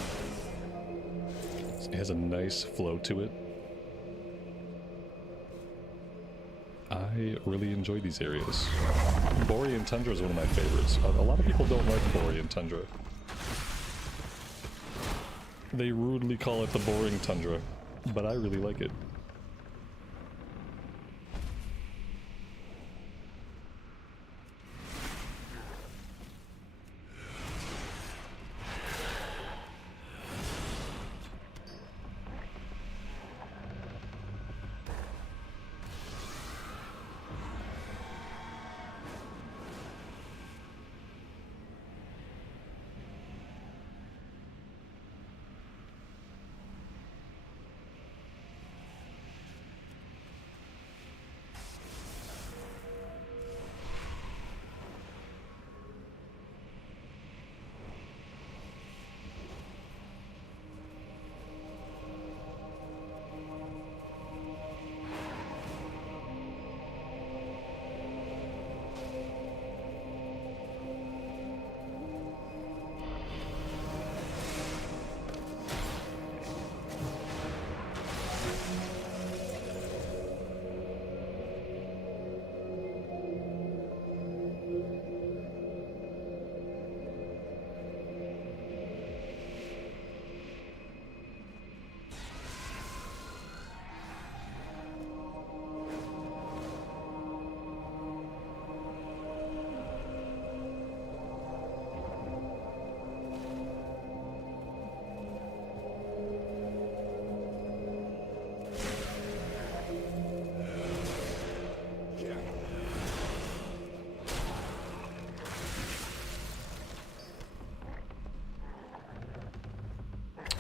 It has a nice flow to it. I really enjoy these areas. Borean Tundra is one of my favorites. A lot of people don't like Borean Tundra. They rudely call it the boring tundra, but I really like it.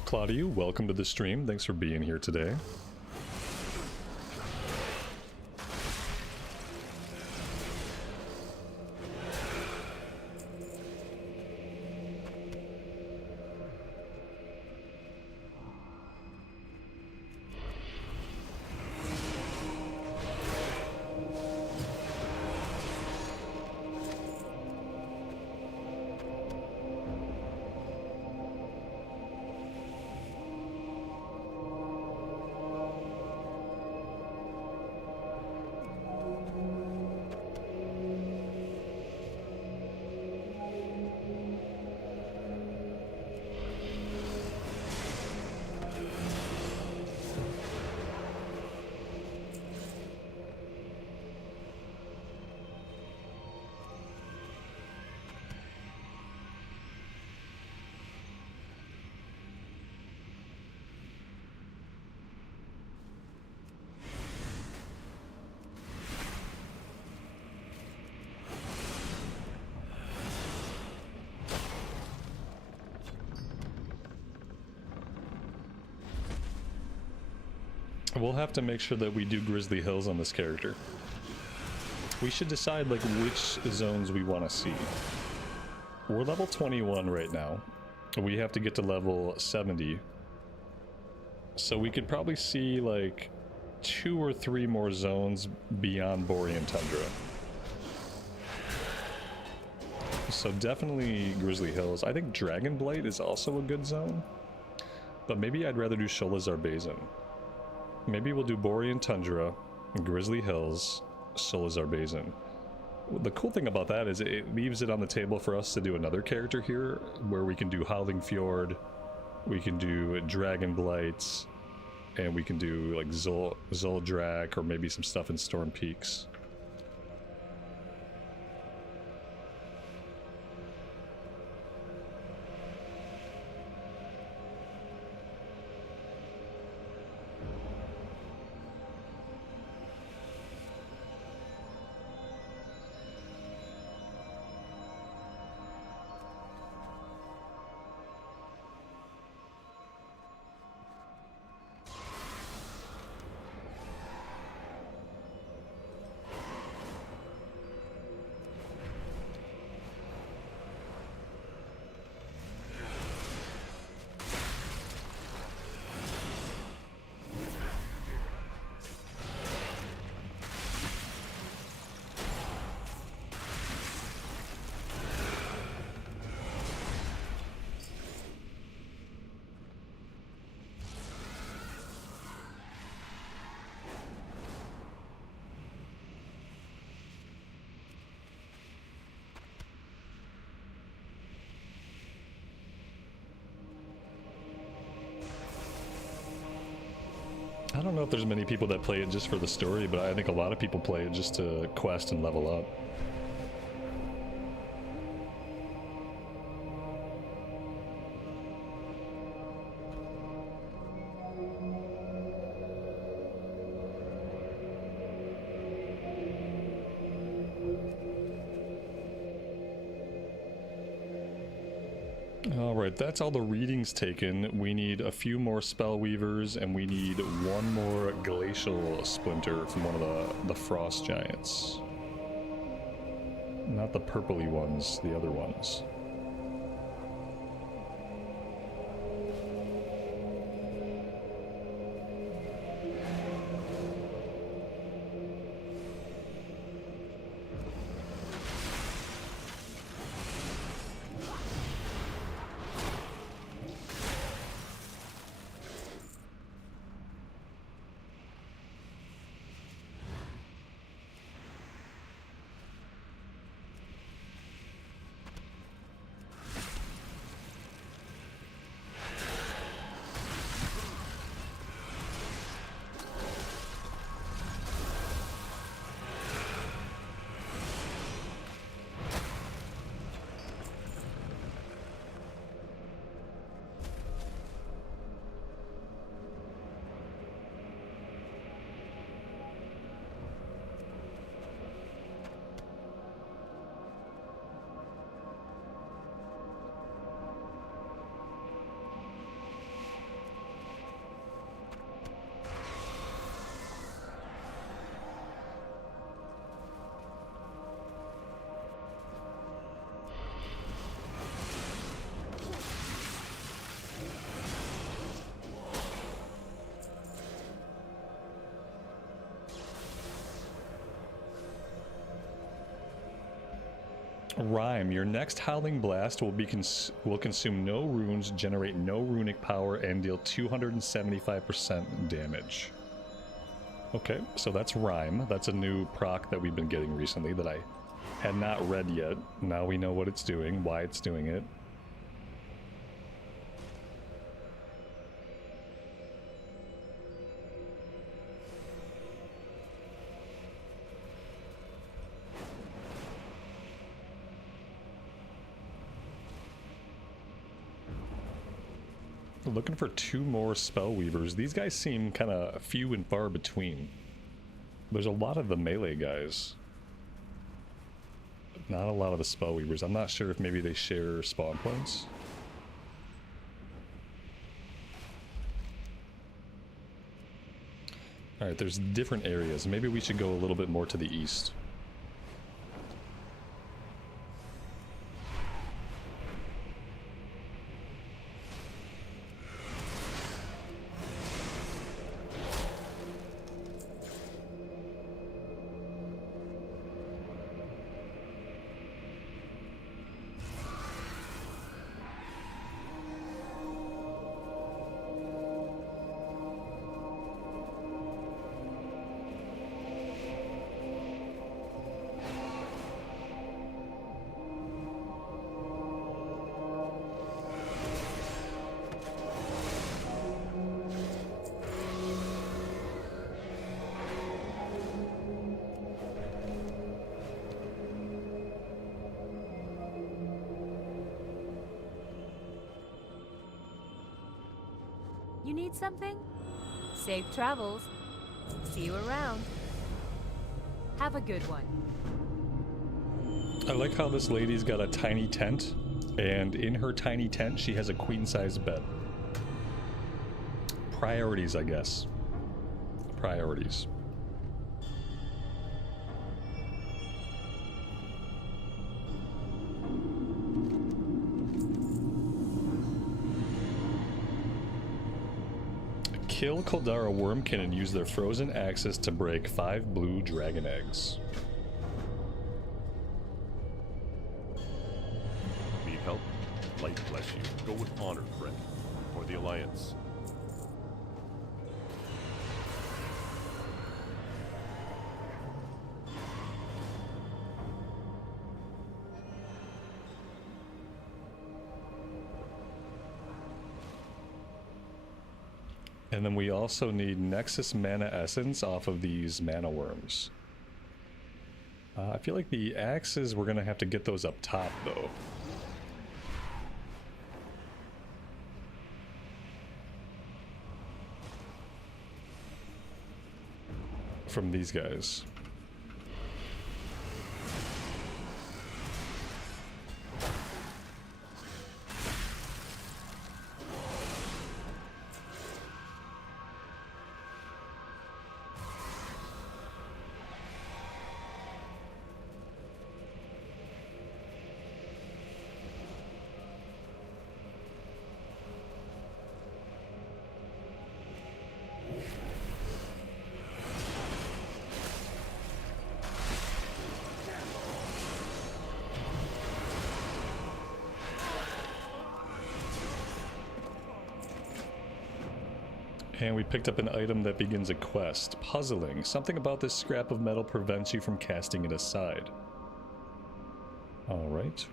Claudio, welcome to the stream. Thanks for being here today. We'll have to make sure that we do Grizzly Hills on this character. We should decide like which zones we want to see. We're level 21 right now. We have to get to level 70. So we could probably see like 2 or 3 more zones beyond Borean Tundra. So definitely Grizzly Hills. I think Dragonblight is also a good zone. But maybe I'd rather do Sholazar Basin. Maybe we'll do Borean Tundra, Grizzly Hills, Sholazar Basin. The cool thing about that is it leaves it on the table for us to do another character here, where we can do Howling Fjord, we can do Dragonblights, and we can do like Zuldrak, or maybe some stuff in Storm Peaks. I don't know if there's many people that play it just for the story, but I think a lot of people play it just to quest and level up. Alright, that's all the readings taken. We need a few more Spellweavers, and we need one more Glacial Splinter from one of the Frost Giants. Not the purpley ones, the other ones. Rhyme, your next Howling Blast will consume no runes, generate no runic power, and deal 275% damage. Okay, so that's Rhyme. That's a new proc that we've been getting recently that I had not read yet. Now we know what it's doing, why it's doing it. Looking for 2 more Spellweavers. These guys seem kind of few and far between. There's a lot of the melee guys. Not a lot of the Spellweavers. I'm not sure if maybe they share spawn points. Alright, there's different areas. Maybe we should go a little bit more to the east. You need something? Safe travels. See you around. Have a good one. I like how this lady's got a tiny tent, and in her tiny tent she has a queen-size bed. Priorities, I guess. Priorities. Kill Coldarra Wormkin and use their frozen axes to break 5 blue dragon eggs. Need help? Light bless you. Go with honor, friend. For the Alliance. And then we also need Nexus Mana Essence off of these Mana Worms. I feel like the axes, we're going to have to get those up top, though. From these guys. And we picked up an item that begins a quest. Puzzling. Something about this scrap of metal prevents you from casting it aside. Alright.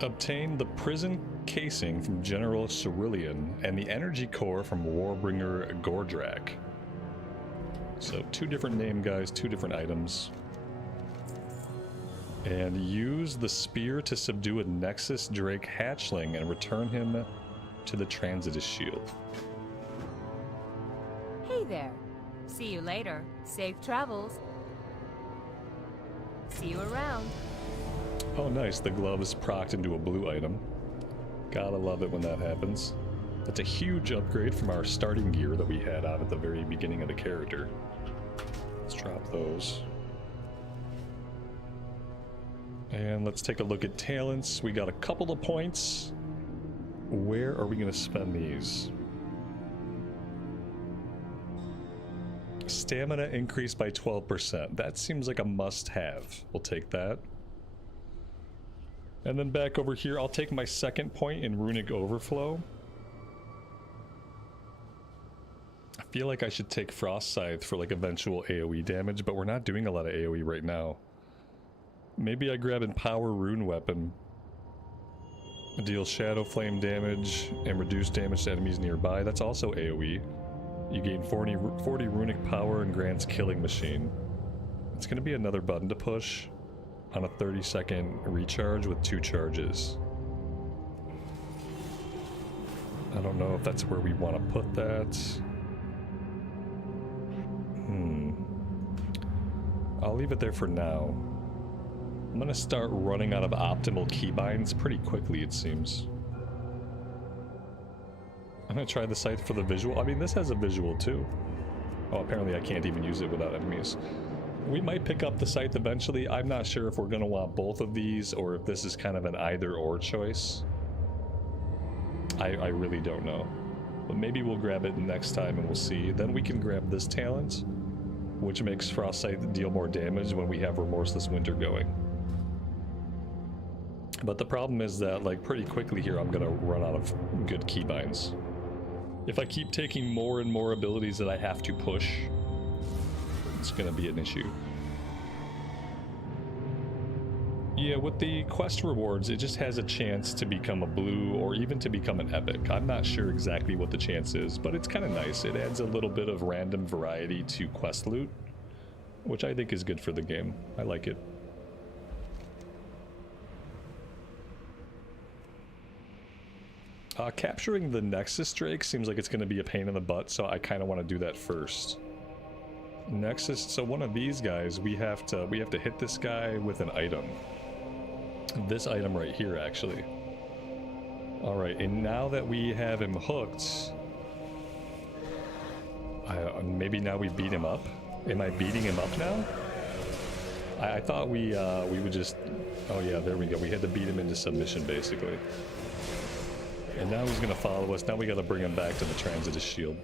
Obtain the prison casing from General Cerulean and the energy core from Warbringer Gordrak. So 2 different name guys, 2 different items. And use the spear to subdue a Nexus Drake hatchling and return him to the Transitus shield. Hey there. See you later. Safe travels. See you around. Oh nice, the glove is procced into a blue item. Gotta love it when that happens. That's a huge upgrade from our starting gear that we had out at the very beginning of the character. Let's drop those. And let's take a look at talents. We got a couple of points. Where are we going to spend these? Stamina increased by 12%. That seems like a must-have. We'll take that. And then back over here, I'll take my second point in Runic Overflow. I feel like I should take Frostscythe for like eventual AoE damage, but we're not doing a lot of AoE right now. Maybe I grab Empower Rune Weapon. Deal Shadow Flame damage and reduce damage to enemies nearby. That's also AoE. You gain 40 runic power and grants Killing Machine. It's going to be another button to push on a 30-second recharge with 2 charges. I don't know if that's where we want to put that. I'll leave it there for now. I'm gonna start running out of optimal keybinds pretty quickly, it seems. I'm gonna try the scythe for the visual. I mean, this has a visual too. Oh, apparently I can't even use it without enemies. We might pick up the scythe eventually. I'm not sure if we're gonna want both of these or if this is kind of an either-or choice. I really don't know. But maybe we'll grab it next time and we'll see. Then we can grab this talent, which makes Frostscythe deal more damage when we have Remorseless Winter going. But the problem is that, like, pretty quickly here I'm gonna run out of good keybinds. If I keep taking more and more abilities that I have to push, it's gonna be an issue. Yeah, with the quest rewards, it just has a chance to become a blue or even to become an epic. I'm not sure exactly what the chance is, but it's kind of nice. It adds a little bit of random variety to quest loot, which I think is good for the game. I like it. Capturing the Nexus Drake seems like it's going to be a pain in the butt, so I kind of want to do that first. Nexus, so one of these guys, we have to hit this guy with an item. This item right here, actually. Alright, and now that we have him hooked, maybe now we beat him up? Am I beating him up now? I thought we would just... Oh yeah, there we go. We had to beat him into submission, basically. And now he's gonna follow us. Now we gotta bring him back to the Transitus shield.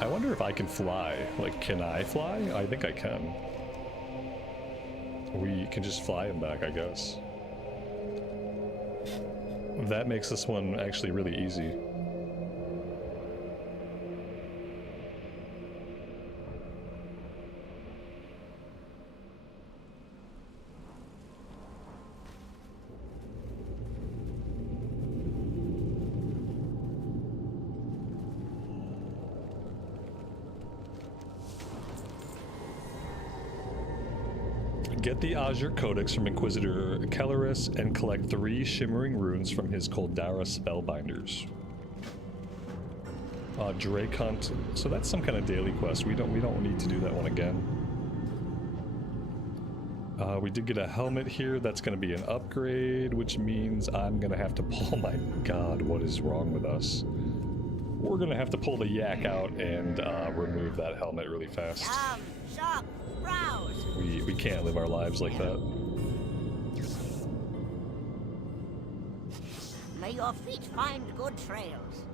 I wonder if I can fly. Like, can I fly? I think I can. We can just fly him back, I guess. That makes this one actually really easy. Get the Azure Codex from Inquisitor Kelleris and collect 3 shimmering runes from his Coldarra spellbinders. Drake Hunt. So that's some kind of daily quest. We don't need to do that one again. We did get a helmet here. That's going to be an upgrade, which means I'm going to have to pull... My god, what is wrong with us? We're going to have to pull the yak out and remove that helmet really fast. Shop, browse. We can't live our lives like that. May your feet find good trails.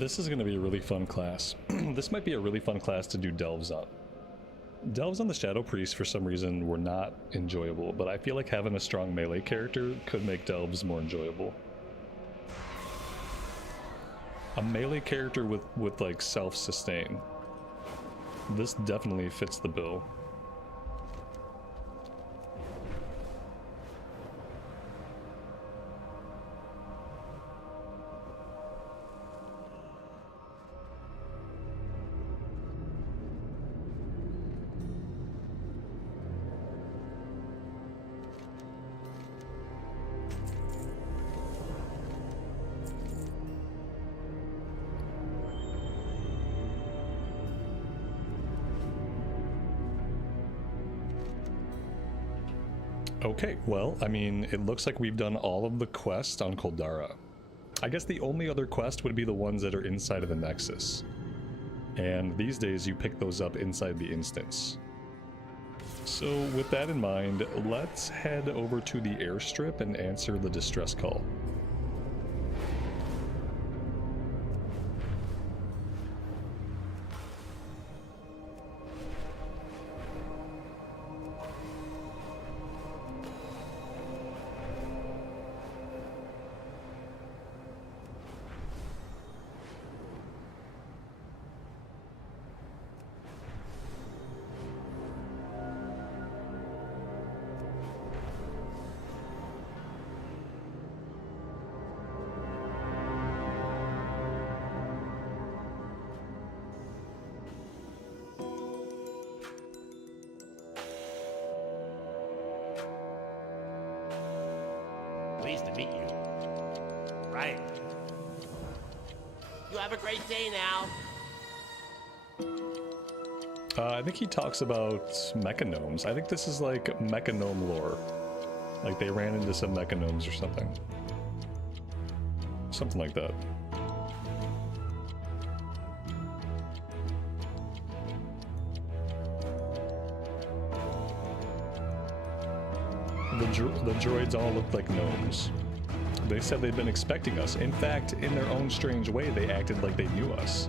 This is going to be a really fun class. This might be a really fun class to do delves on. Delves on the Shadow Priest for some reason were not enjoyable, but I feel like having a strong melee character could make delves more enjoyable. A melee character with like self-sustain. This definitely fits the bill. Okay, well, I mean, it looks like we've done all of the quests on Coldarra. I guess the only other quest would be the ones that are inside of the Nexus. And these days you pick those up inside the instance. So with that in mind, let's head over to the airstrip and answer the distress call. Pleased to meet you. Right. You have a great day now. I think he talks about mechanomes. I think this is like mechanome lore. Like they ran into some mechanomes or something. Something like that. The droids all looked like gnomes. They said they'd been expecting us. In fact, in their own strange way, they acted like they knew us.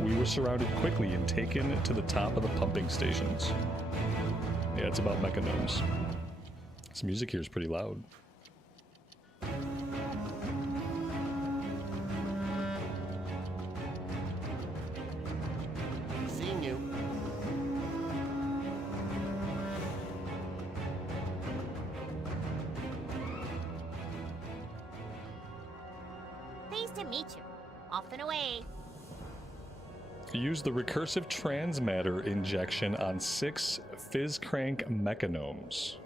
We were surrounded quickly and taken to the top of the pumping stations. Yeah, it's about mechanomes. This music here is pretty loud. Seeing you. Pleased to meet you. Off and away. Use the recursive transmatter injection on 6 Fizzcrank mechanomes.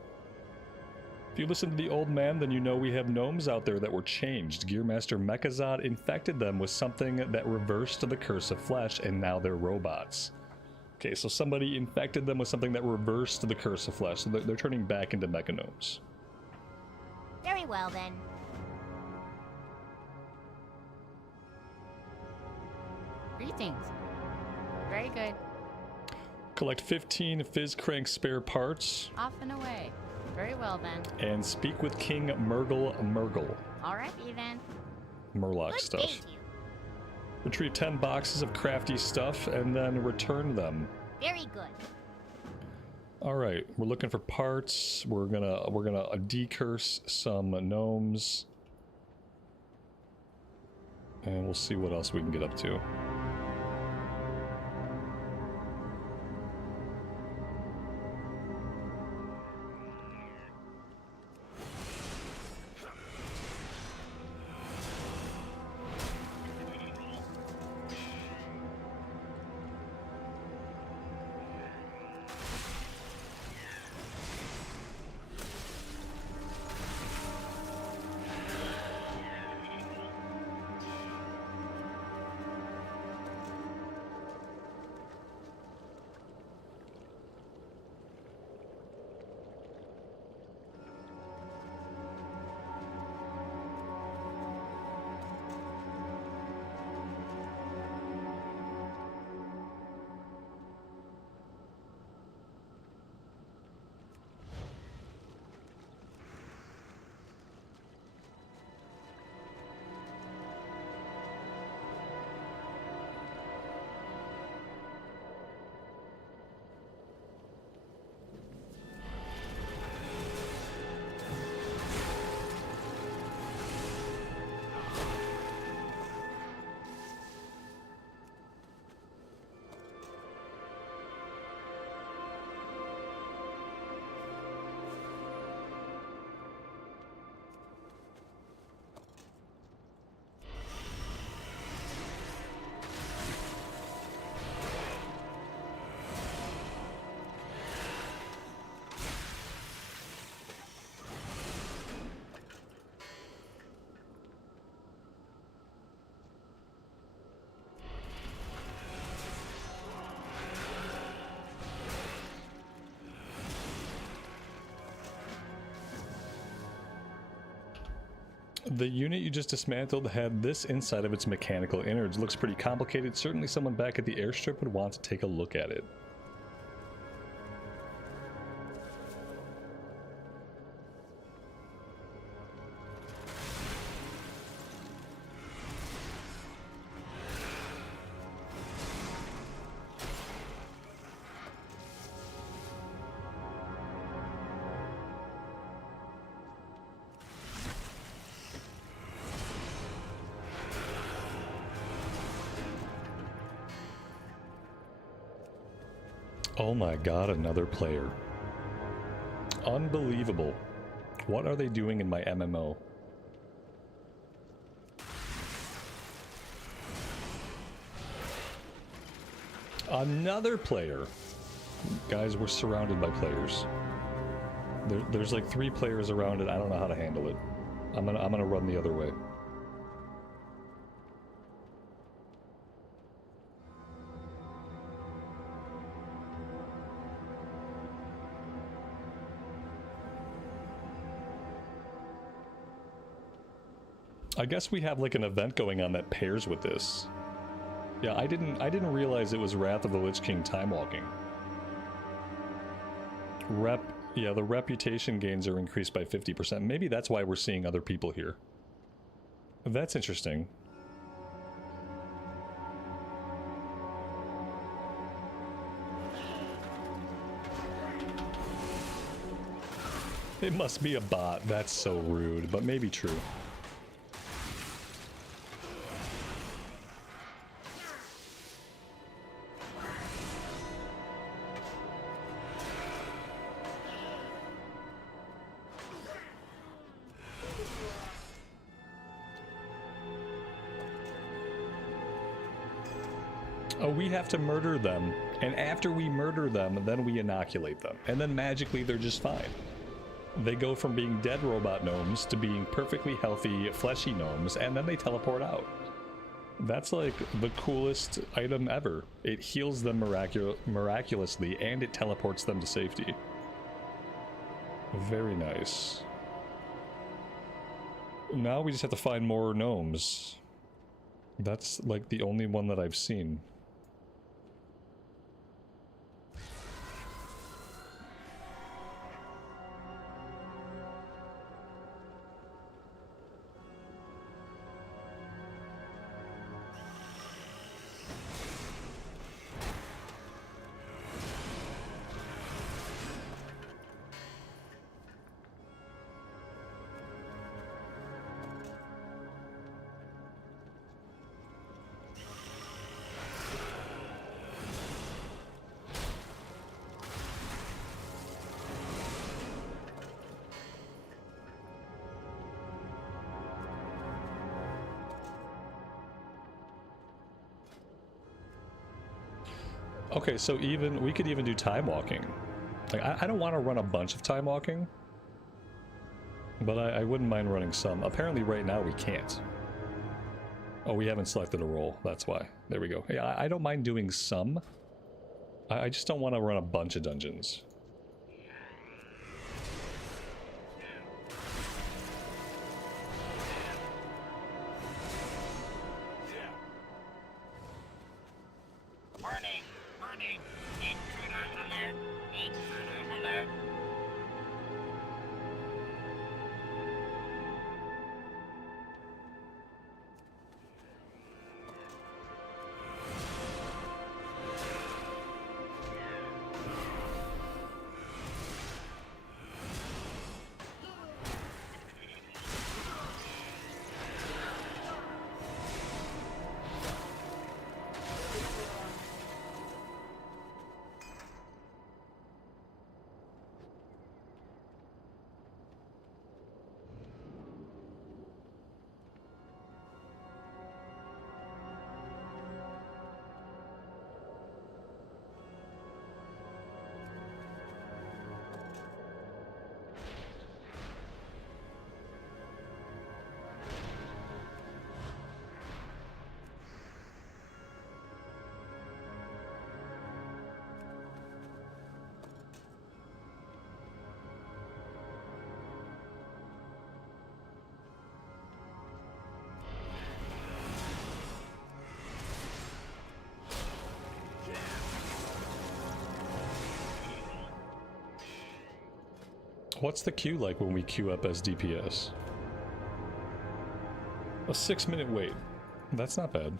If you listen to the old man, then you know we have gnomes out there that were changed. Gearmaster Mechazod infected them with something that reversed the curse of flesh, and now they're robots. Okay, so somebody infected them with something that reversed the curse of flesh, so they're turning back into mechanomes. Very well, then. Greetings. Very good. Collect 15 Fizzcrank spare parts. Off and away. Very well, then. And speak with King Murgle. Alrighty, then. Murloc Good stuff. day to you. Retrieve 10 boxes of crafty stuff and then return them. Very good. All right, we're looking for parts. We're gonna decurse some gnomes, and we'll see what else we can get up to. The unit you just dismantled had this inside of its mechanical innards. Looks pretty complicated. Certainly someone back at the airstrip would want to take a look at it. Oh my god, another player. Unbelievable. What are they doing in my MMO? Another player! Guys, we're surrounded by players. There's like 3 players around it. I don't know how to handle it. I'm gonna run the other way. I guess we have like an event going on that pairs with this. Yeah, I didn't realize it was Wrath of the Lich King time walking. Yeah, the reputation gains are increased by 50%. Maybe that's why we're seeing other people here. That's interesting. It must be a bot. That's so rude, but maybe true. Oh, we have to murder them, and after we murder them, then we inoculate them, and then magically they're just fine. They go from being dead robot gnomes to being perfectly healthy, fleshy gnomes, and then they teleport out. That's like the coolest item ever. It heals them miraculously, and it teleports them to safety. Very nice. Now we just have to find more gnomes. That's like the only one that I've seen. Okay, so we could even do time walking. Like, I don't want to run a bunch of time walking, but I wouldn't mind running some. Apparently right now we can't. Oh, we haven't selected a role, that's why. There we go. Yeah, I don't mind doing some. I just don't want to run a bunch of dungeons. What's the queue like when we queue up as DPS? A 6-minute wait. That's not bad.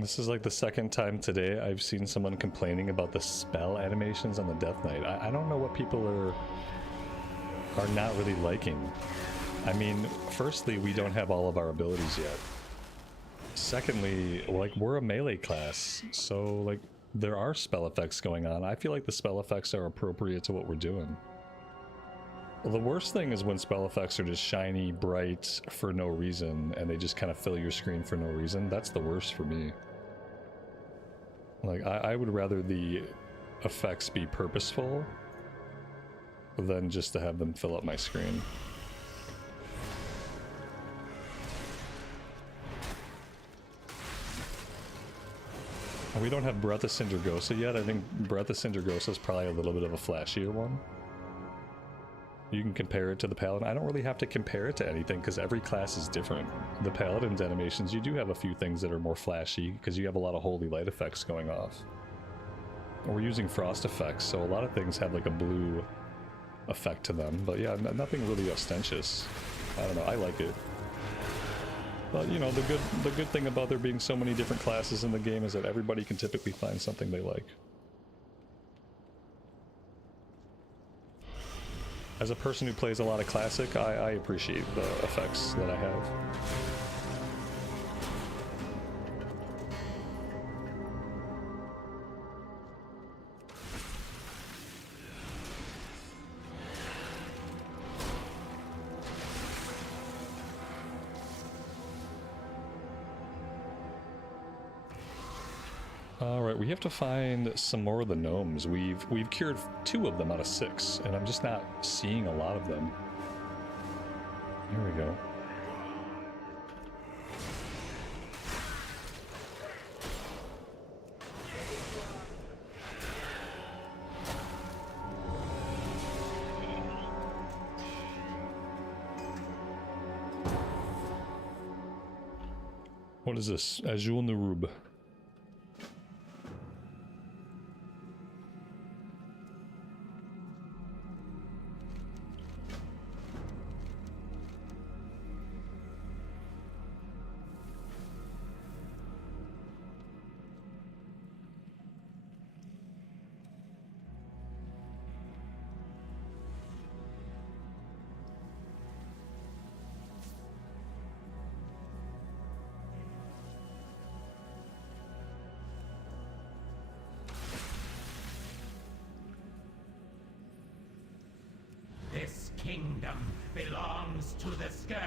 This is like the second time today I've seen someone complaining about the spell animations on the Death Knight. I don't know what people are not really liking. I mean, firstly, we don't have all of our abilities yet. Secondly, like, we're a melee class, so like there are spell effects going on. I feel like the spell effects are appropriate to what we're doing. Well, the worst thing is when spell effects are just shiny, bright, for no reason, and they just kind of fill your screen for no reason. That's the worst for me. Like, I would rather the effects be purposeful than just to have them fill up my screen. We don't have Breath of Sindragosa yet. I think Breath of Sindragosa is probably a little bit of a flashier one. You can compare it to the Paladin. I don't really have to compare it to anything because every class is different. The Paladin's animations, you do have a few things that are more flashy because you have a lot of holy light effects going off. We're using frost effects, so a lot of things have like a blue effect to them. But yeah, nothing really ostentatious. I don't know, I like it. But you know, the good thing about there being so many different classes in the game is that everybody can typically find something they like. As a person who plays a lot of Classic, I appreciate the effects that I have. Alright, we have to find some more of the gnomes. We've cured 2 of them out of 6, and I'm just not seeing a lot of them. Here we go. What is this? Azul Narub. Kingdom belongs to the Scourge.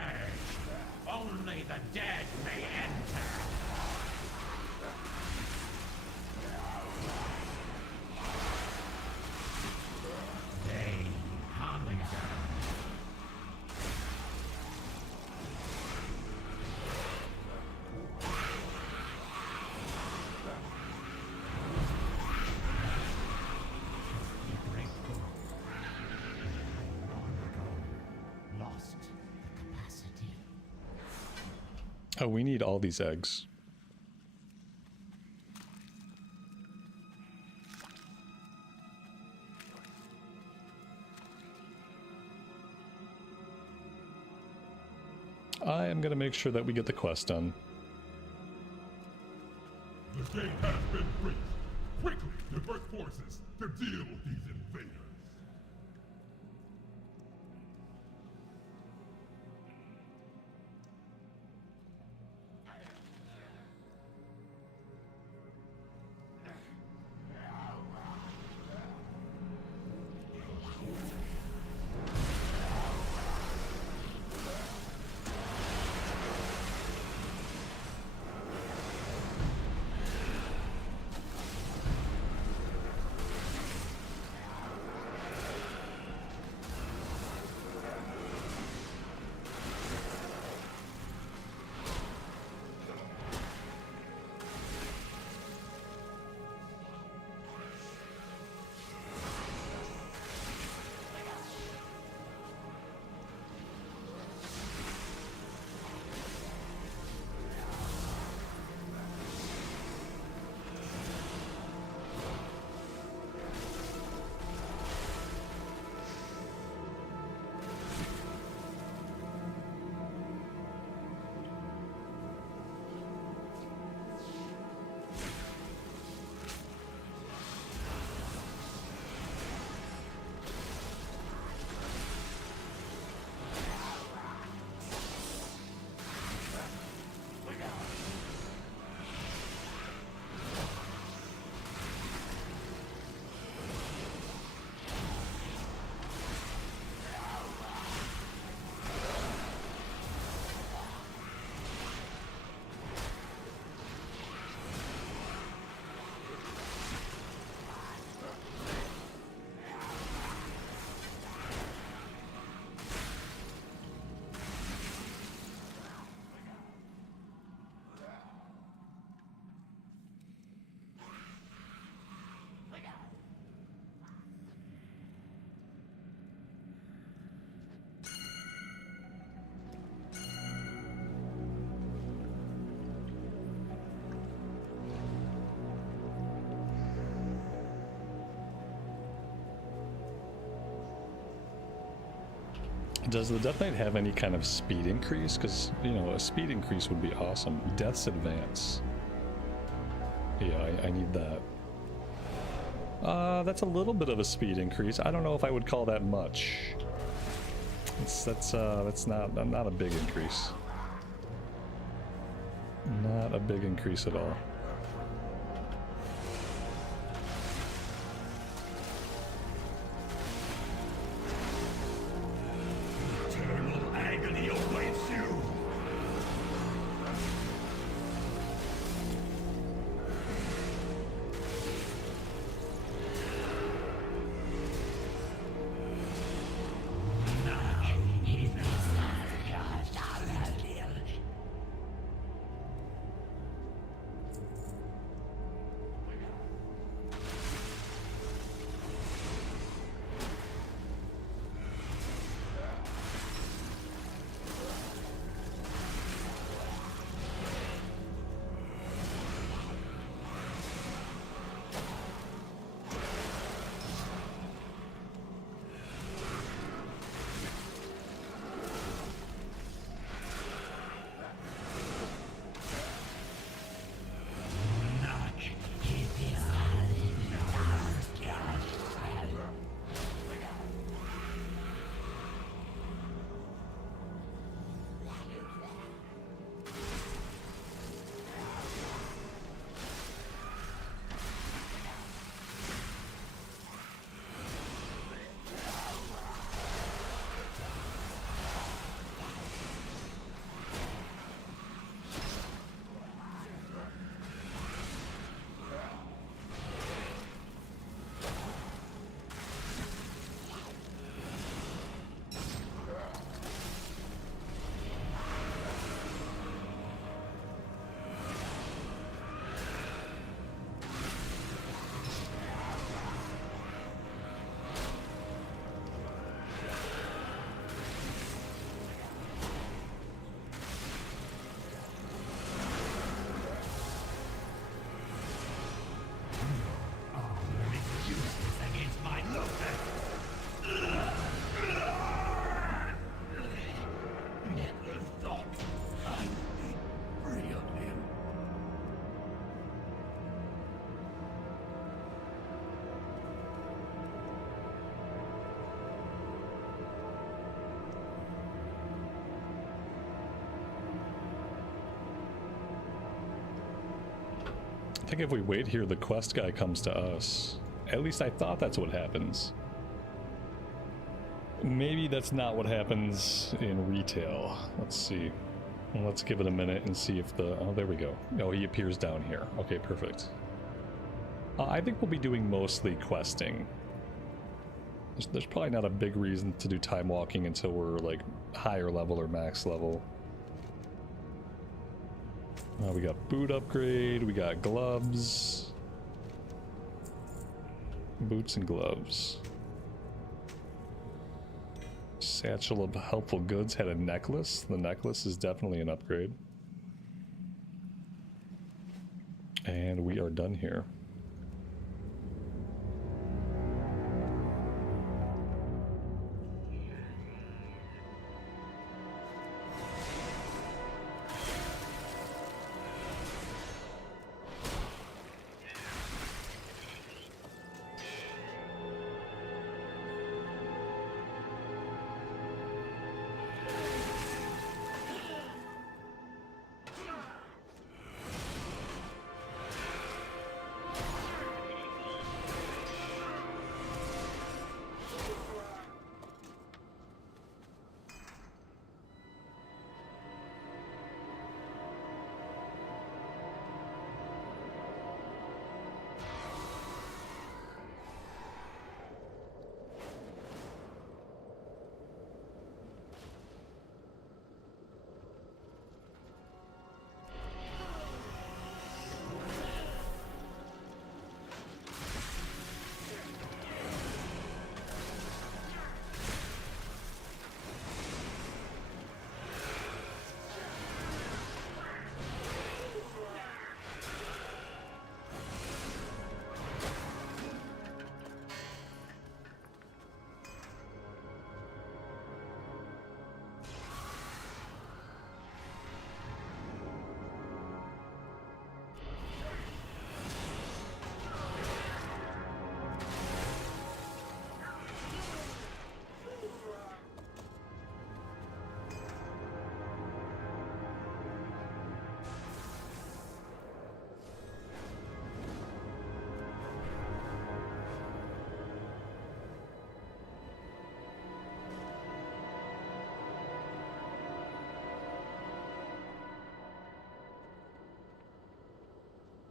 Only the dead may enter. They hunger. Oh, we need all these eggs. I am gonna make sure that we get the quest done. The gate has been breached. Quickly, divert forces to deal with these invaders. Does the Death Knight have any kind of speed increase? Because, you know, a speed increase would be awesome. Death's Advance. Yeah, I need that. That's a little bit of a speed increase. I don't know if I would call that much. That's not a big increase. Not a big increase at all. Eternal agony awaits you. I think if we wait here, the quest guy comes to us. At least I thought that's what happens. Maybe that's not what happens in retail. Let's see. Let's give it a minute and see if the... Oh, there we go. Oh, he appears down here. Okay, perfect. I think we'll be doing mostly questing. There's probably not a big reason to do time walking until we're like higher level or max level. We got boot upgrade, we got gloves. Boots and gloves. Satchel of helpful goods had a necklace. The necklace is definitely an upgrade. And we are done here.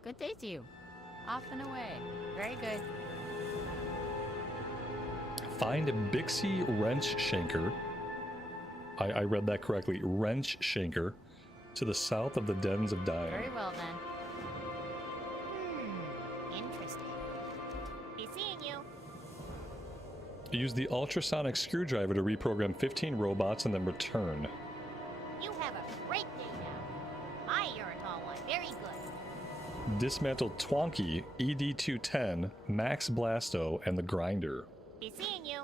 Good day to you. Off and away. Very good. Find Bixie Wrench Shanker. I read that correctly. Wrench Shanker. To the south of the Dens of Dying. Very well then. Interesting. Be seeing you. Use the ultrasonic screwdriver to reprogram 15 robots and then return. You have a great day now. My Uratol one. Very good. Dismantle Twonky, ED210, Max Blasto, and the Grinder. Be seeing you.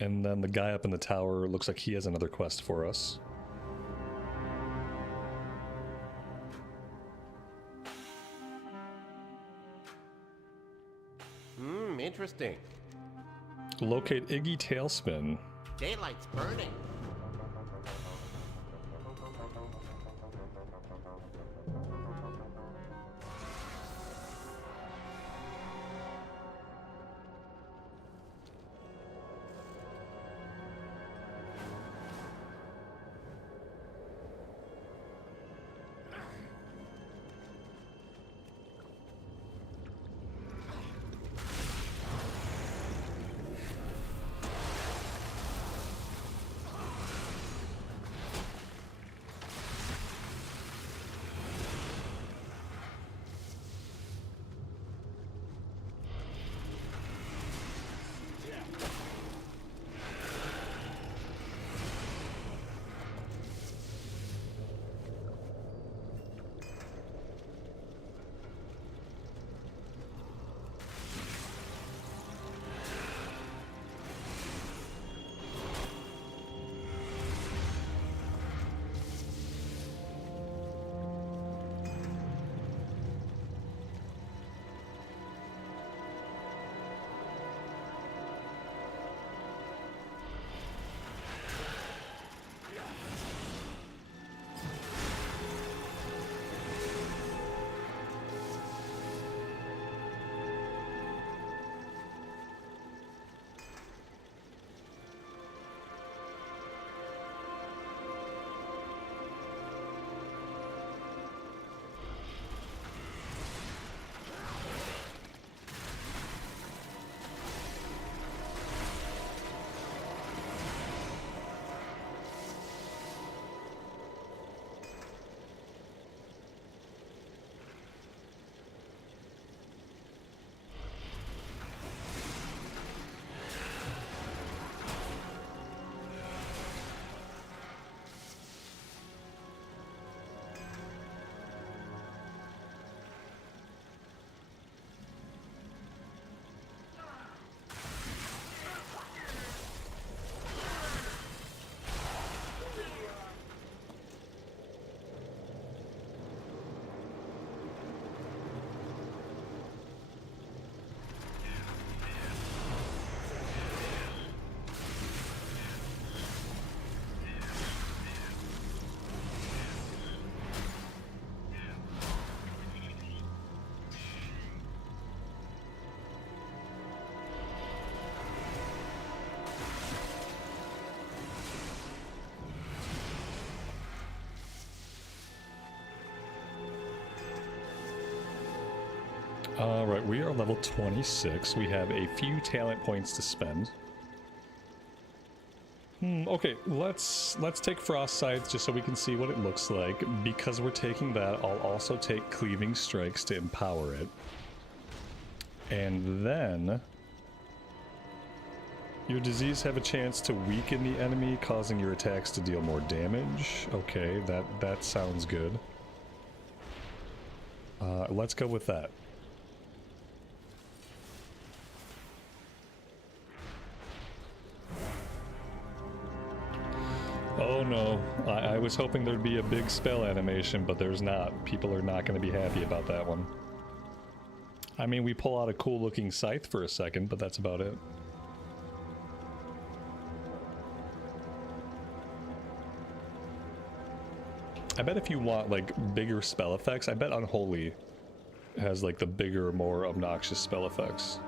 And then the guy up in the tower looks like he has another quest for us. Interesting. Locate Iggy Tailspin. Daylight's burning. Alright, we are level 26. We have a few talent points to spend. Okay, let's take Frostscythe just so we can see what it looks like. Because we're taking that, I'll also take Cleaving Strikes to empower it. And then... your disease have a chance to weaken the enemy, causing your attacks to deal more damage. Okay, that sounds good. Let's go with that. Oh no, I was hoping there'd be a big spell animation, but there's not. People are not going to be happy about that one. I mean, we pull out a cool looking scythe for a second, but that's about it. I bet if you want like bigger spell effects, I bet Unholy has like the bigger, more obnoxious spell effects.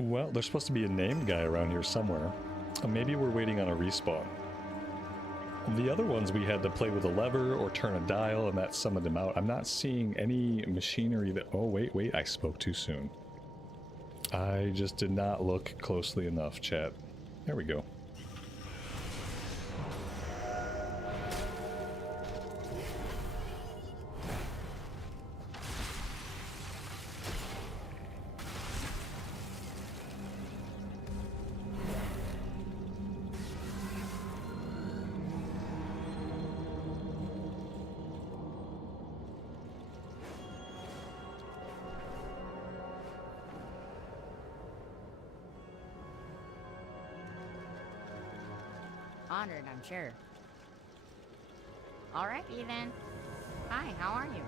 Well, there's supposed to be a named guy around here somewhere. Maybe we're waiting on a respawn. The other ones we had to play with a lever or turn a dial and that summoned them out. I'm not seeing any machinery that... Oh, wait, I spoke too soon. I just did not look closely enough, chat. There we go. Honored, I'm sure. Alrighty then. Hi, how are you?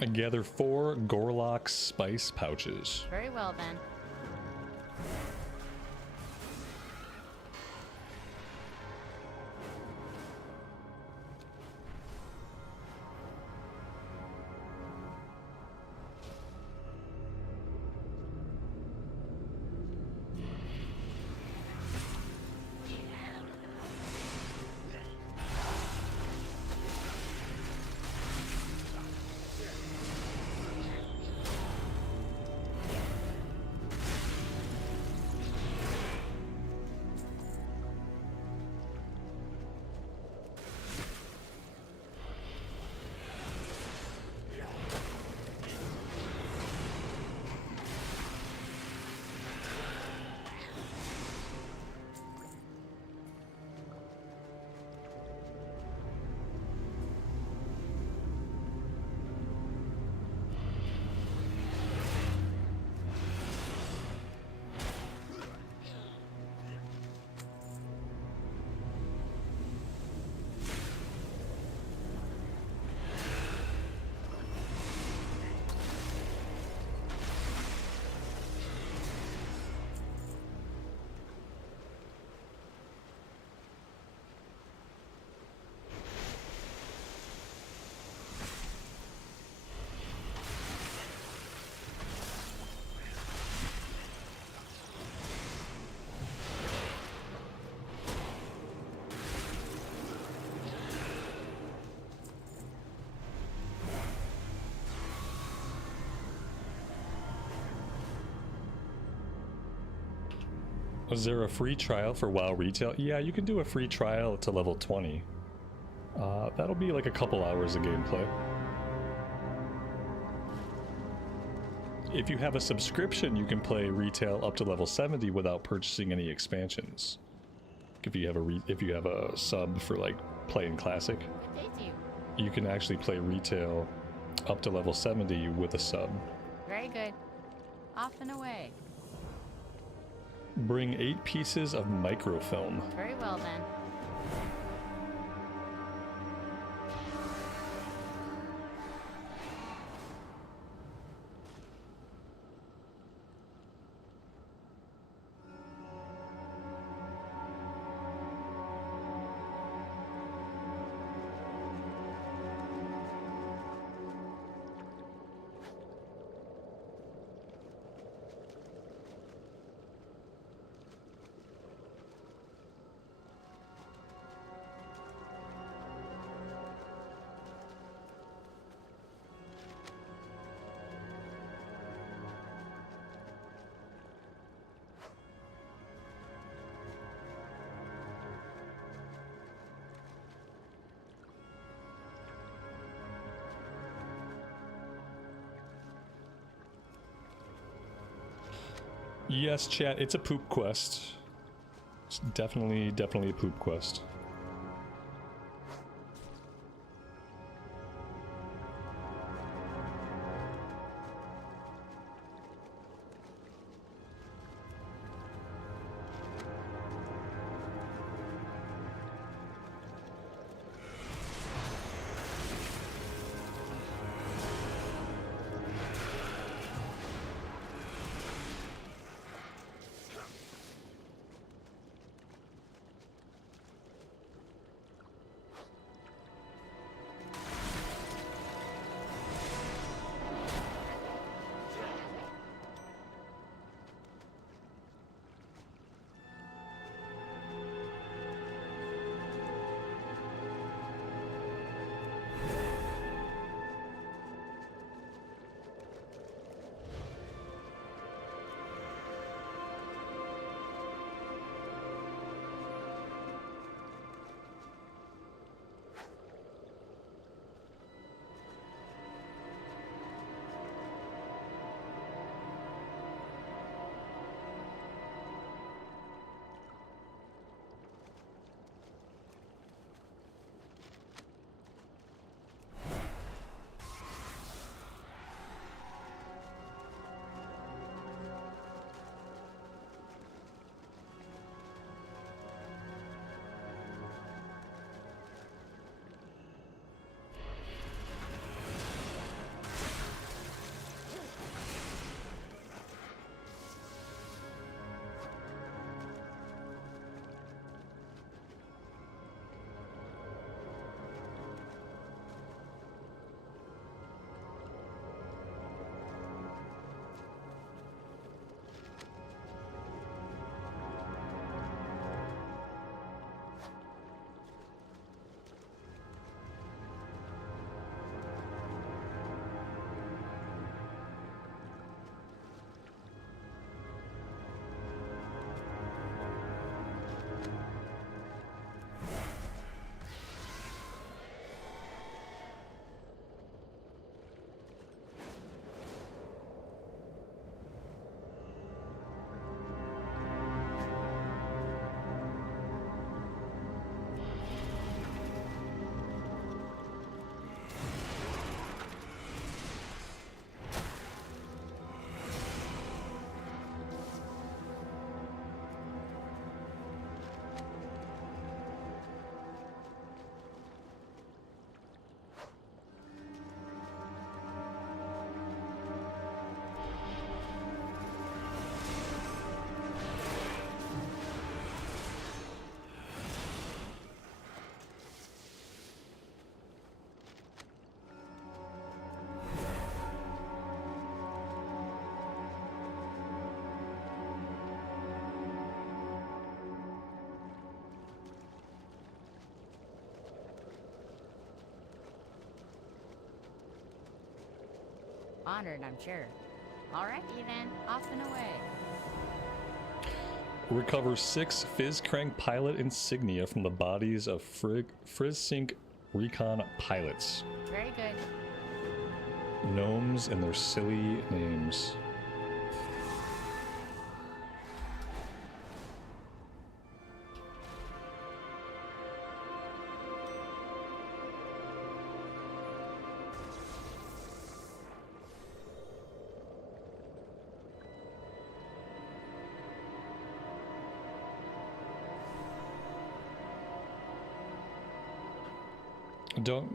I gather 4 Gorlock spice pouches. Very well then. Was there a free trial for WoW Retail? Yeah, you can do a free trial to level 20. That'll be like a couple hours of gameplay. If you have a subscription, you can play retail up to level 70 without purchasing any expansions. If you have a sub for like playing classic, you can actually play retail up to level 70 with a sub. Very good. Off and away. Bring 8 pieces of microfilm. Very well then. Yes, chat, it's a poop quest. It's definitely a poop quest. Honored, I'm sure. Alrighty then, off and away. Recover 6 Fizzcrank pilot insignia from the bodies of Frizzsync Recon pilots. Very good. Gnomes and their silly names.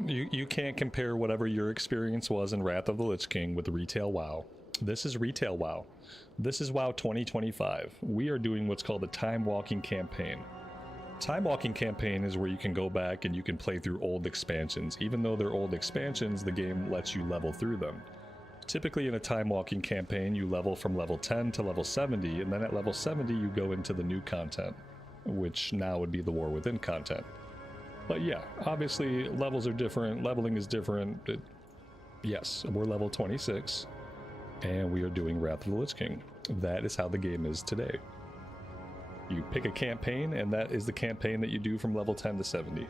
You can't compare whatever your experience was in Wrath of the Lich King with retail WoW. This is retail WoW. This is WoW 2025. We are doing what's called a Time Walking campaign. Time Walking campaign is where you can go back and you can play through old expansions. Even though they're old expansions, the game lets you level through them. Typically in a Time Walking campaign, you level from level 10 to level 70, and then at level 70 you go into the new content, which now would be the War Within content. But yeah, obviously levels are different, leveling is different. Yes, we're level 26, and we are doing Wrath of the Lich King. That is how the game is today. You pick a campaign, and that is the campaign that you do from level 10 to 70.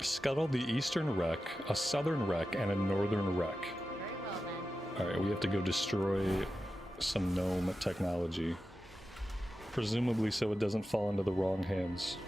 Scuttle the eastern wreck, a southern wreck, and a northern wreck. Very well then. Alright, we have to go destroy some gnome technology. Presumably so it doesn't fall into the wrong hands.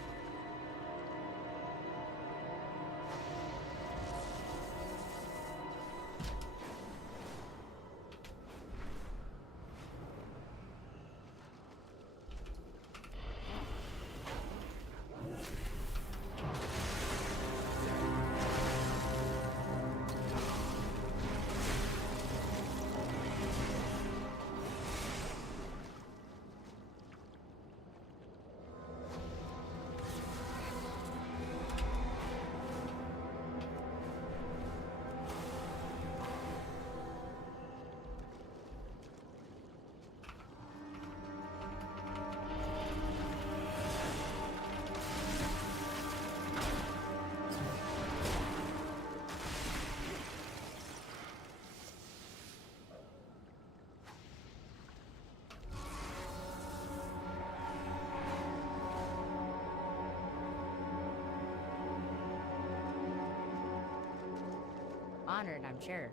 Honored, I'm sure.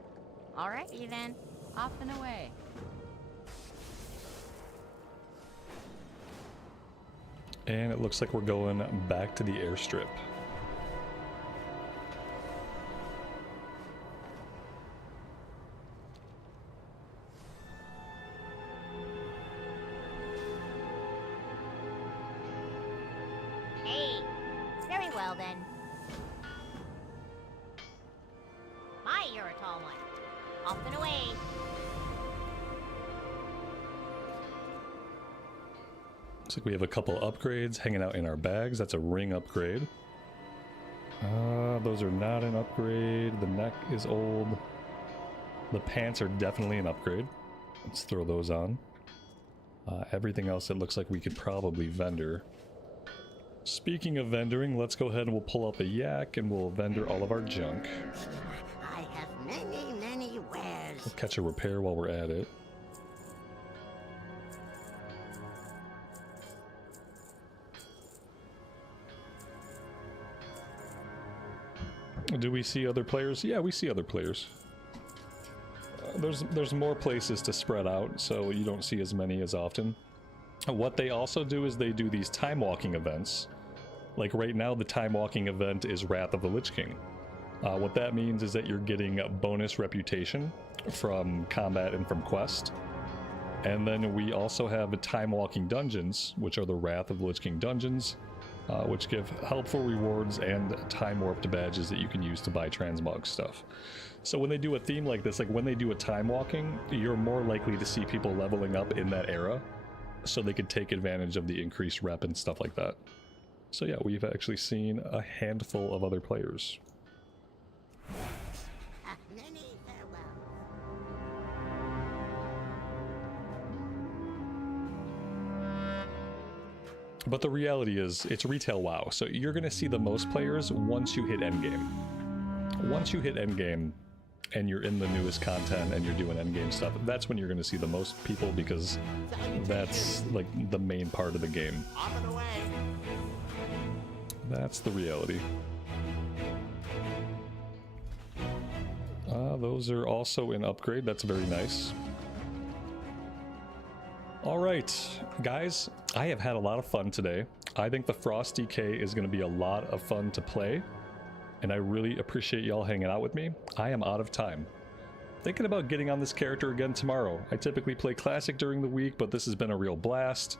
Alrighty then, off and away. And it looks like we're going back to the airstrip. Hey, very well then. My, you're a tall one. Off and away. Looks like we have a couple upgrades hanging out in our bags. That's a ring upgrade. Those are not an upgrade. The neck is old. The pants are definitely an upgrade. Let's throw those on. Everything else, it looks like we could probably vendor. Speaking of vendoring, let's go ahead and we'll pull up a yak and we'll vendor all of our junk. I have many wares. We'll catch a repair while we're at it. Do we see other players? Yeah, we see other players. There's more places to spread out, so you don't see as many as often. What they also do is they do these time walking events. Like right now, the time walking event is Wrath of the Lich King. What that means is that you're getting a bonus reputation from combat and from quest. And then we also have time walking dungeons, which are the Wrath of the Lich King dungeons, which give helpful rewards and time warped badges that you can use to buy transmog stuff. So when they do a theme like this, like when they do a time walking, you're more likely to see people leveling up in that era, so they could take advantage of the increased rep and stuff like that. So yeah, we've actually seen a handful of other players. But the reality is, it's retail WoW, so you're going to see the most players once you hit Endgame. Once you hit Endgame, and you're in the newest content, and you're doing Endgame stuff, that's when you're going to see the most people, because that's, like, the main part of the game. That's the reality. Those are also in upgrade, that's very nice. Alright, guys, I have had a lot of fun today. I think the Frost DK is going to be a lot of fun to play, and I really appreciate y'all hanging out with me. I am out of time. Thinking about getting on this character again tomorrow. I typically play Classic during the week, but this has been a real blast.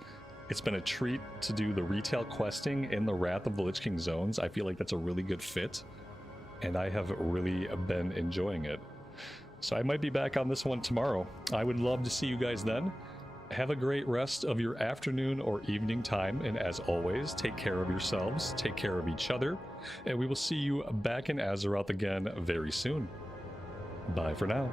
It's been a treat to do the retail questing in the Wrath of the Lich King zones. I feel like that's a really good fit, and I have really been enjoying it. So I might be back on this one tomorrow. I would love to see you guys then. Have a great rest of your afternoon or evening time, and as always, take care of yourselves, take care of each other, and we will see you back in Azeroth again very soon. Bye for now.